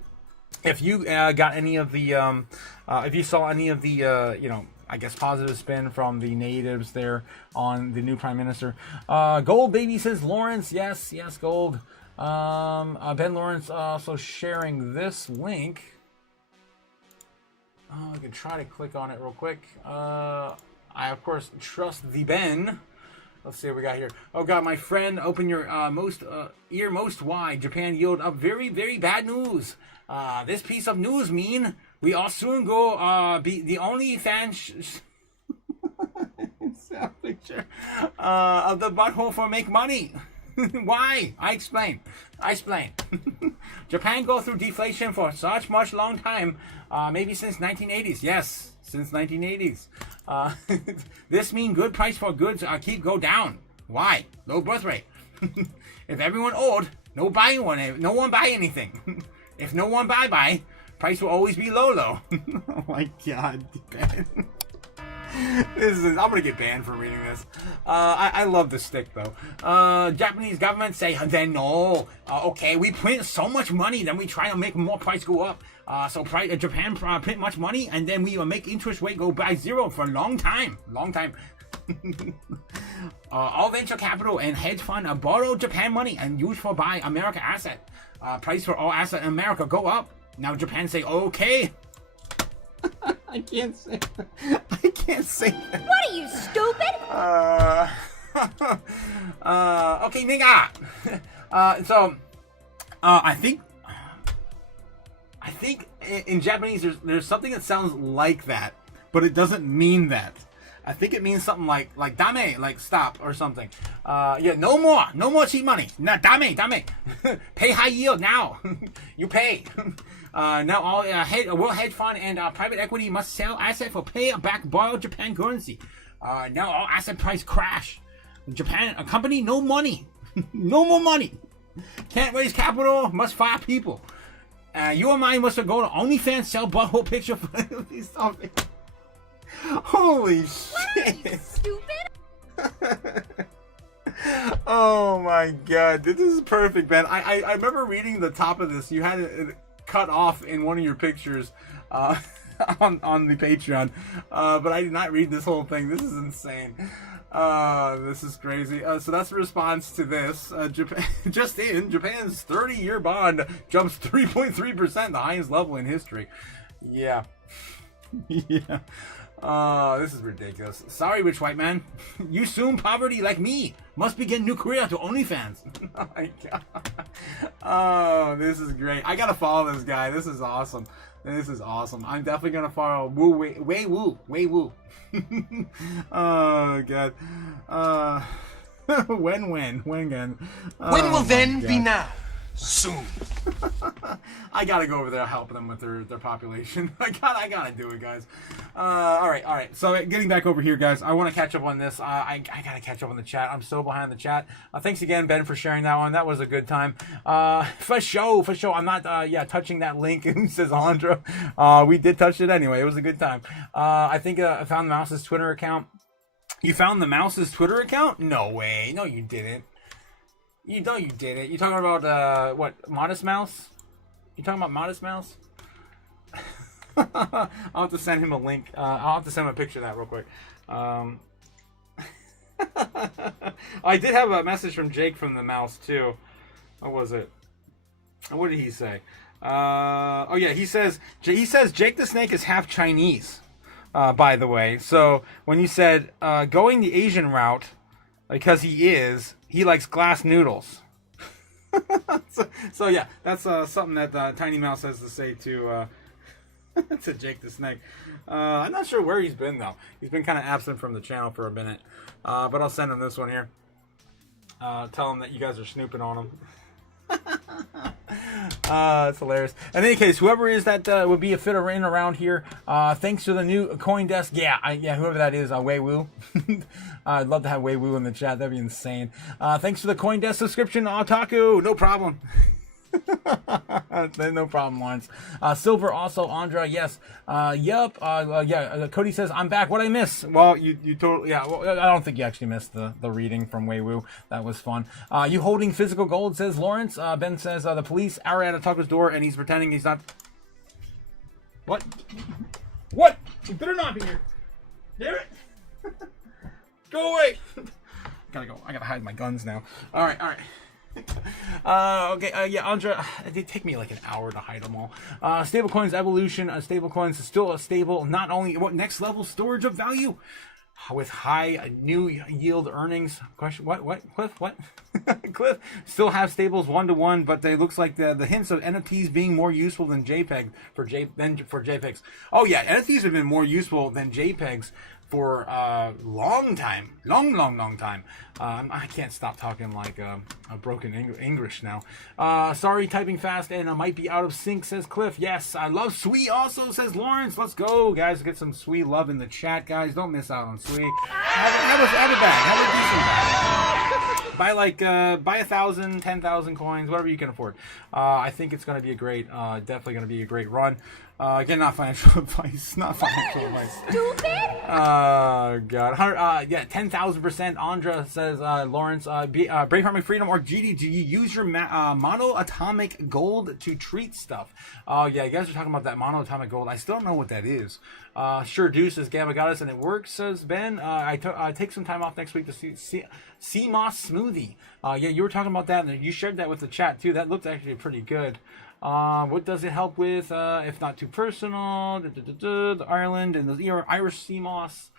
If you got any of the, if you saw any of the, you know, I guess positive spin from the natives there on the new prime minister. Gold Baby says Lawrence, yes, Gold. Ben Lawrence also sharing this link. I can try to click on it real quick. I of course trust the Ben. Let's see what we got here. Oh God, my friend, open your ear most wide. Japan yield up very, very bad news. This piece of news mean we all soon go be the only fan picture of the butthole for make money. Why? I explain. Japan go through deflation for such much long time, maybe since 1980s. Yes, since 1980s. This mean good price for goods keep go down. Why? Low birth rate. If everyone old, no one buy anything. If no one buy, price will always be low. Oh my God, Ben. I'm gonna get banned for reading this. I love the stick though. Japanese government say then no. Okay, we print so much money, then we try to make more price go up. So Japan print much money, and then we make interest rate go by zero for a long time. All venture capital and hedge fund borrow Japan money and use for buy America asset. Price for all asset in America go up. Now Japan say okay. I can't say that. What are you, stupid? Okay, nigga. So I think in Japanese there's something that sounds like that, but it doesn't mean that. I think it means something like dame, like stop or something. Yeah, no more cheap money. Nah, dame. Pay high yield now. You pay. Now all world hedge fund and private equity must sell asset for pay back borrowed Japan currency. Now all asset price crash. Japan, a company, no money. No more money. Can't raise capital, must fire people. You and mine must go to OnlyFans, sell butthole picture for something. Holy shit. What are you, stupid? Oh my God, this is perfect, Ben. I remember reading the top of this. You had it cut off in one of your pictures on the Patreon, but I did not read this whole thing. This is insane. This is crazy. So that's the response to this. Japan's 30-year bond jumps 3.3%, the highest level in history. Yeah. Yeah. This is ridiculous. Sorry, rich white man. You soon poverty like me. Must begin new career to OnlyFans. Oh my God. Oh, this is great. I gotta follow this guy. This is awesome. I'm definitely gonna follow Wei Wu. Oh God. When again? When will then be now? Soon. I gotta go over there help them with their population. I gotta do it, guys. All right. So getting back over here, guys, I want to catch up on this. I gotta catch up on the chat. I'm so behind the chat. Thanks again, Ben, for sharing that one. That was a good time. For sure. I'm not touching that link. Says Alondra. We did touch it anyway. It was a good time. I think I found the Mouse's Twitter account. You found the Mouse's Twitter account? No way. No, you didn't. You know you did it. You talking about what? Modest Mouse? You talking about Modest Mouse? I'll have to send him a link. I'll have to send him a picture of that real quick. I did have a message from Jake from the Mouse too. What was it? What did he say? Oh yeah, he says Jake the Snake is half Chinese. By the way, so when you said going the Asian route. because he likes glass noodles. so yeah, that's something that Tiny Mouse has to say to to Jake the Snake. I'm not sure where he's been though. He's been kind of absent from the channel for a minute, but I'll send him this one here. Tell him that you guys are snooping on him. It's hilarious. In any case, whoever is that would be a fit in around here, thanks to the new CoinDesk. Yeah, whoever that is, Wei Wu. I'd love to have Wei Wu in the chat. That'd be insane. Thanks for the CoinDesk subscription, Otaku. No problem. No problem, Lawrence. Silver also, Andra, yes. Yup. Cody says, I'm back. What'd I miss? Well, you totally, yeah. Well, I don't think you actually missed the reading from Wei Wu. That was fun. You holding physical gold, says Lawrence. Ben says, the police are at Otaku's door and he's pretending he's not. What? What? You better not be here. Damn it. Go away. Gotta go. I gotta hide my guns now. All right. Okay, Andra, it did take me like an hour to hide them all. Stablecoins evolution. Stablecoins is still a stable, not only what next level storage of value with high new yield earnings. Question? What? Cliff? What? Cliff still have stables 1-to-1, but they looks like the hints of NFTs being more useful than JPEG for JPEGs. Oh yeah, NFTs have been more useful than JPEGs for a long time. Long time. I can't stop talking like a broken English now. Sorry, typing fast and I might be out of sync, says Cliff. Yes, I love Sweet also, says Lawrence. Let's go, guys. Get some Sweet love in the chat, guys. Don't miss out on Sweet. Have a bag. Have a decent bag. Buy 1,000, 10,000 coins, whatever you can afford. I think it's going to be definitely going to be a great run. Again, not financial advice. Not financial advice. Stupid. God. 10,000%. Andra says, Lawrence, Braveheart McFreedom or GDG, use your monoatomic gold to treat stuff. Yeah, you guys are talking about that monoatomic gold. I still don't know what that is. Sure do, says Gamma Goddess, and it works, says Ben. I take some time off next week to see CMOS smoothie. Yeah, you were talking about that, and you shared that with the chat, too. That looked actually pretty good. What does it help with, if not too personal? The Ireland and the Irish CMOS.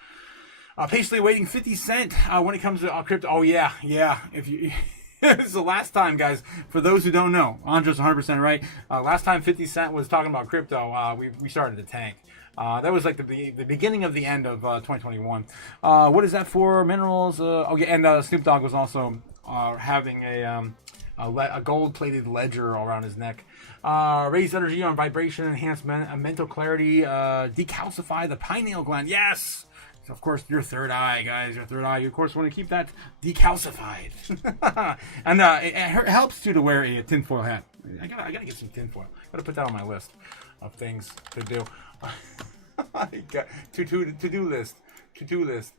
Patiently waiting 50 Cent when it comes to crypto. Oh, yeah. If you... This is the last time, guys, for those who don't know, Andre's 100% right. Last time 50 Cent was talking about crypto, we started to tank. That was like the beginning of the end of 2021. What is that for? Minerals? And Snoop Dogg was also having a gold-plated ledger around his neck. Raised energy on vibration, enhanced mental clarity, decalcify the pineal gland. Yes! Of course, your third eye, guys. Your third eye. You, of course, want to keep that decalcified. And it helps, too, to wear a tinfoil hat. I gotta get some tinfoil. Gotta put that on my list of things to do. To-do list. To-do list.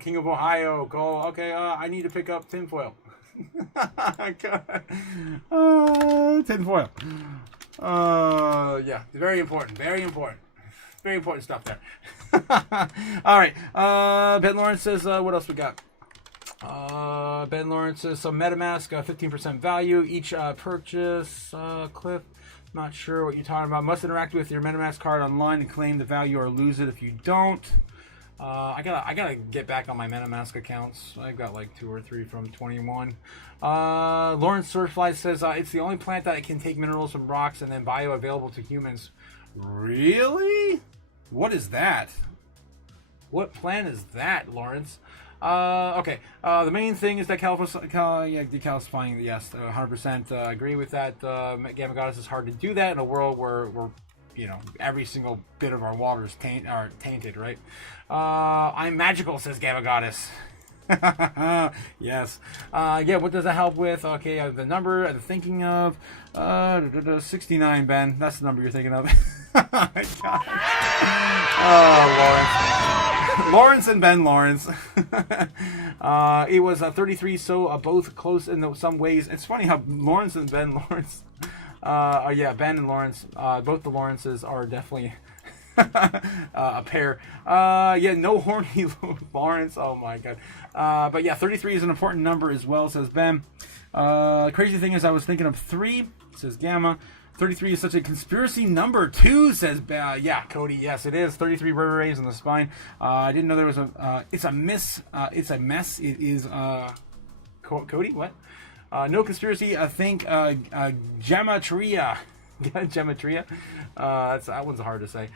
King of Ohio. Go. Okay, I need to pick up tinfoil. Tinfoil. Yeah, very important. Very important. Very important stuff there. All right. Ben Lawrence says, what else we got? Ben Lawrence says, so MetaMask, 15% value each purchase. Cliff, not sure what you're talking about. Must interact with your MetaMask card online and claim the value or lose it if you don't. I gotta get back on my MetaMask accounts. I've got like 2 or 3 from 21. Lawrence Surfly says, it's the only plant that can take minerals from rocks and then bioavailable to humans. Really? What is that? What plant is that, Lawrence? Okay. The main thing is that decalcifying. Yes, 100% agree with that. Gamma Goddess, is hard to do that in a world where every single bit of our water is tainted, right? I'm magical, says Gamma Goddess. Yes. Yeah, what does that help with? Okay, the number I'm thinking of, 69, Ben. That's the number you're thinking of. Oh, Lawrence and Ben Lawrence. It was 33, so both close in some ways. It's funny how Lawrence and Ben Lawrence, Ben and Lawrence, both the Lawrences are definitely a pair. Yeah, no horny Lawrence. Oh my god. But yeah, 33 is an important number as well, says Ben. Crazy thing is, I was thinking of 3, says Gamma. 33 is such a conspiracy number, too, says yeah, Cody. Yes, it is. 33 vertebrae in the spine. I didn't know there was a. It's a miss. It's a mess. It is. Cody, what? No conspiracy. I think gematria. Gematria. That one's hard to say.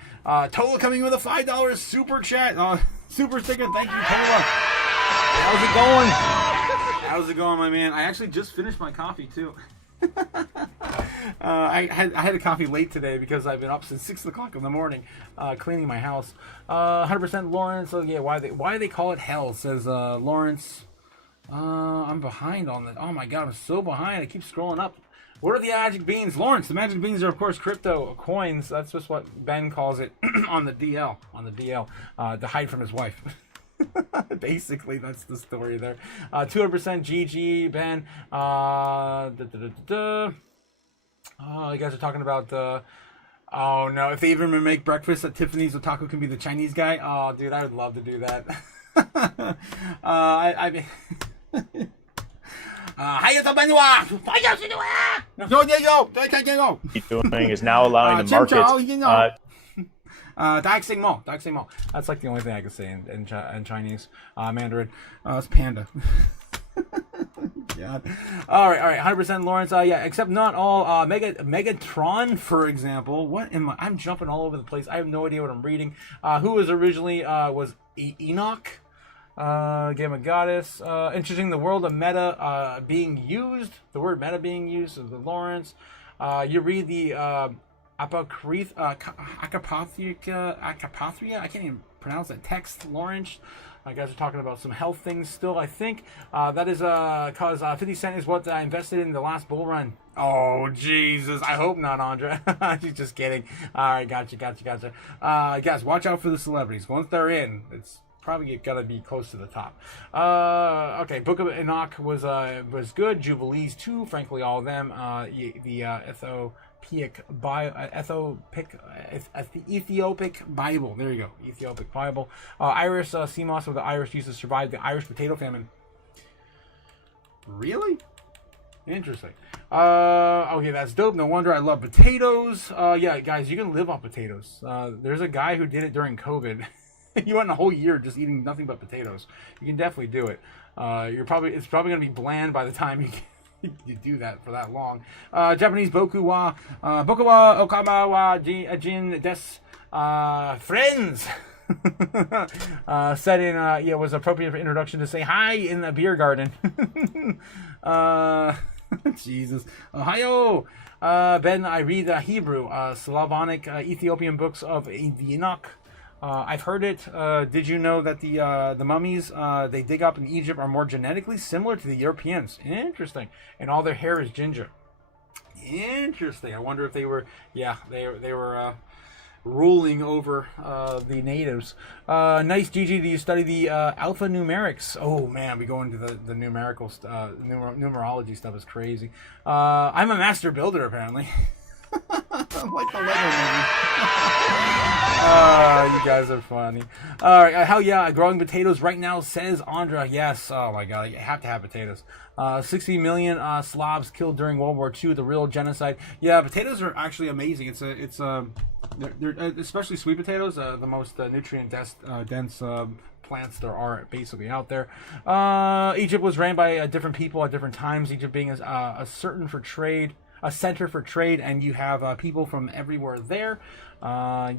Tola coming with a $5 super chat. Super sticker. Thank you, Tola. How's it going? How's it going, my man? I actually just finished my coffee too. I had a coffee late today because I've been up since 6 o'clock in the morning cleaning my house. 100% Lawrence. So yeah, why they call it hell, says Lawrence. I'm behind on that. Oh my god, I'm so behind. I keep scrolling up. What are the magic beans, Lawrence? The magic beans are, of course, crypto coins. That's just what Ben calls it on the DL. On the DL, to hide from his wife. Basically, that's the story there. 200% GG, Ben. You guys are talking about the. Oh no! If they even make breakfast at Tiffany's, Otaku can be the Chinese guy. Oh, dude, I would love to do that. I mean. Doing is now allowing the market. That's like the only thing I can say in Chinese. Mandarin. It's panda. God. All right. 100% Lawrence. Yeah, except not all. Megatron, for example. What am I? I'm jumping all over the place. I have no idea what I'm reading. Who was originally was Enoch? Game of Goddess. Interesting. The world of meta being used. The word meta being used. The Lawrence. You read the Acapathria. I can't even pronounce that text. Lawrence. You guys are talking about some health things still, I think. That is because 50 Cent is what I invested in the last bull run. Oh, Jesus. I hope not, Andra. She's just kidding. All right, gotcha. Guys, watch out for the celebrities. Once they're in, it's probably got to be close to the top. Okay, Book of Enoch was good. Jubilees, too. Frankly, all of them. The Ethiopic Bible. There you go. Ethiopic Bible. Irish sea moss of the Irish used to survive the Irish potato famine. Really? Interesting. Okay, that's dope. No wonder I love potatoes. Yeah, guys, you can live on potatoes. There's a guy who did it during COVID. He went a whole year just eating nothing but potatoes. You can definitely do it. It's probably gonna be bland by the time you do that for that long. Japanese boku wa okama wa jin des friends. Said in was appropriate for introduction to say hi in the beer garden. Jesus. Ohio. Ben, I read Hebrew, Slavonic, Ethiopian books of the Enoch. I've heard it. Did you know that the mummies they dig up in Egypt are more genetically similar to the Europeans? Interesting. And all their hair is ginger. Interesting. I wonder if they were, they were ruling over the natives. Nice, Gigi. Do you study the alphanumerics? Oh man, we go into the numerical numerology stuff is crazy. I'm a master builder apparently. Like the Lego movie. You guys are funny. All right, hell yeah, growing potatoes right now, says Andra. Yes, oh my god, you have to have potatoes. 60 million Slavs killed during World War II, the real genocide. Yeah, potatoes are actually amazing. They're especially sweet potatoes, the most nutrient dense plants there are basically out there. Egypt was ran by different people at different times. Egypt being a center for trade, and you have people from everywhere there.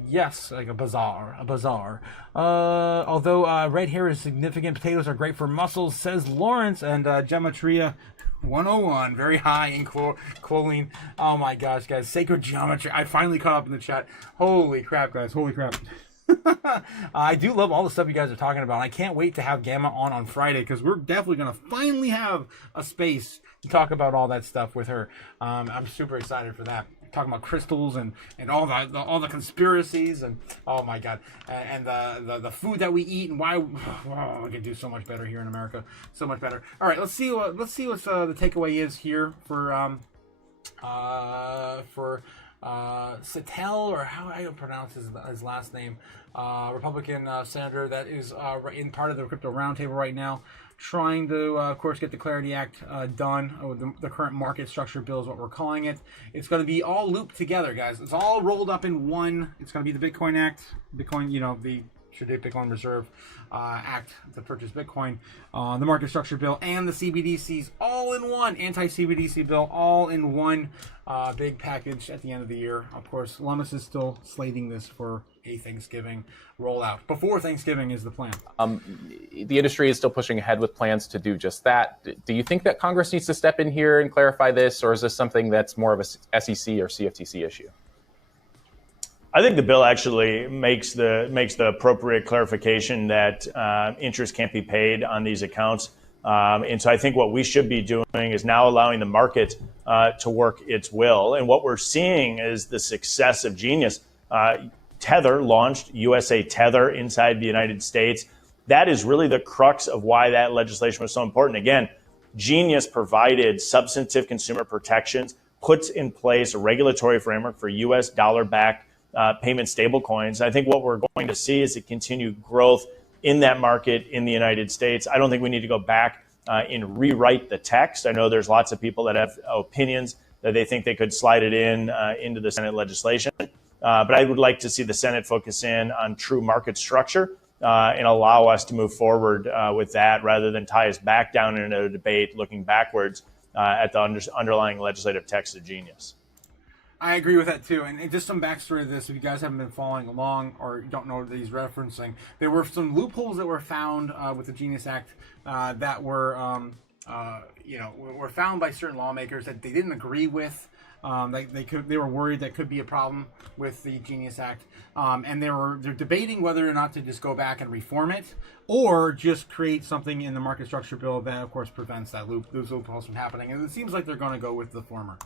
Yes, like a bazaar. Although red hair is significant, potatoes are great for muscles, says Lawrence. And Gematria 101, very high in choline. Oh my gosh, guys, sacred geometry. I finally caught up in the chat. Holy crap, guys, holy crap. I do love all the stuff you guys are talking about. I can't wait to have Gamma on Friday, because we're definitely going to finally have a space to talk about all that stuff with her. I'm super excited for that. Talking about crystals and all the conspiracies and oh my god, and the food that we eat and why we can do so much better here in America, so much better. All right, let's see what the takeaway is here for Sattel, or how I don't pronounce his last name, Republican senator that is in part of the crypto roundtable right now, trying to, of course, get the Clarity Act done. The current market structure bill is what we're calling it. It's going to be all looped together, guys. It's all rolled up in one. It's going to be the Bitcoin Act, Bitcoin, the Bitcoin Reserve Act to purchase Bitcoin, the market structure bill, and the CBDCs all in one, anti-CBDC bill all in one big package at the end of the year. Of course, Lummis is still slating this for a Thanksgiving rollout. Before Thanksgiving is the plan. The industry is still pushing ahead with plans to do just that. Do you think that Congress needs to step in here and clarify this, or is this something that's more of a SEC or CFTC issue? I think the bill actually makes the appropriate clarification that interest can't be paid on these accounts. And so I think what we should be doing is now allowing the market to work its will. And what we're seeing is the success of Genius. Tether launched USA Tether inside the United States. That is really the crux of why that legislation was so important. Again, Genius provided substantive consumer protections, puts in place a regulatory framework for U.S. dollar-backed payment stablecoins. I think what we're going to see is a continued growth in that market in the United States. I don't think we need to go back and rewrite the text. I know there's lots of people that have opinions that they think they could slide it into the Senate legislation. But I would like to see the Senate focus in on true market structure and allow us to move forward with that rather than tie us back down into a debate looking backwards at the underlying legislative text of Genius. I agree with that too, and just some backstory to this. If you guys haven't been following along or don't know what he's referencing, there were some loopholes that were found with the Genius Act that were, were found by certain lawmakers that they didn't agree with. They were worried that could be a problem with the Genius Act, and they're debating whether or not to just go back and reform it or just create something in the market structure bill that, of course, prevents those loopholes from happening. And it seems like they're going to go with the former.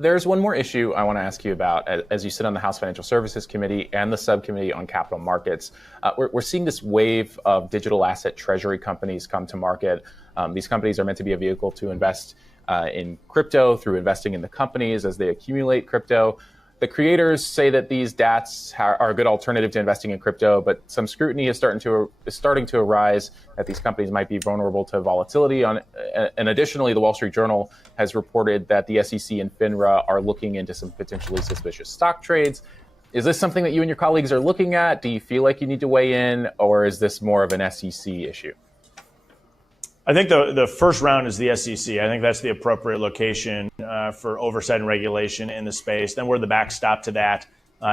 There's one more issue I want to ask you about as you sit on the House Financial Services Committee and the Subcommittee on Capital Markets. We're seeing this wave of digital asset treasury companies come to market. These companies are meant to be a vehicle to invest in crypto through investing in the companies as they accumulate crypto. The creators say that these DATs are a good alternative to investing in crypto, but some scrutiny is starting to arise that these companies might be vulnerable to volatility. And additionally, the Wall Street Journal has reported that the SEC and FINRA are looking into some potentially suspicious stock trades. Is this something that you and your colleagues are looking at? Do you feel like you need to weigh in, or is this more of an SEC issue? I think the first round is the SEC. I think that's the appropriate location for oversight and regulation in the space. Then we're the backstop to that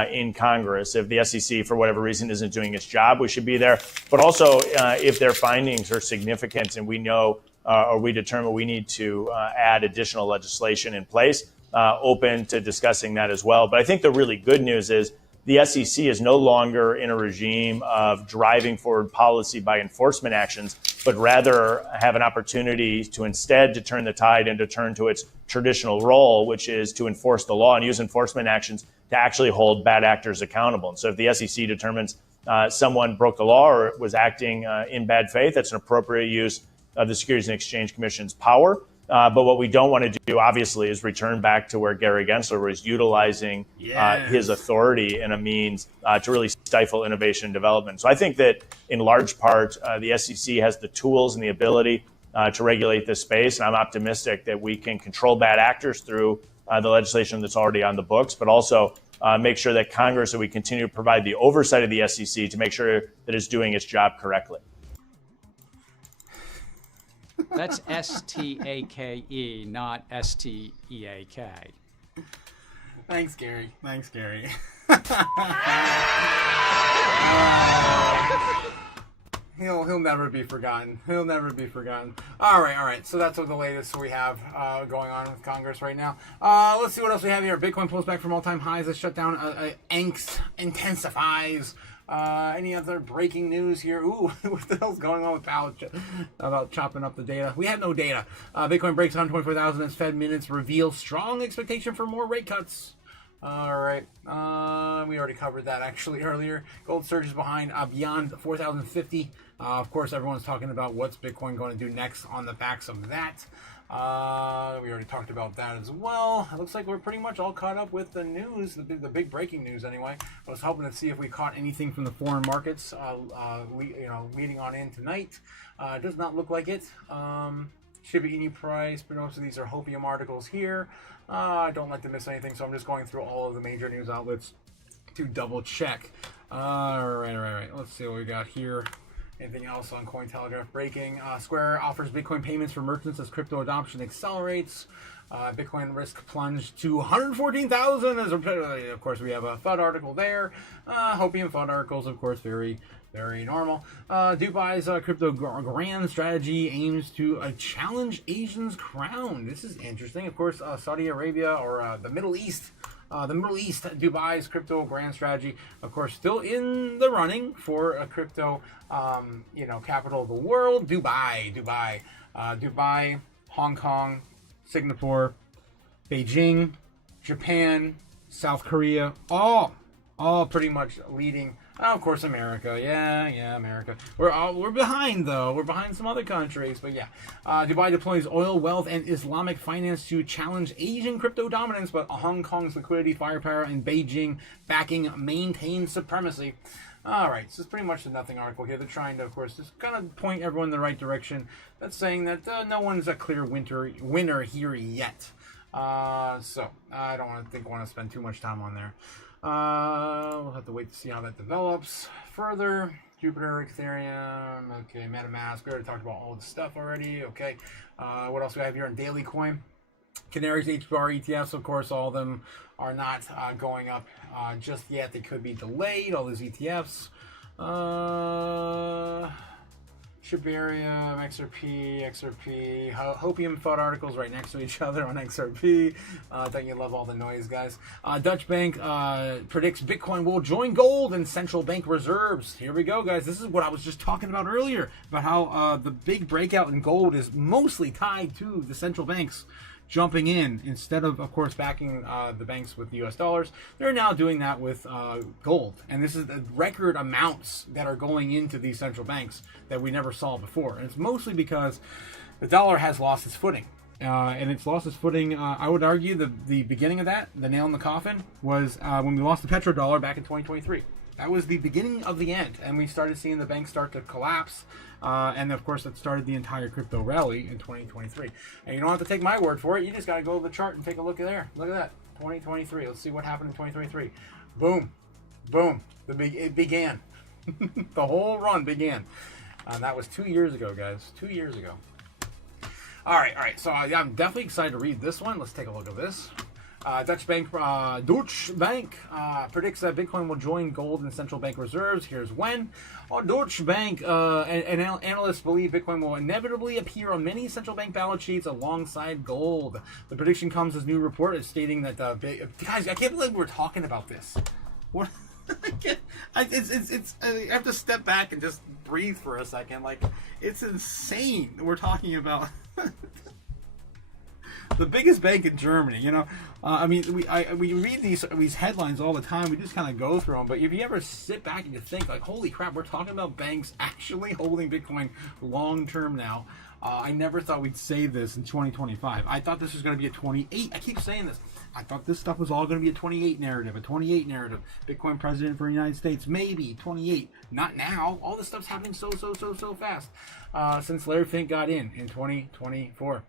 in Congress. If the SEC, for whatever reason, isn't doing its job, we should be there. But also, if their findings are significant and we know or we determine we need to add additional legislation in place, open to discussing that as well. But I think the really good news is the SEC is no longer in a regime of driving forward policy by enforcement actions, but rather have an opportunity to instead to turn the tide and to turn to its traditional role, which is to enforce the law and use enforcement actions to actually hold bad actors accountable. And so if the SEC determines someone broke the law or was acting in bad faith, that's an appropriate use of the Securities and Exchange Commission's power. But what we don't want to do, obviously, is return back to where Gary Gensler was utilizing his authority in a means to really stifle innovation and development. So I think that in large part, the SEC has the tools and the ability to regulate this space. And I'm optimistic that we can control bad actors through the legislation that's already on the books, but also make sure that Congress, that we continue to provide the oversight of the SEC to make sure that it's doing its job correctly. That's S-T-A-K-E, not S-T-E-A-K. Thanks, Gary. He'll never be forgotten. All right. So that's what the latest we have going on with Congress right now. Let's see what else we have here. Bitcoin pulls back from all-time highs. The shutdown angst intensifies. Any other breaking news here? Ooh, what the hell's going on with Powell about chopping up the data? We have no data. Bitcoin breaks 124,000 as Fed minutes reveal strong expectation for more rate cuts. All right. We already covered that actually earlier. Gold surges beyond 4,050. Of course, everyone's talking about what's Bitcoin going to do next on the backs of that. We already talked about that as well. It looks like we're pretty much all caught up with the news, the big breaking news anyway. I was hoping to see if we caught anything from the foreign markets, leading on in tonight. It does not look like it. Shiba Inu price, but most of these are Hopium articles here. I don't like to miss anything, so I'm just going through all of the major news outlets to double check. All right. Let's see what we got here. Anything else on Cointelegraph? Breaking. Square offers Bitcoin payments for merchants as crypto adoption accelerates. Bitcoin risk plunged to 114,000. Of course, we have a FUD article there. Hopium FUD articles, of course, very normal. Dubai's crypto grand strategy aims to challenge Asians' crown. This is interesting. Of course, Saudi Arabia or the Middle East. Dubai's crypto grand strategy, of course, still in the running for a crypto, capital of the world. Dubai, Hong Kong, Singapore, Beijing, Japan, South Korea, all pretty much leading. Of course, America. Yeah, America. We're behind though. We're behind some other countries, but yeah. Dubai deploys oil, wealth, and Islamic finance to challenge Asian crypto dominance, but Hong Kong's liquidity, firepower, and Beijing backing maintain supremacy. All right, so it's pretty much a nothing article here. They're trying to, of course, just kind of point everyone in the right direction. That's saying that no one's a clear winner here yet. So I don't want to spend too much time on there. We'll have to wait to see how that develops further. Jupiter, Ethereum, okay, MetaMask. We already talked about all the stuff already. Okay, what else do we have here on Daily Coin? Canary's HBAR ETFs, of course, all of them are not going up just yet. They could be delayed. All these ETFs. Shibarium, XRP, Hopium FUD articles right next to each other on XRP. Don't you love all the noise, guys? Dutch Bank predicts Bitcoin will join gold and central bank reserves. Here we go, guys. This is what I was just talking about earlier, about how the big breakout in gold is mostly tied to the central banks jumping in instead of course, backing the banks with the US dollars. They're now doing that with gold. And this is the record amounts that are going into these central banks that we never saw before. And it's mostly because the dollar has lost its footing. And it's lost its footing. I would argue the beginning of that, the nail in the coffin, was when we lost the petrodollar back in 2023. That was the beginning of the end, and we started seeing the banks start to collapse, and of course that started the entire crypto rally in 2023. And you don't have to take my word for it, you just got to go to the chart and take a look at there. Look at that, 2023. Let's see what happened in 2023. Boom, it began. The whole run began. That was 2 years ago, guys, 2 years ago. All right, so I'm definitely excited to read this one. Let's take a look at this. Deutsche Bank predicts that Bitcoin will join gold and central bank reserves. Here's when. Deutsche Bank and analysts believe Bitcoin will inevitably appear on many central bank balance sheets alongside gold. The prediction comes as new report is stating that guys, I can't believe we're talking about this. What? I have to step back and just breathe for a second. Like, it's insane. We're talking about the biggest bank in Germany, I mean, we read these headlines all the time. We just kind of go through them. But if you ever sit back and you think, like, holy crap, we're talking about banks actually holding Bitcoin long term now. I never thought we'd say this in 2025. I thought this was going to be a 28. I keep saying this. I thought this stuff was all going to be a 28 narrative, Bitcoin president for the United States, maybe 28. Not now. All this stuff's happening so fast since Larry Fink got in 2024.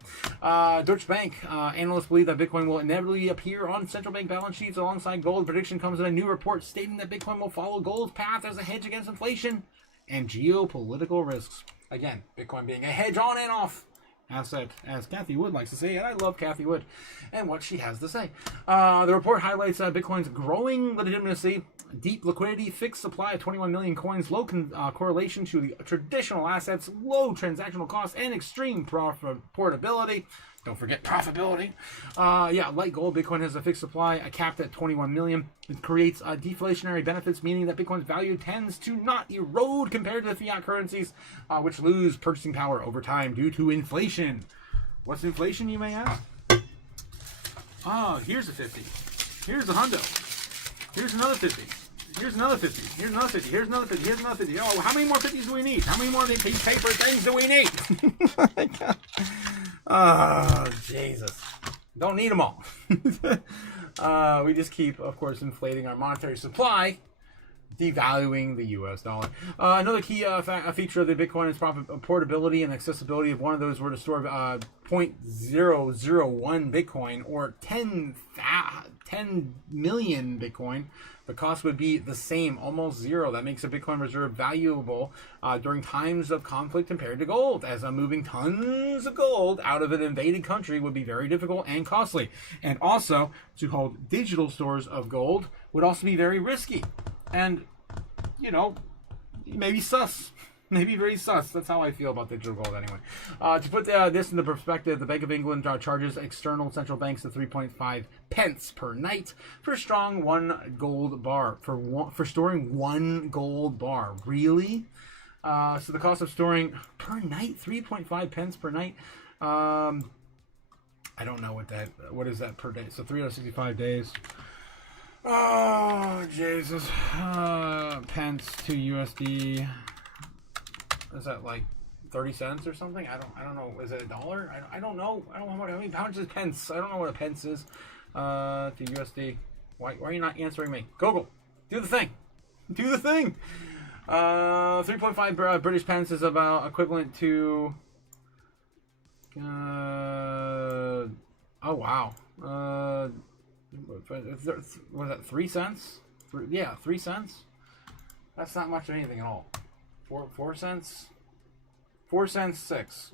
Deutsche Bank analysts believe that Bitcoin will inevitably appear on central bank balance sheets alongside gold. The prediction comes in a new report stating that Bitcoin will follow gold's path as a hedge against inflation and geopolitical risks. Again, Bitcoin being a hedge on and off asset, as Kathy Wood likes to say, and I love Kathy Wood and what she has to say. The report highlights Bitcoin's growing legitimacy, deep liquidity, fixed supply of 21 million coins, low correlation to the traditional assets, low transactional costs, and extreme portability. Don't forget profitability. Like gold, Bitcoin has a fixed supply, capped at 21 million. It creates deflationary benefits, meaning that Bitcoin's value tends to not erode compared to the fiat currencies, which lose purchasing power over time due to inflation. What's inflation, you may ask? Here's a 50. Here's a hundo. Here's another 50. Here's another 50. Here's another 50. Here's another 50. Here's another 50. Oh, how many more 50s do we need? How many more paper things do we need? Oh, Jesus. Don't need them all. We just keep, of course, inflating our monetary supply, devaluing the U.S. dollar. Another key feature of the Bitcoin is portability and accessibility. If one of those were to store 0.001 Bitcoin or 10 million Bitcoin, the cost would be the same, almost zero. That makes a Bitcoin reserve valuable during times of conflict compared to gold, as moving tons of gold out of an invaded country would be very difficult and costly. And also, to hold digital stores of gold would also be very risky. And, you know, maybe sus. Maybe very sus. That's how I feel about digital gold anyway. To put this into perspective, the Bank of England charges external central banks the 3.5 pence per night for storing one gold bar. For storing one gold bar. Really? So the cost of storing per night, 3.5 pence per night. I don't know what is that per day? So 365 days. Oh, Jesus. Pence to USD. Is that like 30 cents or something? I don't know. Is it $1? I don't know. I don't know how many pounds is pence. I don't know what a pence is to USD. Why are you not answering me? Google, do the thing. Do the thing. 3.5 British pence is about equivalent to. Oh wow. Was that 3 cents? 3 cents. That's not much of anything at all. 4 cents? 4 cents, 6.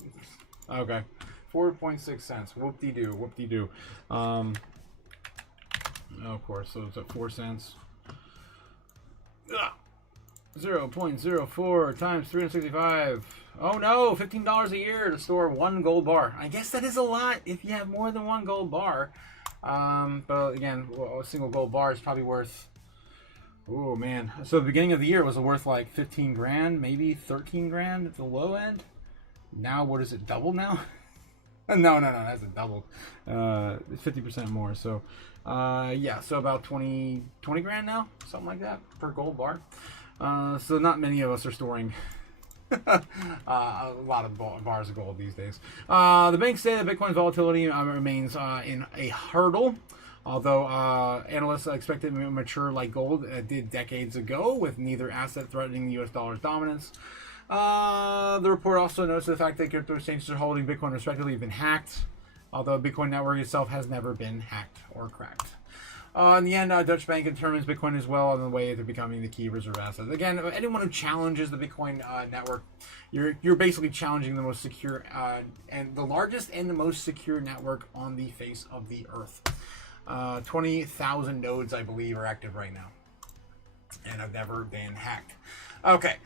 Okay. 4.6 cents. Whoop-de-doo, whoop-de-doo. Of course, so it's at 4 cents. 0.04 times 365. Oh no, $15 a year to store one gold bar. I guess that is a lot if you have more than one gold bar. But again, a single gold bar is probably worth. Oh man! So the beginning of the year was worth like 15 grand, maybe 13 grand at the low end. Now what is it? Double now? no, that's a double. 50% more. So, yeah. So about 20 grand now, something like that per gold bar. So not many of us are storing a lot of bars of gold these days. The banks say that Bitcoin's volatility remains in a hurdle. Although analysts expect it to mature like gold did decades ago, with neither asset threatening the U.S. dollar's dominance. The report also notes the fact that crypto exchanges are holding Bitcoin respectively have been hacked, although the Bitcoin network itself has never been hacked or cracked. In the end, Deutsche Bank determines Bitcoin is well on the way to becoming the key reserve asset. Again, anyone who challenges the Bitcoin network, you're basically challenging the most secure and the largest and the most secure network on the face of the earth. 20,000 nodes, I believe, are active right now, and have never been hacked. Okay.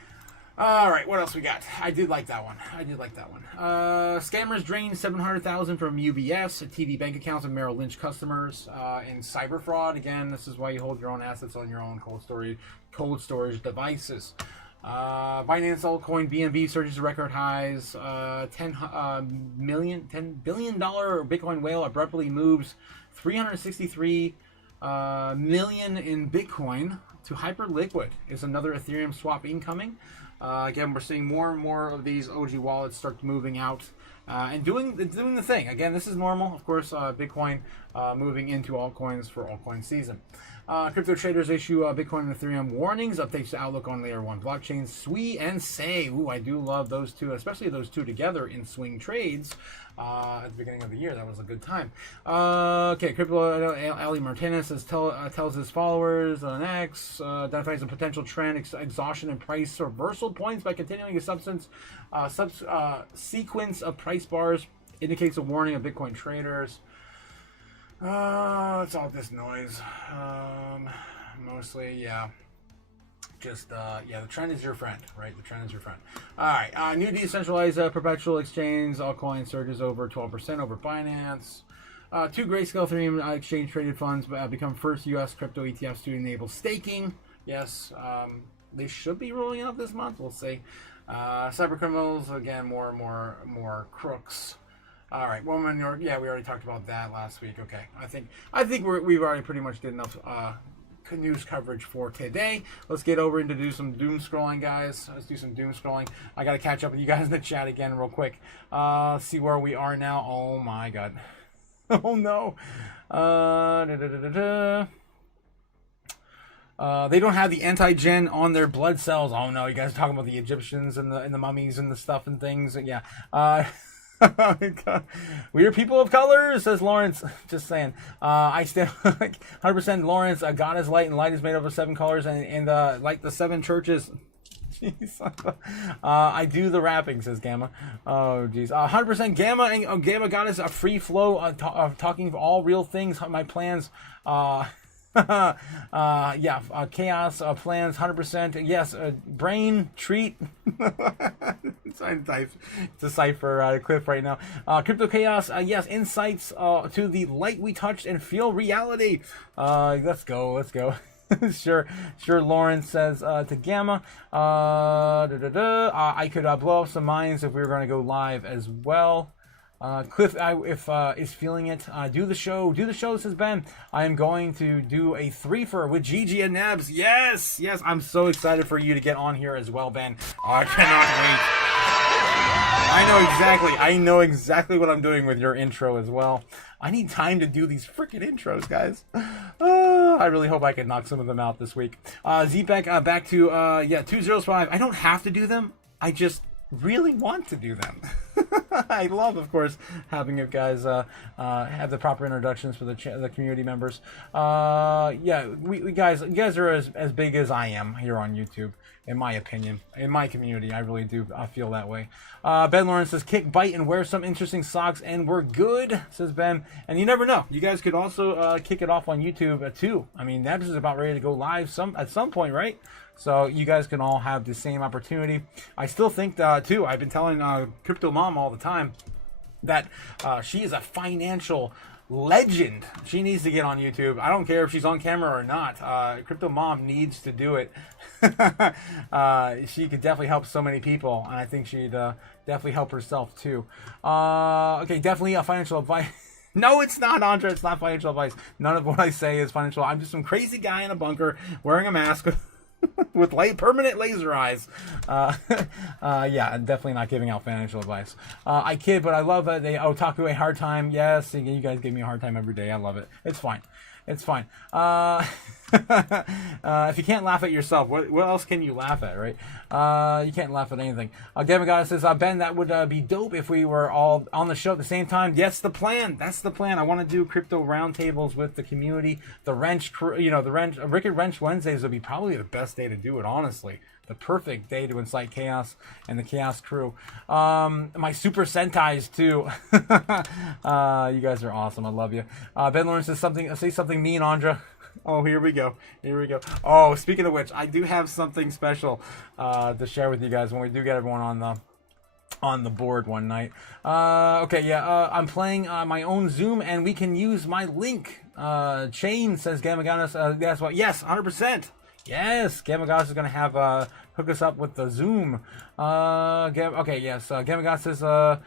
All right, what else we got? I did like that one. Scammers drained $700,000 from UBS, TD bank accounts, and Merrill Lynch customers in cyber fraud. Again, this is why you hold your own assets on your own cold storage devices. Binance altcoin BNB surges to record highs. $10 billion Bitcoin whale abruptly moves 363 million in Bitcoin to hyperliquid. Is another Ethereum swap incoming? Again, we're seeing more and more of these OG wallets start moving out and doing the thing. Again, this is normal. Of course, Bitcoin moving into altcoins for altcoin season. Crypto traders issue Bitcoin and Ethereum warnings, updates to outlook on layer 1 blockchains. Sui and Sei. Ooh, I do love those two, especially those two together in swing trades. At the beginning of the year, that was a good time. Okay, Crypto Ali Martinez tells his followers on X, identifies a potential trend, exhaustion and price reversal points by continuing a sequence of price bars, indicates a warning of Bitcoin traders. It's all this noise. Mostly, yeah. Just, yeah, the trend is your friend, right? The trend is your friend. All right, new decentralized perpetual exchange. Altcoin surges over 12% over Binance. Two Grayscale Ethereum exchange traded funds become first U.S. crypto ETFs to enable staking. Yes, they should be rolling out this month. We'll see. Cyber criminals, again, more crooks. All right, woman in New York. Yeah, we already talked about that last week. Okay, I think we've already pretty much did enough news coverage for today. Let's get over and do some doom scrolling, guys. Let's do some doom scrolling. I got to catch up with you guys in the chat again real quick. See where we are now. Oh my god. Oh no. They don't have the anti-gen on their blood cells. Oh no, you guys are talking about the Egyptians and the mummies and the stuff and things. Yeah. We are people of color, says Lawrence. Just saying. I stand 100% Lawrence. God is light, and light is made up of 7 colors, and like the 7 churches. Jeez. I do the rapping, says Gamma. Oh, jeez. 100% Gamma, and Gamma God is a free flow of talking of all real things. My plans. Chaos plans 100%. Yes, brain treat. It's a cipher Cliff right now. Crypto Chaos. Yes, insights to the light we touched and feel reality. Let's go. Sure. Lawrence says to Gamma. I could blow up some minds if we were going to go live as well. Cliff, if is feeling it, do the show, says Ben. I am going to do a 3-fer with Gigi and Nebs. Yes, I'm so excited for you to get on here as well, Ben. I cannot wait. I know exactly what I'm doing with your intro as well. I need time to do these freaking intros, guys. I really hope I can knock some of them out this week. Zpec, back to 205. I don't have to do them. I just really want to do them. I love, of course, having you guys have the proper introductions for the community members. You guys are as big as I am here on YouTube, in my opinion. In my community, I really do feel that way. Ben Lawrence says, kick, bite, and wear some interesting socks, and we're good, says Ben. And you never know. You guys could also kick it off on YouTube, too. I mean, Nebs is about ready to go live at some point, right? So you guys can all have the same opportunity. I still think, too, I've been telling Crypto Mom all the time that she is a financial legend. She needs to get on YouTube. I don't care if she's on camera or not. Crypto Mom needs to do it. She could definitely help so many people, and I think she'd definitely help herself, too. Okay, definitely financial advice. No, it's not, Andre. It's not financial advice. None of what I say is financial. I'm just some crazy guy in a bunker wearing a mask with permanent laser eyes. I'm definitely not giving out financial advice. I kid, but I love that they Otaku a hard time. Yes, you guys give me a hard time every day. I love it. It's fine. If you can't laugh at yourself, what else can you laugh at, right? You can't laugh at anything. Gamagata says, Ben, that would be dope if we were all on the show at the same time. Yes, the plan. That's the plan. I want to do crypto roundtables with the community. The Wrench crew, Rick and Wrench Wednesdays would be probably the best day to do it, honestly. The perfect day to incite chaos and the chaos crew. My Super Sentais too. You guys are awesome. I love you. Ben Lawrence says say something mean, Andra. Oh, here we go. Oh, speaking of which, I do have something special to share with you guys when we do get everyone on the board one night. I'm playing my own Zoom, and we can use my link. Chain says Gamaganas. That's what. Yes, 100%. Yes, Gamagas is going to have hook us up with the Zoom. Gamagas says, oh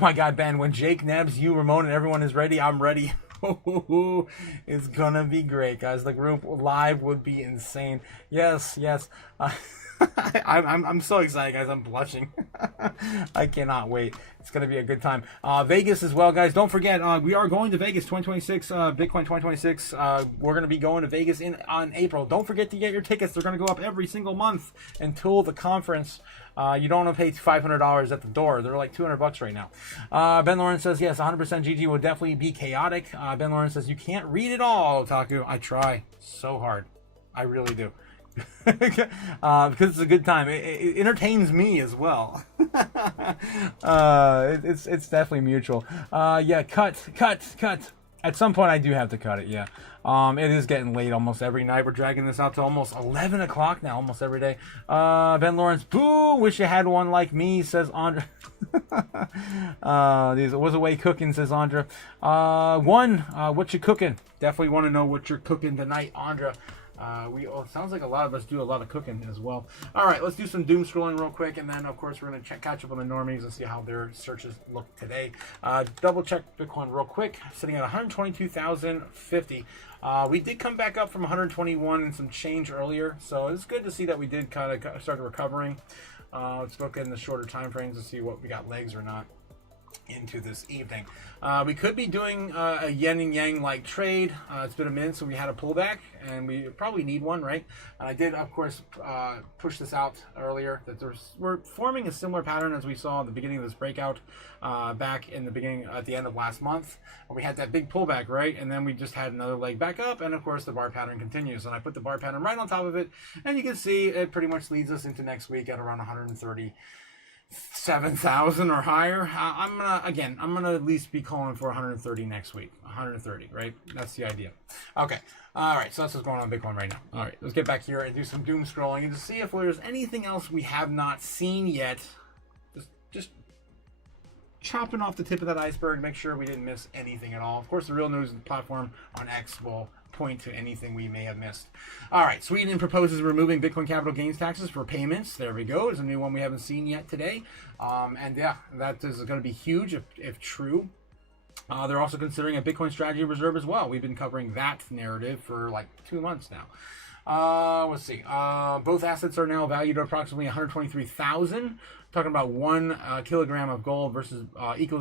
my God, Ben, when Jake, Nebs, you, Ramon, and everyone is ready, I'm ready. It's going to be great, guys. The group live would be insane. Yes. I'm so excited, guys. I'm blushing. I cannot wait. It's going to be a good time. Vegas as well, guys. Don't forget, we are going to Vegas 2026, Bitcoin 2026. We're going to be going to Vegas on April. Don't forget to get your tickets. They're going to go up every single month until the conference. You don't want to pay $500 at the door. They're like $200 right now. Ben Lawrence says, yes, 100% GG will definitely be chaotic. Ben Lawrence says, you can't read it all, Otaku. I try so hard. I really do. Because it's a good time. It entertains me as well. It's definitely mutual. Cut. At some point, I do have to cut it. Yeah. It is getting late almost every night. We're dragging this out to almost 11 o'clock now, almost every day. Ben Lawrence, boo! Wish you had one like me, says Andra. These was away cooking, says Andra. What you cooking? Definitely want to know what you're cooking tonight, Andra. It sounds like a lot of us do a lot of cooking as well. All right, let's do some doom scrolling real quick, and then of course we're going to catch up on the normies and see how their searches look today. Double check Bitcoin real quick, sitting at 122,050. We did come back up from 121 and some change earlier, so it's good to see that we did kind of start recovering. Let's look in the shorter time frames to see what we got legs or not into this evening. We could be doing a yin and yang like trade. It's been a minute, so we had a pullback, and we probably need one, right? I did, of course, push this out earlier that we're forming a similar pattern as we saw at the beginning of this breakout back in the beginning at the end of last month. We had that big pullback, right? And then we just had another leg back up, and of course the bar pattern continues. And I put the bar pattern right on top of it, and you can see it pretty much leads us into next week at around 137,000 or higher. I'm gonna at least be calling for 130 next week. 130, right? That's the idea. Okay. All right. So that's what's going on in Bitcoin right now. All right. Let's get back here and do some doom scrolling and to see if there's anything else we have not seen yet. Just chopping off the tip of that iceberg. Make sure we didn't miss anything at all. Of course, the real news platform on X will point to anything we may have missed. All right, Sweden proposes removing Bitcoin capital gains taxes for payments. There we go. There's a new one we haven't seen yet today. And yeah, that is going to be huge if true. They're also considering a Bitcoin strategy reserve as well. We've been covering that narrative for like 2 months now. Let's see. Both assets are now valued at approximately 123,000. Talking about 1 kilogram of gold versus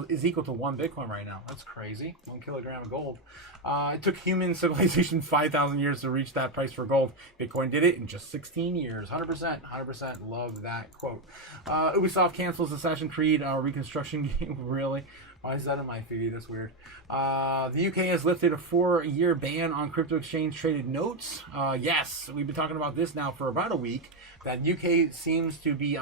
is equal to 1 Bitcoin right now. That's crazy. 1 kilogram of gold. It took human civilization 5,000 years to reach that price for gold. Bitcoin did it in just 16 years. 100%. Love that quote. Ubisoft cancels Assassin's Creed Reconstruction game. Really? Why is that in my feed? That's weird. The UK has lifted a 4-year ban on crypto exchange traded notes. Yes, we've been talking about this now for about a week. That UK seems to be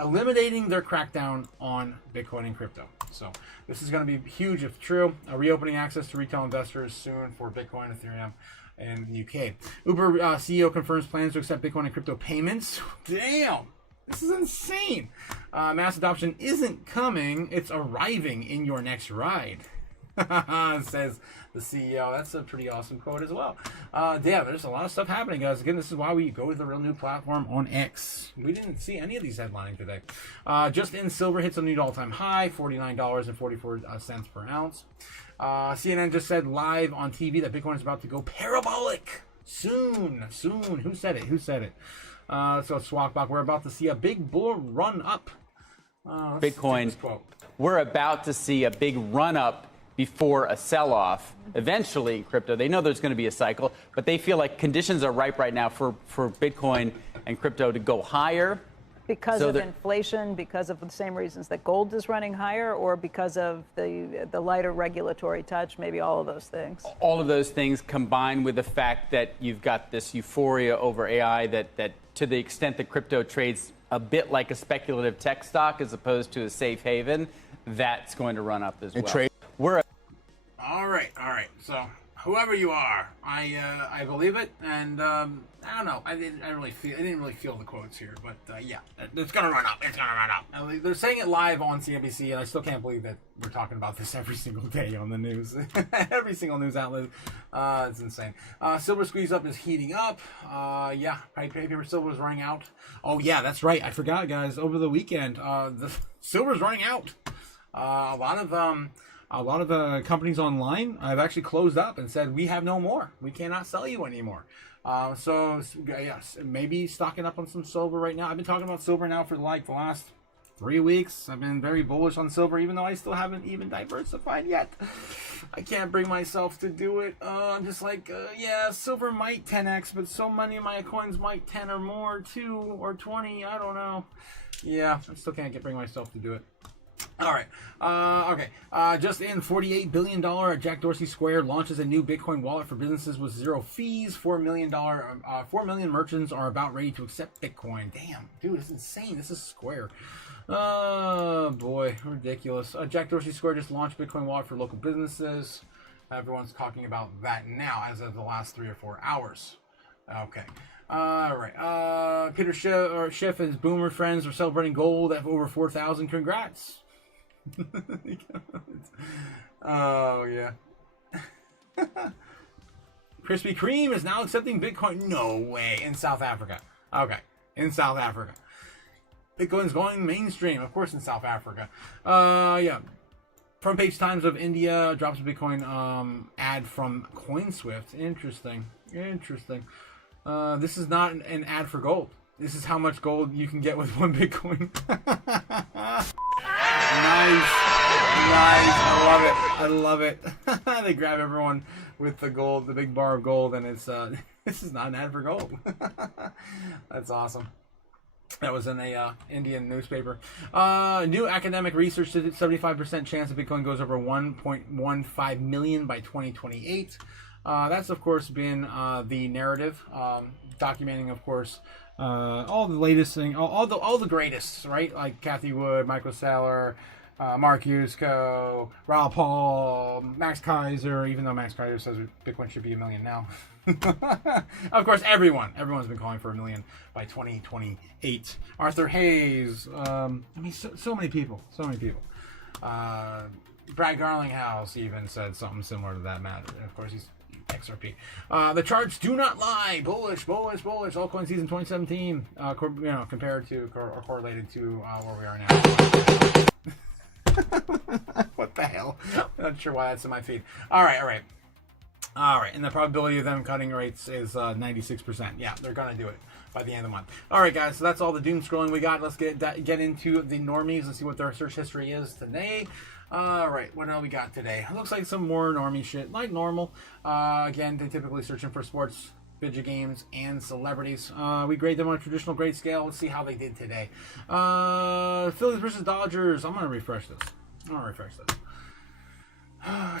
eliminating their crackdown on Bitcoin and crypto. So this is going to be huge if true. Reopening access to retail investors soon for Bitcoin, Ethereum, and the UK. Uber CEO confirms plans to accept Bitcoin and crypto payments. Damn! This is insane. Mass adoption isn't coming, it's arriving in your next ride. Says the CEO. That's a pretty awesome quote as well. Yeah, there's a lot of stuff happening, guys. Again, this is why we go with the real new platform on X. We didn't see any of these headlining today. Just in silver hits a new all-time high, $49.44 per ounce. CNN just said live on TV that Bitcoin is about to go parabolic soon. Who said it? So Swapback, we're about to see a big bull run up. Bitcoin, we're about to see a big run up before a sell-off. Eventually, in crypto, they know there's going to be a cycle, but they feel like conditions are ripe right now for Bitcoin and crypto to go higher. Because of inflation, because of the same reasons that gold is running higher, or because of the lighter regulatory touch, maybe all of those things? All of those things combined with the fact that you've got this euphoria over AI that to the extent that crypto trades a bit like a speculative tech stock as opposed to a safe haven, that's going to run up as well. All right. So whoever you are, I believe it, and I don't know. I didn't really feel the quotes here, but yeah, it's gonna run up. They're saying it live on CNBC, and I still can't believe that we're talking about this every single day on the news. Every single news outlet. It's insane. Silver squeeze up is heating up. Yeah, paper silver is running out. Oh yeah, that's right. I forgot, guys. Over the weekend, the silver's running out. A lot of the companies online have actually closed up and said, we have no more. We cannot sell you anymore. So yes, maybe stocking up on some silver right now. I've been talking about silver now for like the last 3 weeks. I've been very bullish on silver, even though I still haven't even diversified yet. I can't bring myself to do it. I'm just like, yeah, silver might 10x, but so many of my coins might 10 or more too, or 20. I don't know. Yeah, I still can't bring myself to do it. All right. Okay. Just in, $48 billion Jack Dorsey Square launches a new Bitcoin wallet for businesses with 0 fees. $4 million merchants are about ready to accept Bitcoin. Damn, dude, it's insane. This is Square. Oh boy, ridiculous. Jack Dorsey Square just launched Bitcoin wallet for local businesses. Everyone's talking about that now as of the last 3 or 4 hours. Okay. All right. Peter Schiff and his boomer friends are celebrating gold at over 4,000. Congrats. Oh yeah. Krispy Kreme is now accepting Bitcoin. No way. In South Africa. Okay. In South Africa. Bitcoin's going mainstream. Of course in South Africa. Yeah. Front page Times of India drops a Bitcoin ad from CoinSwift. Interesting. Interesting. This is not an ad for gold. This is how much gold you can get with 1 Bitcoin. Nice. Nice. I love it. They grab everyone with the gold, the big bar of gold, and it's this is not an ad for gold. That's awesome. That was in a Indian newspaper. New academic research says 75% chance that Bitcoin goes over 1.15 million by 2028. That's of course been the narrative, documenting, of course, all the latest thing, all the greatest, right? Like Cathie Wood, Michael Saylor, Mark Yusko, Raoul Paul, Max Kaiser. Even though Max Kaiser says Bitcoin should be 1 million now. Of course, everyone's been calling for 1 million by 2028. Arthur Hayes. I mean, so many people. Brad Garlinghouse even said something similar to that matter. And of course, he's XRP. The charts do not lie. Bullish. Altcoin season 2017. Compared to or correlated to where we are now. What the hell? I'm not sure why that's in my feed. All right. And the probability of them cutting rates is 96%. Yeah, they're gonna do it by the end of the month. All right, guys. So that's all the doom scrolling we got. Let's get into the normies and see what their search history is today. All right, what else we got today? It looks like some more normie shit, like normal. Again, they typically searching for sports, video games, and celebrities. We grade them on a traditional grade scale. Let's see how they did today. Phillies versus Dodgers. I'm gonna refresh this.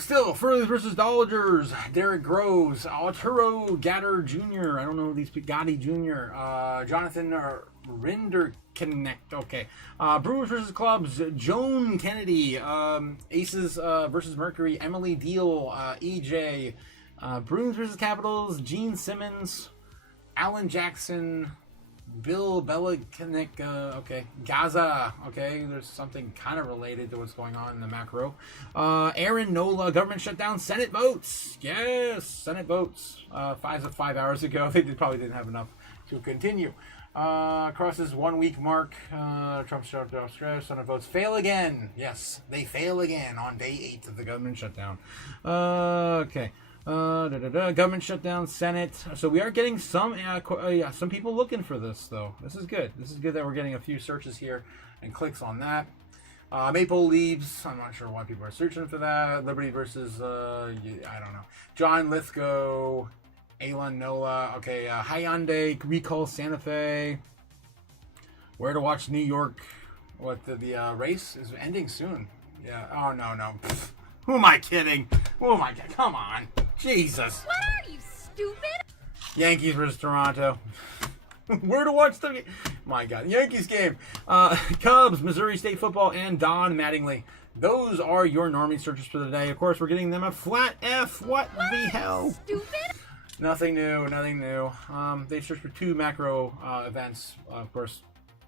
Still, Phillies versus Dodgers. Derek Groves, Arturo Gatter Jr. I don't know these people. Gotti Jr. Jonathan Rinderknecht. Okay. Brewers versus Clubs. Joan Kennedy. Aces versus Mercury. Emily Deal. EJ. Bruins versus Capitals. Gene Simmons. Alan Jackson. Bill Belichick, okay. Gaza, okay. There's something kind of related to what's going on in the macro. Aaron Nola, government shutdown, Senate votes. Yes, Senate votes. 5 hours ago. They probably didn't have enough to continue. Crosses 1 week mark. Trump shutdown, Senate votes fail again. Yes, they fail again on day 8 of the government shutdown. Okay. Government shutdown, Senate. So we are getting some people looking for this, though. This is good. This is good that we're getting a few searches here and clicks on that. Maple Leaves. I'm not sure why people are searching for that. Liberty versus, I don't know. John Lithgow, Elon Nola. Okay, Hyundai recall Santa Fe. Where to watch New York. What, the race is ending soon. Yeah. Oh, no. Pfft. Who am I kidding? Oh, my God. Come on. Jesus. What are you, stupid? Yankees versus Toronto. Where to watch the... My God. Yankees game. Cubs, Missouri State football, and Don Mattingly. Those are your normie searches for the day. Of course, we're getting them a flat F. What the hell? Stupid. Nothing new. They searched for 2 macro events, of course,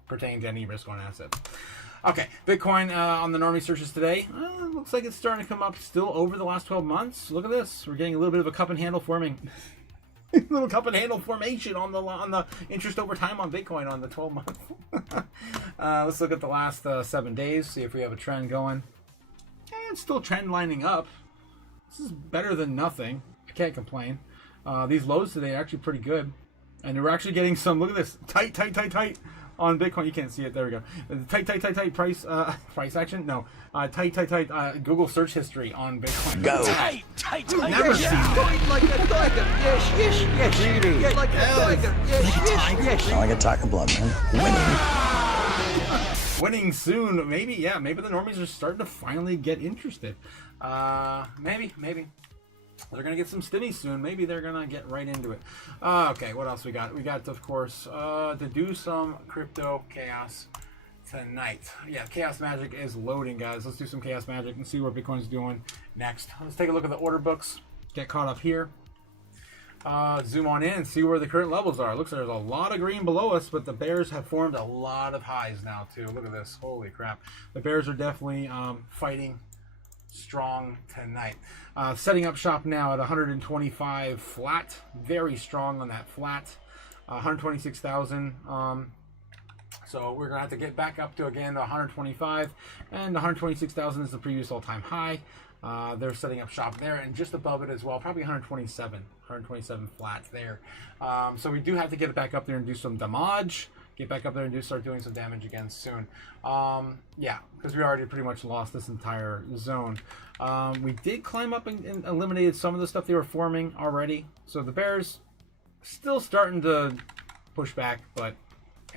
pertaining to any risk on assets. Okay, Bitcoin on the normie searches today. Looks like it's starting to come up still over the last 12 months. Look at this. We're getting a little bit of a cup and handle forming. Little cup and handle formation on the interest over time on Bitcoin on the 12 month. Let's look at the last 7 days, see if we have a trend going. It's still trend lining up. This is better than nothing. I can't complain. These lows today are actually pretty good. And we're actually getting some, look at this, tight on Bitcoin. You can't see it. There we go. Tight price action. No, tight Google search history on Bitcoin. Go. Tight. Never seen it. Like a tiger. Yes. Really? Like a tiger. Yes. Like a tiger blood, man. Winning soon. Maybe the normies are starting to finally get interested. Maybe. They're going to get some stimmies soon. Maybe they're going to get right into it. Okay, what else we got? We got, of course, to do some crypto chaos tonight. Yeah, Chaos Magic is loading, guys. Let's do some Chaos Magic and see what Bitcoin's doing next. Let's take a look at the order books. Get caught up here. Zoom on in and see where the current levels are. Looks like there's a lot of green below us, but the bears have formed a lot of highs now, too. Look at this. Holy crap. The bears are definitely fighting strong tonight. Setting up shop now at 125 flat. Very strong on that flat. 126,000. So we're gonna have to get back up to again 125, and 126,000 is the previous all-time high. They're setting up shop there, and just above it as well, probably 127 flat there. So we do have to get it back up there and do some damage. Get back up there and start doing some damage again soon. Yeah, because we already pretty much lost this entire zone. We did climb up and eliminated some of the stuff they were forming already. So the bears still starting to push back, but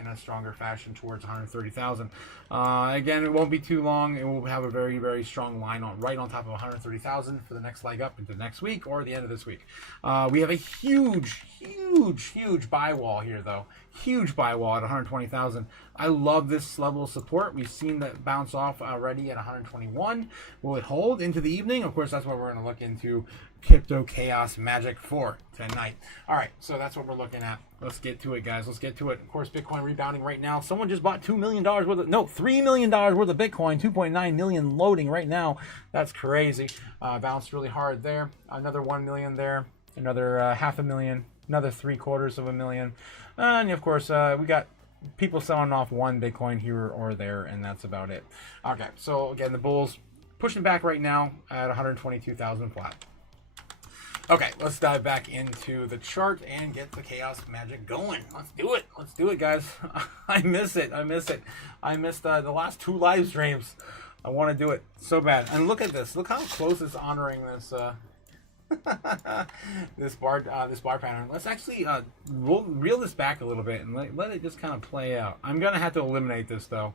in a stronger fashion towards 130,000. Again, it won't be too long. It will have a very, very strong line right on top of 130,000 for the next leg up into next week or the end of this week. We have a huge buy wall here, though. Huge buy wall at 120,000. I love this level of support. We've seen that bounce off already at 121. Will it hold into the evening? Of course, that's what we're going to look into Crypto Chaos Magic for tonight. All right, so that's what we're looking at. Let's get to it, guys. Let's get to it. Of course, Bitcoin rebounding right now. Someone just bought $2 million worth of, no, $3 million worth of Bitcoin. 2.9 million loading right now. That's crazy. Bounced really hard there. Another 1 million there. Another 500,000. Another 750,000. And of course, we got people selling off 1 Bitcoin here or there, and that's about it. Okay, so again, the bulls pushing back right now at 122,000 flat. Okay, let's dive back into the chart and get the chaos magic going. Let's do it. Let's do it, guys. I miss it. I missed the last 2 live streams. I want to do it so bad. And look at this. Look how close it's honoring this this bar pattern. Let's actually reel this back a little bit and let it just kind of play out. I'm gonna have to eliminate this though.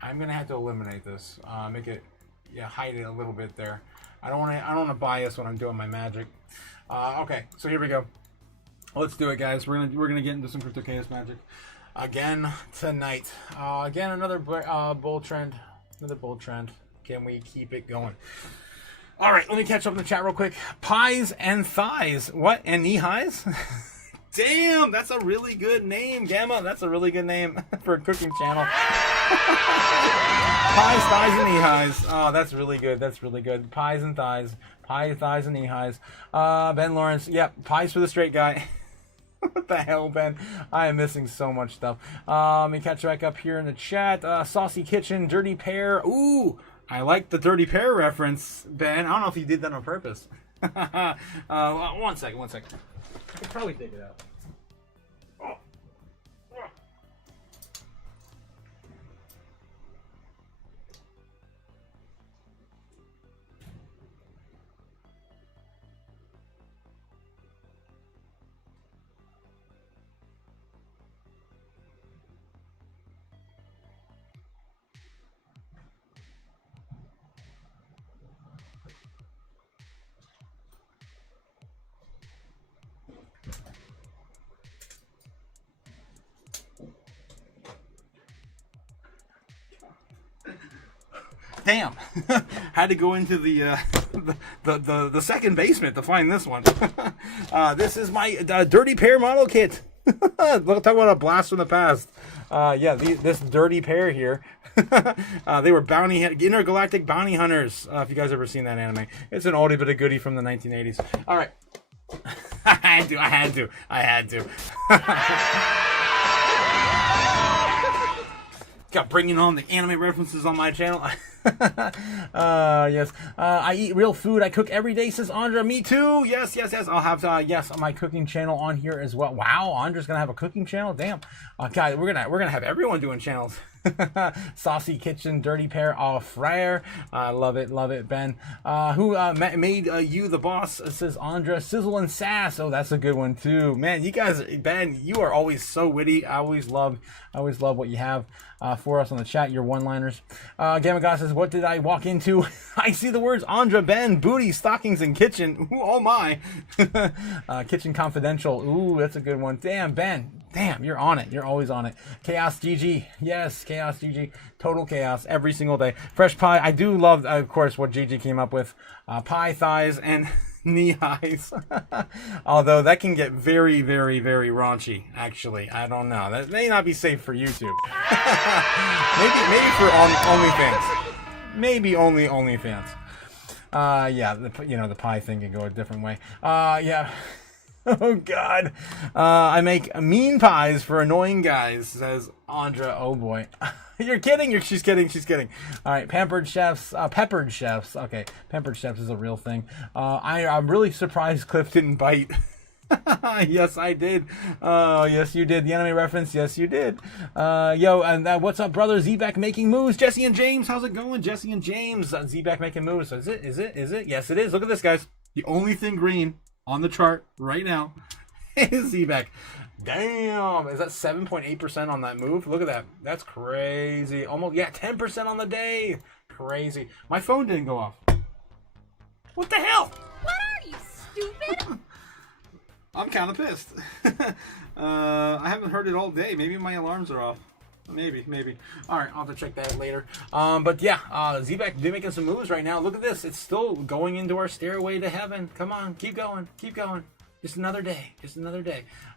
I'm gonna have to eliminate this. Make it, yeah, hide it a little bit there. I don't want to bias when I'm doing my magic. Okay, so here we go. Let's do it, guys. We're gonna get into some Crypto Chaos magic again tonight. Again, another bull trend. Another bull trend. Can we keep it going? All right, let me catch up in the chat real quick. Pies and thighs. What? And knee highs? Damn, that's a really good name, Gamma. That's a really good name for a cooking channel. Pies, thighs, and knee highs. Oh, that's really good. That's really good. Pies and thighs. Pies, thighs, and knee highs. Ben Lawrence. Yep, pies for the straight guy. What the hell, Ben? I am missing so much stuff. Let me catch back up here in the chat. Saucy Kitchen, Dirty Pear. Ooh, I like the Dirty Pear reference, Ben. I don't know if you did that on purpose. 1 second. I could probably dig it out. Damn, had to go into the second basement to find this one. This is my Dirty Pear model kit. Talk about a blast from the past. Yeah, this Dirty Pear here. They were intergalactic bounty hunters. If you guys ever seen that anime, it's an oldie but a goodie from the 1980s. All right, I had to. Got bringing on the anime references on my channel. Yes. I eat real food. I cook every day, says Andra. Me too. Yes. I'll have my cooking channel on here as well. Wow, Andra's gonna have a cooking channel. Damn. Guys, we're gonna have everyone doing channels. Saucy Kitchen, Dirty Pear, au frere. Love it, Ben. Who made you the boss, says Andra. Sizzle and Sass. Oh, that's a good one too. Man, you guys, Ben, you are always so witty. I always love what you have for us on the chat, your one-liners. Gamma God says, what did I walk into? I see the words Andra, Ben, booty, stockings, and kitchen. Ooh, oh my. Kitchen Confidential. Ooh, that's a good one. Damn, Ben. Damn, you're on it. You're always on it. Chaos GG. Yes, Chaos GG. Total chaos every single day. Fresh pie. I do love, of course, what GG came up with. Pie, thighs, and knee highs. Although that can get very, very, very raunchy, actually. I don't know. That may not be safe for YouTube. maybe for OnlyFans. maybe only OnlyFans. Yeah, the pie thing can go a different way. Yeah. Oh God. I make mean pies for annoying guys, says Andra. Oh boy. You're kidding. She's kidding. All right. Pampered chefs. Peppered chefs. Okay. Pampered chefs is a real thing. I'm really surprised Cliff didn't bite. Yes, I did. Oh, yes, you did. The anime reference. Yes, you did. Yo, and what's up, brother? Z-Back making moves. Jesse and James, how's it going? Jesse and James. Z-Back making moves. Is it? Yes, it is. Look at this, guys. The only thing green on the chart right now is Z-Back. Damn. Is that 7.8% on that move? Look at that. That's crazy. Almost, 10% on the day. Crazy. My phone didn't go off. What the hell? What are you, stupid? I'm kind of pissed. I haven't heard it all day. Maybe my alarms are off. Maybe. All right, I'll have to check that later. But yeah, Z-Back did making some moves right now. Look at this. It's still going into our stairway to heaven. Come on, keep going. Just another day.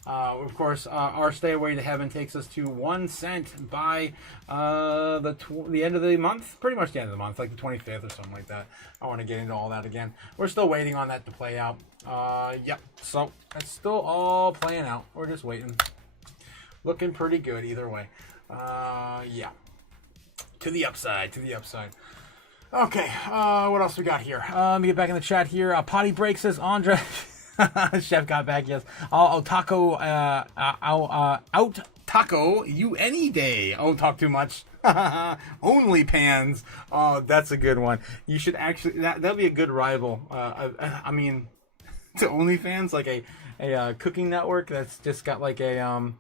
Of course, our stairway to heaven takes us to 1 cent by the end of the month. Pretty much the end of the month, like the 25th or something like that. I want to get into all that again. We're still waiting on that to play out. Yep. So it's still all playing out. We're just waiting. Looking pretty good either way. Yeah. To the upside. Okay. What else we got here? Let me get back in the chat here. Potty break says Andra. Chef got back, yes. I'll taco, out taco you any day. I won't talk too much. Only pans. Oh, that's a good one. You should actually, that'll be a good rival. I mean, to OnlyFans, like a cooking network that's just got like a,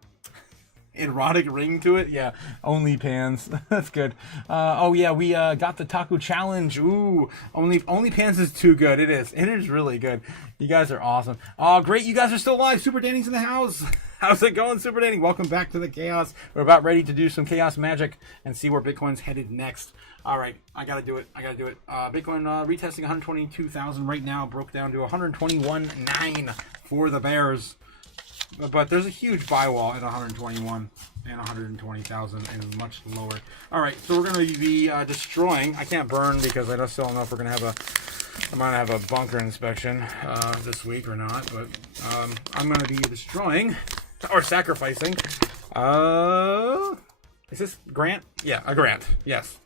erotic ring to it. Yeah, OnlyPans. That's good. Oh yeah, we got the taco challenge. Ooh, OnlyPans is too good. It is really good. You guys are awesome. Oh, great, you guys are still live. Super Danny's in the house. How's it going, Super Danny? Welcome back to the chaos. We're about ready to do some chaos magic and see where Bitcoin's headed next. All right, I gotta do it. Bitcoin retesting 122,000 right now, broke down to 121.9 for the bears. But there's a huge buy wall at 121 and 120,000 and much lower. All right, so we're going to be destroying. I can't burn because I still don't know if we're going to have I might have a bunker inspection this week or not. But I'm going to be destroying or sacrificing. Is this Grant? Yeah, a Grant. Yes.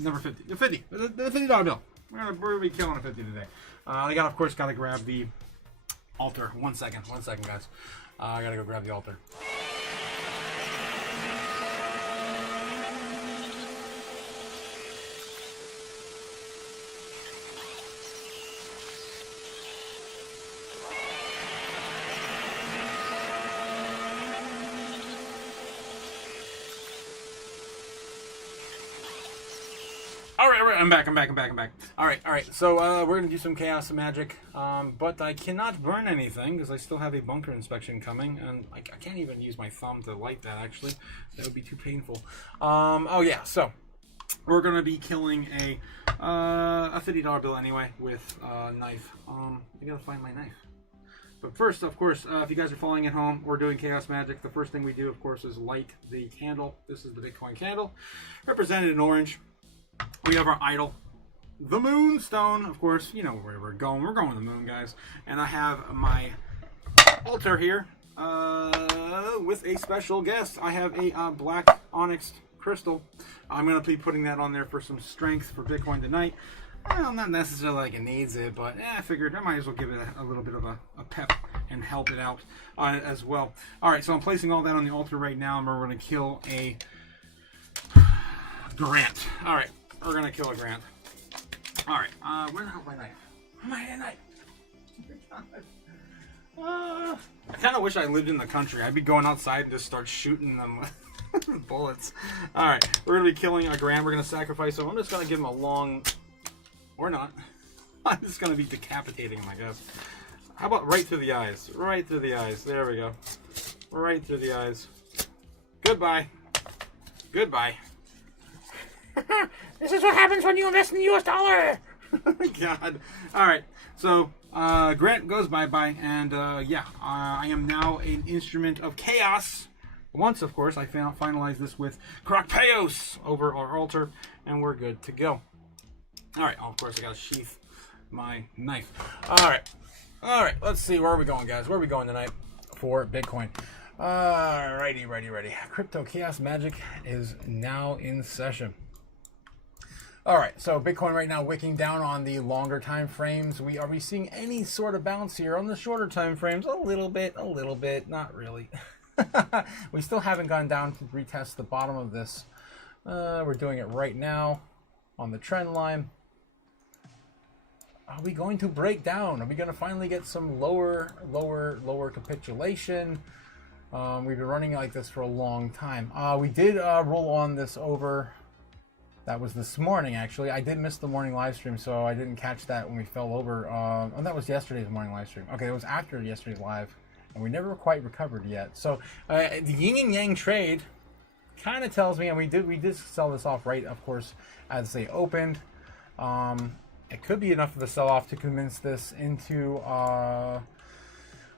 Number 50. The $50 bill. We're going to be killing a 50 today. I of course, got to grab the altar. One second, guys. I gotta go grab the altar. All right, I'm back. All right. So we're gonna do some chaos magic, but I cannot burn anything because I still have a bunker inspection coming, and I can't even use my thumb to light that. Actually, that would be too painful. Oh yeah, so we're gonna be killing a $50 bill anyway with a knife. I gotta find my knife. But first, of course, if you guys are following at home, we're doing chaos magic. The first thing we do, of course, is light the candle. This is the Bitcoin candle, represented in orange. We have our idol, the moonstone. Of course, you know where we're going. We're going to the moon, guys. And I have my altar here with a special guest. I have a black onyx crystal. I'm going to be putting that on there for some strength for Bitcoin tonight. Well, not necessarily like it needs it, but I figured I might as well give it a little bit of a pep and help it out as well. All right, so I'm placing all that on the altar right now, and we're going to kill a Grant. All right. We're gonna kill a Grant. All right. Where the hell's my knife? My knife. I kind of wish I lived in the country. I'd be going outside and just start shooting them with bullets. All right. We're gonna be killing a Grant. We're gonna sacrifice him. I'm just gonna give him a long, or not. I'm just gonna be decapitating him, I guess. How about right through the eyes? Right through the eyes. There we go. Right through the eyes. Goodbye. This is what happens when you invest in the US dollar. God. All right. So Grant goes bye-bye, and I am now an instrument of chaos. Once, of course, I finalize this with CRPYPTO over our altar, and we're good to go. All right. Oh, of course, I gotta sheath my knife. All right. Let's see. Where are we going, guys? Where are we going tonight for Bitcoin? Righty. Crypto Chaos Magic is now in session. All right, so Bitcoin right now wicking down on the longer time frames. Are we seeing any sort of bounce here on the shorter time frames? A little bit, not really. We still haven't gone down to retest the bottom of this. We're doing it right now on the trend line. Are we going to break down? Are we going to finally get some lower capitulation? We've been running like this for a long time. We did roll on this over. That was this morning, actually. I did miss the morning live stream, so I didn't catch that when we fell over. Oh, that was yesterday's morning live stream. Okay, it was after yesterday's live, and we never quite recovered yet. So the yin and yang trade kind of tells me, and we did sell this off right, of course, as they opened. It could be enough of a sell-off to convince this into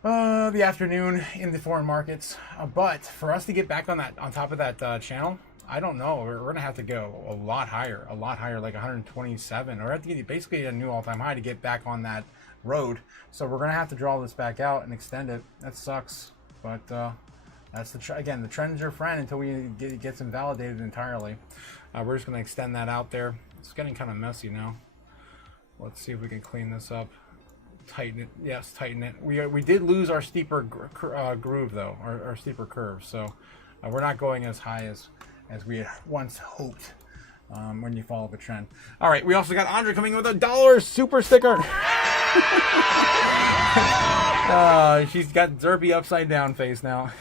the afternoon in the foreign markets. But for us to get back on top of that channel, I don't know. We're going to have to go a lot higher, like 127, or have to get basically a new all-time high to get back on that road. So we're going to have to draw this back out and extend it. That sucks, but that's again, the trend is your friend until we gets invalidated entirely. We're just going to extend that out there. It's getting kind of messy now. Let's see if we can clean this up. Tighten it. Yes, tighten it. We did lose our steeper groove though, our steeper curve. So we're not going as high as we had once hoped when you follow the trend. All right, we also got Andre coming in with $1 super sticker. She's got derpy upside down face now.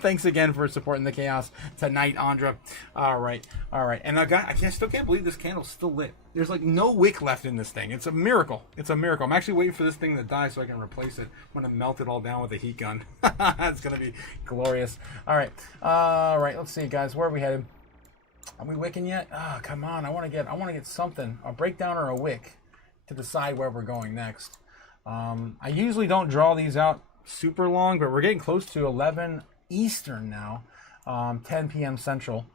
Thanks again for supporting the chaos tonight, Andra. All right. And I still can't believe this candle's still lit. There's like no wick left in this thing. It's a miracle. I'm actually waiting for this thing to die so I can replace it. I'm gonna melt it all down with a heat gun. It's gonna be glorious. All right. Let's see, guys. Where are we headed? Are we wicking yet? Oh, come on. I want to get something, a breakdown or a wick, to decide where we're going next. I usually don't draw these out super long, but we're getting close to 11 Eastern now, 10 p.m. Central,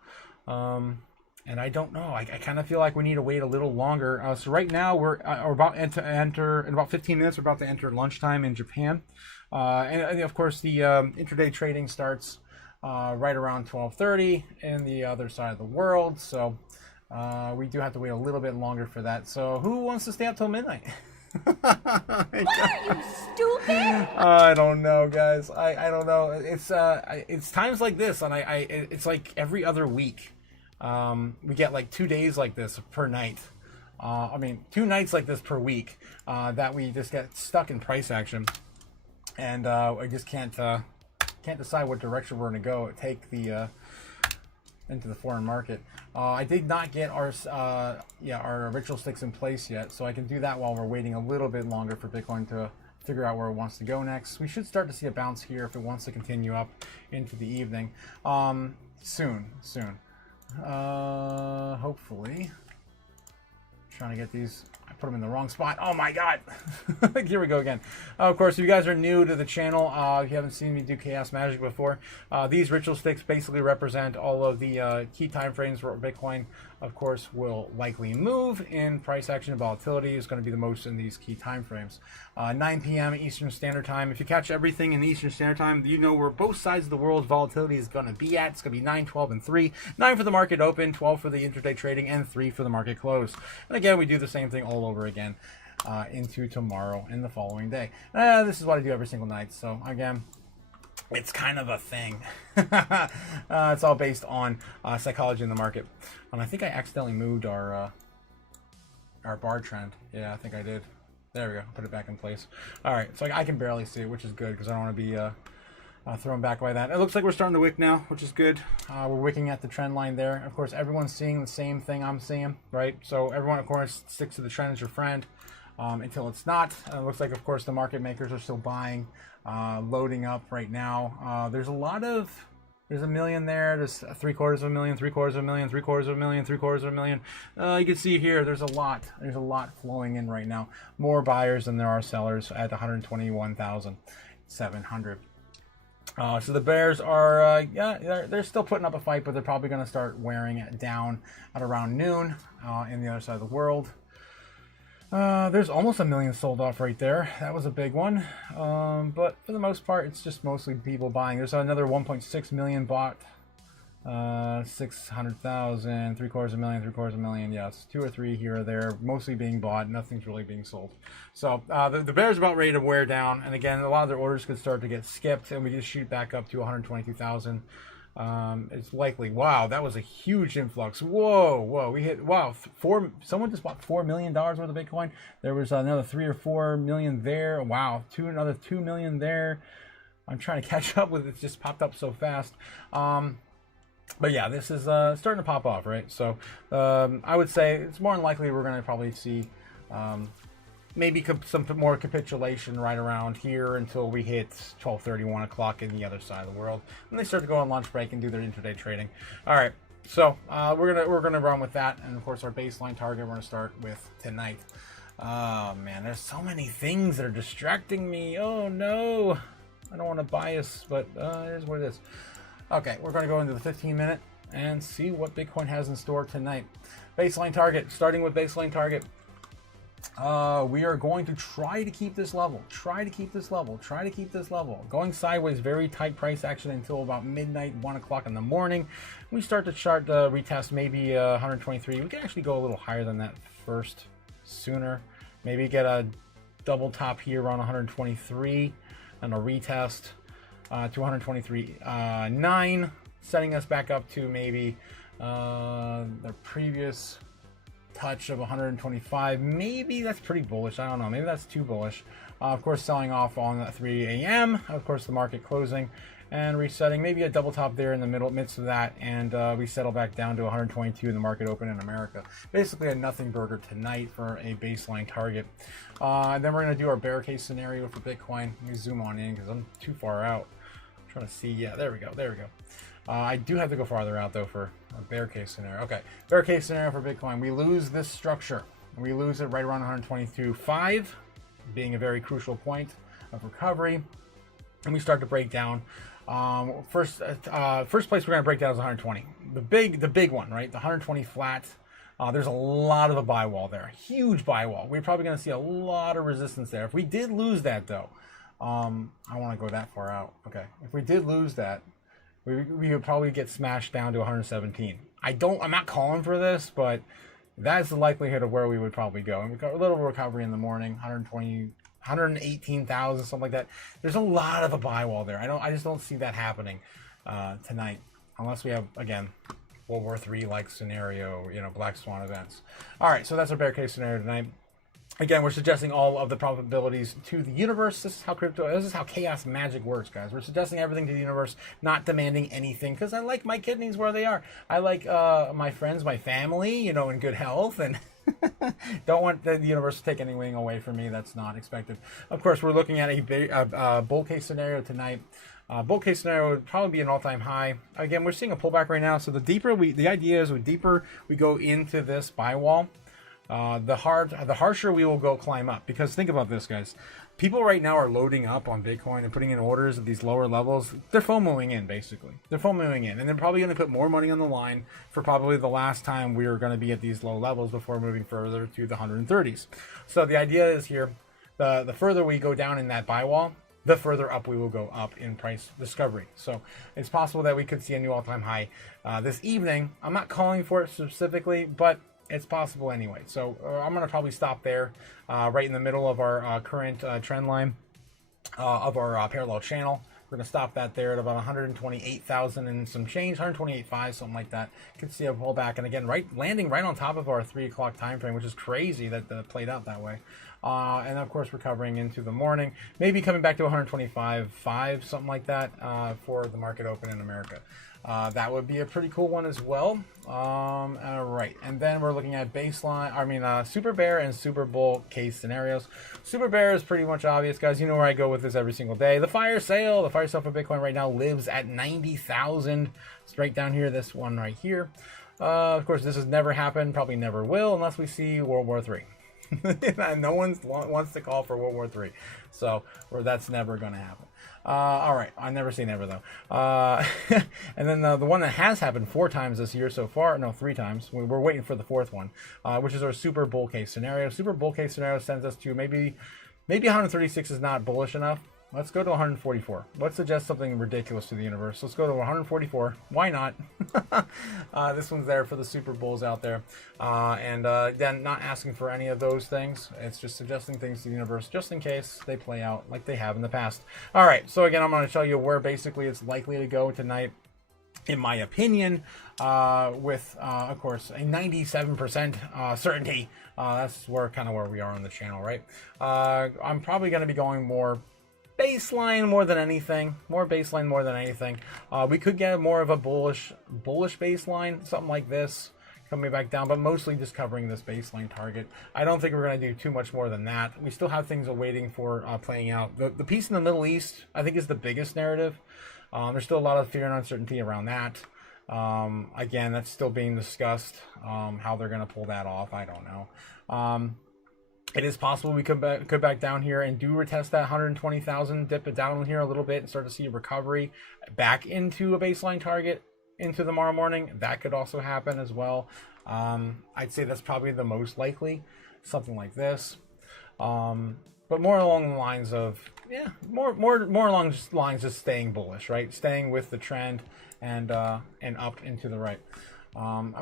and I don't know. I kind of feel like we need to wait a little longer. So right now we're about to enter in about 15 minutes. We're about to enter lunchtime in Japan, and of course the intraday trading starts right around 12:30 in the other side of the world. So we do have to wait a little bit longer for that. So who wants to stay up till midnight? What are you, stupid? I don't know, guys. I don't know. It's times like this, and it's like every other week. We get like 2 days like this per night. 2 nights like this per week. That we just get stuck in price action, and I just can't decide what direction we're going to take into the foreign market. I did not get our ritual sticks in place yet, so I can do that while we're waiting a little bit longer for Bitcoin to figure out where it wants to go next. We should start to see a bounce here if it wants to continue up into the evening. Soon. Hopefully. Trying to get these. I put them in the wrong spot. Oh my god. Here we go again. Of course, if you guys are new to the channel, if you haven't seen me do chaos magic before, these ritual sticks basically represent all of the key time frames where Bitcoin, of course, will likely move in price action and volatility is going to be the most in these key time frames. 9 p.m. Eastern Standard Time. If you catch everything in the Eastern Standard Time, you know where both sides of the world's volatility is going to be at. It's going to be 9, 12, and 3. 9 for the market open, 12 for the intraday trading, and 3 for the market close. And again, we do the same thing all over again into tomorrow and the following day. This is what I do every single night. So again, it's kind of a thing. It's all based on psychology in the market. And I think I accidentally moved our bar trend. Yeah, I think I did. There we go. Put it back in place. All right, so I can barely see it, which is good because I don't want to be thrown back by that. It looks like we're starting to wick now, which is good. We're wicking at the trend line there. Of course, everyone's seeing the same thing I'm seeing, right? So everyone, of course, sticks to the trend as your friend until it's not. It looks like, of course, the market makers are still buying, loading up right now. There's a million there. There's 750,000, 750,000, 750,000, 750,000. You can see here, there's a lot flowing in right now. More buyers than there are sellers at 121,700. So the bears are, they're still putting up a fight, but they're probably going to start wearing it down at around noon in the other side of the world. There's almost 1 million sold off right there. That was a big one. But for the most part, it's just mostly people buying. There's another 1.6 million bought. 600,000, 750,000, 750,000. Yes, 2 or 3 here or there, mostly being bought. Nothing's really being sold. So the bear's about ready to wear down. And again, a lot of their orders could start to get skipped, and we just shoot back up to 122,000. It's likely. Wow, that was a huge influx. Whoa, we hit, someone just bought $4 million worth of Bitcoin. There was another 3 or 4 million there. Wow, another 2 million there. I'm trying to catch up with it. It just popped up so fast. But yeah, this is starting to pop off, right? So I would say it's more than likely we're going to probably see maybe some more capitulation right around here until we hit 12:30, 1 o'clock in the other side of the world, and they start to go on lunch break and do their intraday trading. All right, so we're gonna run with that, and of course our baseline target we're gonna start with tonight. Oh man, there's so many things that are distracting me. Oh no, I don't want to bias, but it is what it is. Okay, we're going to go into the 15-minute and see what Bitcoin has in store tonight. Baseline target, starting with baseline target. We are going to try to keep this level. Going sideways, very tight price action until about midnight, 1 o'clock in the morning. We start to chart retest maybe 123. We can actually go a little higher than that first, sooner. Maybe get a double top here around 123 and a retest. To 123.9, setting us back up to maybe the previous touch of 125. Maybe that's pretty bullish. I don't know. Maybe that's too bullish. Of course, selling off on at 3 a.m. Of course, the market closing and resetting. Maybe a double top there in the midst of that, and we settle back down to 122 in the market open in America. Basically a nothing burger tonight for a baseline target. And then we're going to do our bear case scenario for Bitcoin. Let me zoom on in because I'm too far out. Trying to see. Yeah, there we go. I do have to go farther out though for a bear case scenario. Okay, bear case scenario for Bitcoin. We lose this structure. We lose it right around 122.5, being a very crucial point of recovery, and we start to break down. First place we're going to break down is 120. The big one, right? The 120 flat. There's a lot of a buy wall there. Huge buy wall. We're probably going to see a lot of resistance there. If we did lose that though. I want to go that far out. Okay, if we did lose that, we would probably get smashed down to 117. I'm not calling for this, but that's the likelihood of where we would probably go. And we got a little recovery in the morning, 118,000, something like that. There's a lot of a buy wall there. I just don't see that happening tonight, unless we have, again, World War III like scenario, Black Swan events. All right, so that's our bear case scenario tonight. Again, we're suggesting all of the probabilities to the universe. This is how chaos magic works, guys. We're suggesting everything to the universe, not demanding anything, because I like my kidneys where they are. I like my friends, my family, in good health, and don't want the universe to take anything away from me. That's not expected. Of course, we're looking at a bull case scenario tonight. Bull case scenario would probably be an all-time high. Again, we're seeing a pullback right now, so the idea is the deeper we go into this buy wall, the harsher we will go climb up. Because think about this, guys. People right now are loading up on Bitcoin and putting in orders at these lower levels. They're FOMOing in, basically. They're FOMOing in. And they're probably going to put more money on the line for probably the last time we are going to be at these low levels before moving further to the 130s. So the idea is here, the further we go down in that buy wall, the further up we will go up in price discovery. So it's possible that we could see a new all-time high this evening. I'm not calling for it specifically, but it's possible anyway. So I'm going to probably stop there, right in the middle of our current trend line of our parallel channel. We're going to stop that there at about 128,000 and some change, 128.5, something like that. Could see a pullback, and again, landing right on top of our 3 o'clock time frame, which is crazy that played out that way. And of course, recovering into the morning, maybe coming back to 125.5, something like that, for the market open in America. That would be a pretty cool one as well. All right, and then we're looking at Super Bear and Super Bull case scenarios. Super Bear is pretty much obvious, guys. You know where I go with this every single day. The fire sale for Bitcoin right now lives at 90,000. Straight down here, this one right here. Of course, this has never happened, probably never will, unless we see World War III. No one wants to call for World War III. So, or that's never going to happen. All right, I never say never though. And then the one that has happened 4 times this year so far, no, 3 times. We're waiting for the 4th one, which is our super bull case scenario. Super bull case scenario sends us to maybe 136 is not bullish enough. Let's go to 144. Let's suggest something ridiculous to the universe. Let's go to 144. Why not? This one's there for the super bulls out there. And then not asking for any of those things. It's just suggesting things to the universe just in case they play out like they have in the past. All right, so again, I'm going to tell you where basically it's likely to go tonight. In my opinion, with, of course, a 97% certainty. That's where we are on the channel, right? I'm probably going to be going more baseline more than anything. We could get more of a bullish baseline, something like this, coming back down, but mostly just covering this baseline target. I don't think we're going to do too much more than that. We still have things awaiting for playing out. The piece in the Middle East, I think, is the biggest narrative. There's still a lot of fear and uncertainty around that. Again, that's still being discussed. How they're going to pull that off, I don't know. It is possible we could back down here and do retest that 120,000, dip it down here a little bit and start to see a recovery back into a baseline target into tomorrow morning. That could also happen as well. I'd say that's probably the most likely, something like this. But more along the lines of, more along the lines of staying bullish, right? Staying with the trend and up into the right.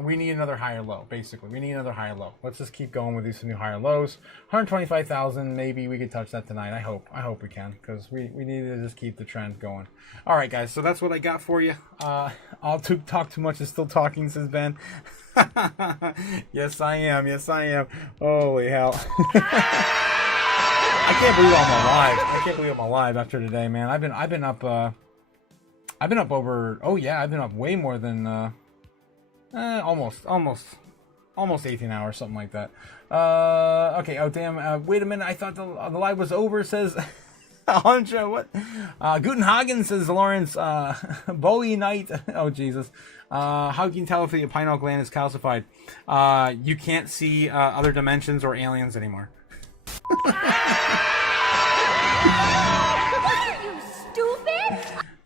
We need another higher low, basically. We need another higher low. Let's just keep going with these new higher lows. 125,000, maybe we could touch that tonight. I hope we can, because we need to just keep the trend going. All right, guys, so that's what I got for you. I'll talk too much is still talking, says Ben. Yes, I am. Holy hell. I can't believe I'm alive after today, man. I've been up way more than almost 18 hours, something like that. Okay, oh damn, wait a minute, I thought the live was over, says Andra, what? Guten Hagen, says Lawrence, Bowie Knight, oh Jesus. How can you tell if the pineal gland is calcified? You can't see other dimensions or aliens anymore.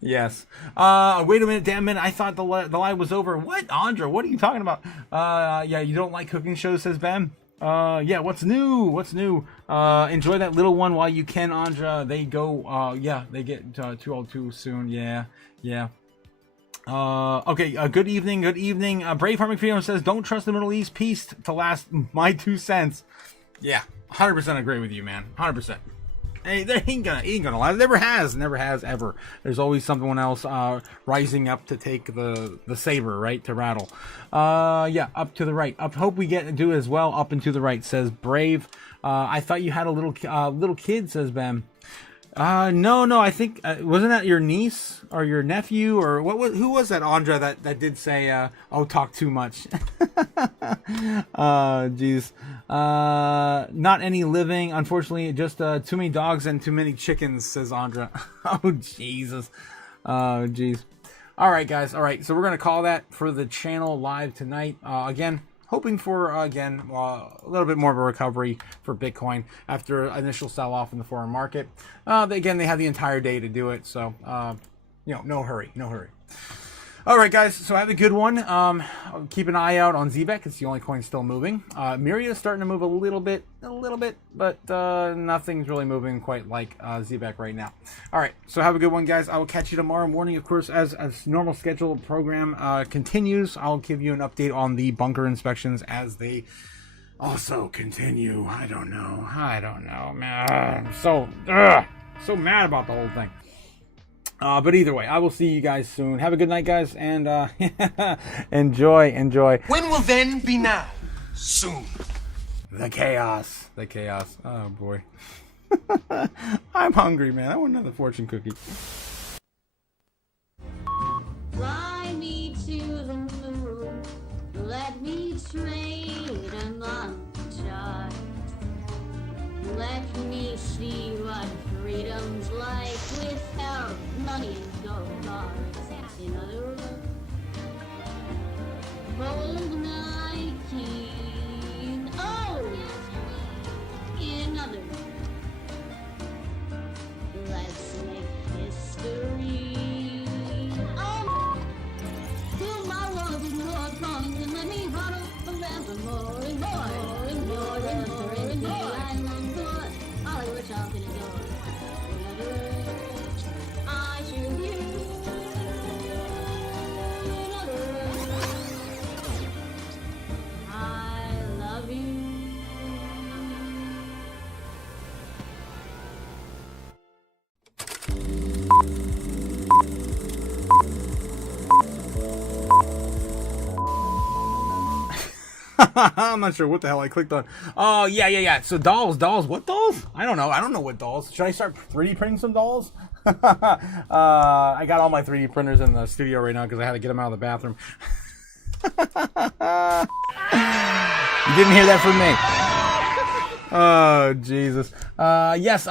Yes. Wait a minute, damn minute. I thought the live was over. What, Andra? What are you talking about? Yeah, you don't like cooking shows, says Ben. Yeah, what's new? Enjoy that little one while you can, Andra. They go, they get 202 soon. Yeah. Okay, good evening. Brave Farming Freedom says, don't trust the Middle East. Peace to last. My 2 cents. Yeah, 100% agree with you, man. 100%. Hey, they ain't gonna lie. Never has ever. There's always someone else rising up to take the saber, right, to rattle. Yeah, up to the right. Hope we do as well. Up and to the right, says Brave. I thought you had a little kid, says Ben. No. I think wasn't that your niece or your nephew or who was that, Andra, that did say talk too much? Jeez. Not any living, unfortunately. Just too many dogs and too many chickens, says Andra. Oh Jesus. Oh jeez. All right, guys. All right, so we're gonna call that for the channel live tonight. Again, hoping for a little bit more of a recovery for Bitcoin after initial sell-off in the foreign market. Again, they have the entire day to do it, so no hurry. All right, guys, so have a good one. Keep an eye out on ZBEC. It's the only coin still moving. Miria is starting to move a little bit, but nothing's really moving quite like ZBEC right now. All right, so have a good one, guys. I will catch you tomorrow morning, of course, as normal scheduled program continues. I'll give you an update on the bunker inspections as they also continue. I don't know, man. I'm so mad about the whole thing. But either way, I will see you guys soon. Have a good night, guys, and enjoy. When will then be now? Soon. The chaos. Oh boy. I'm hungry, man. I want another fortune cookie. Fly me to the moon. Let me trade among the stars. Let me see what freedom's like without money and gold bars. In other words, hold my key. Oh, another. Let's make history. Oh, fill my world with more songs and let me huddle forever more and more and more and more and more. I'm on board. Ollie, we're talking adore. I choose you. I love you. I'm not sure what the hell I clicked on. Oh, yeah. So dolls. What dolls? I don't know what dolls. Should I start 3D printing some dolls? I got all my 3D printers in the studio right now because I had to get them out of the bathroom. You didn't hear that from me. Oh, Jesus. Yes,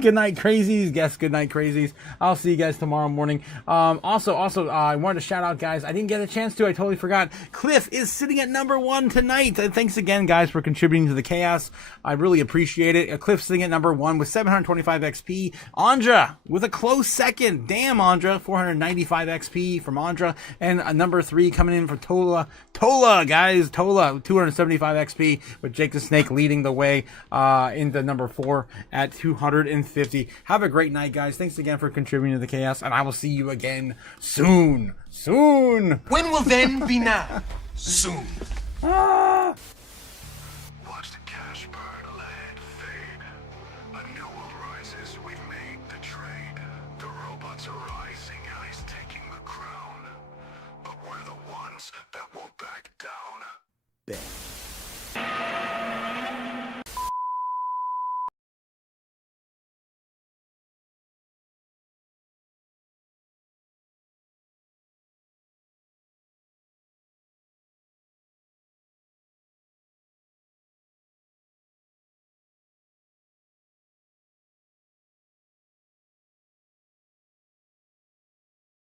good night, crazies. Yes, good night, crazies. I'll see you guys tomorrow morning. Also, I wanted to shout out, guys. I didn't get a chance to. I totally forgot. Cliff is sitting at number 1 tonight. Thanks again, guys, for contributing to the chaos. I really appreciate it. Cliff's sitting at number 1 with 725 XP. Andra with a close second. Damn, Andra. 495 XP from Andra. And number 3 coming in for Tola. Guys. Tola, 275 XP with Jake the Snake leading the way into number 4 at 250. Have a great night, guys. Thanks again for contributing to the chaos, and I will see you again soon. When will then be now? Soon. Ah. Watch the cash burn, land fade. A new world rises, we've made the trade. The robots are rising, ice taking the crown. But we're the ones that won't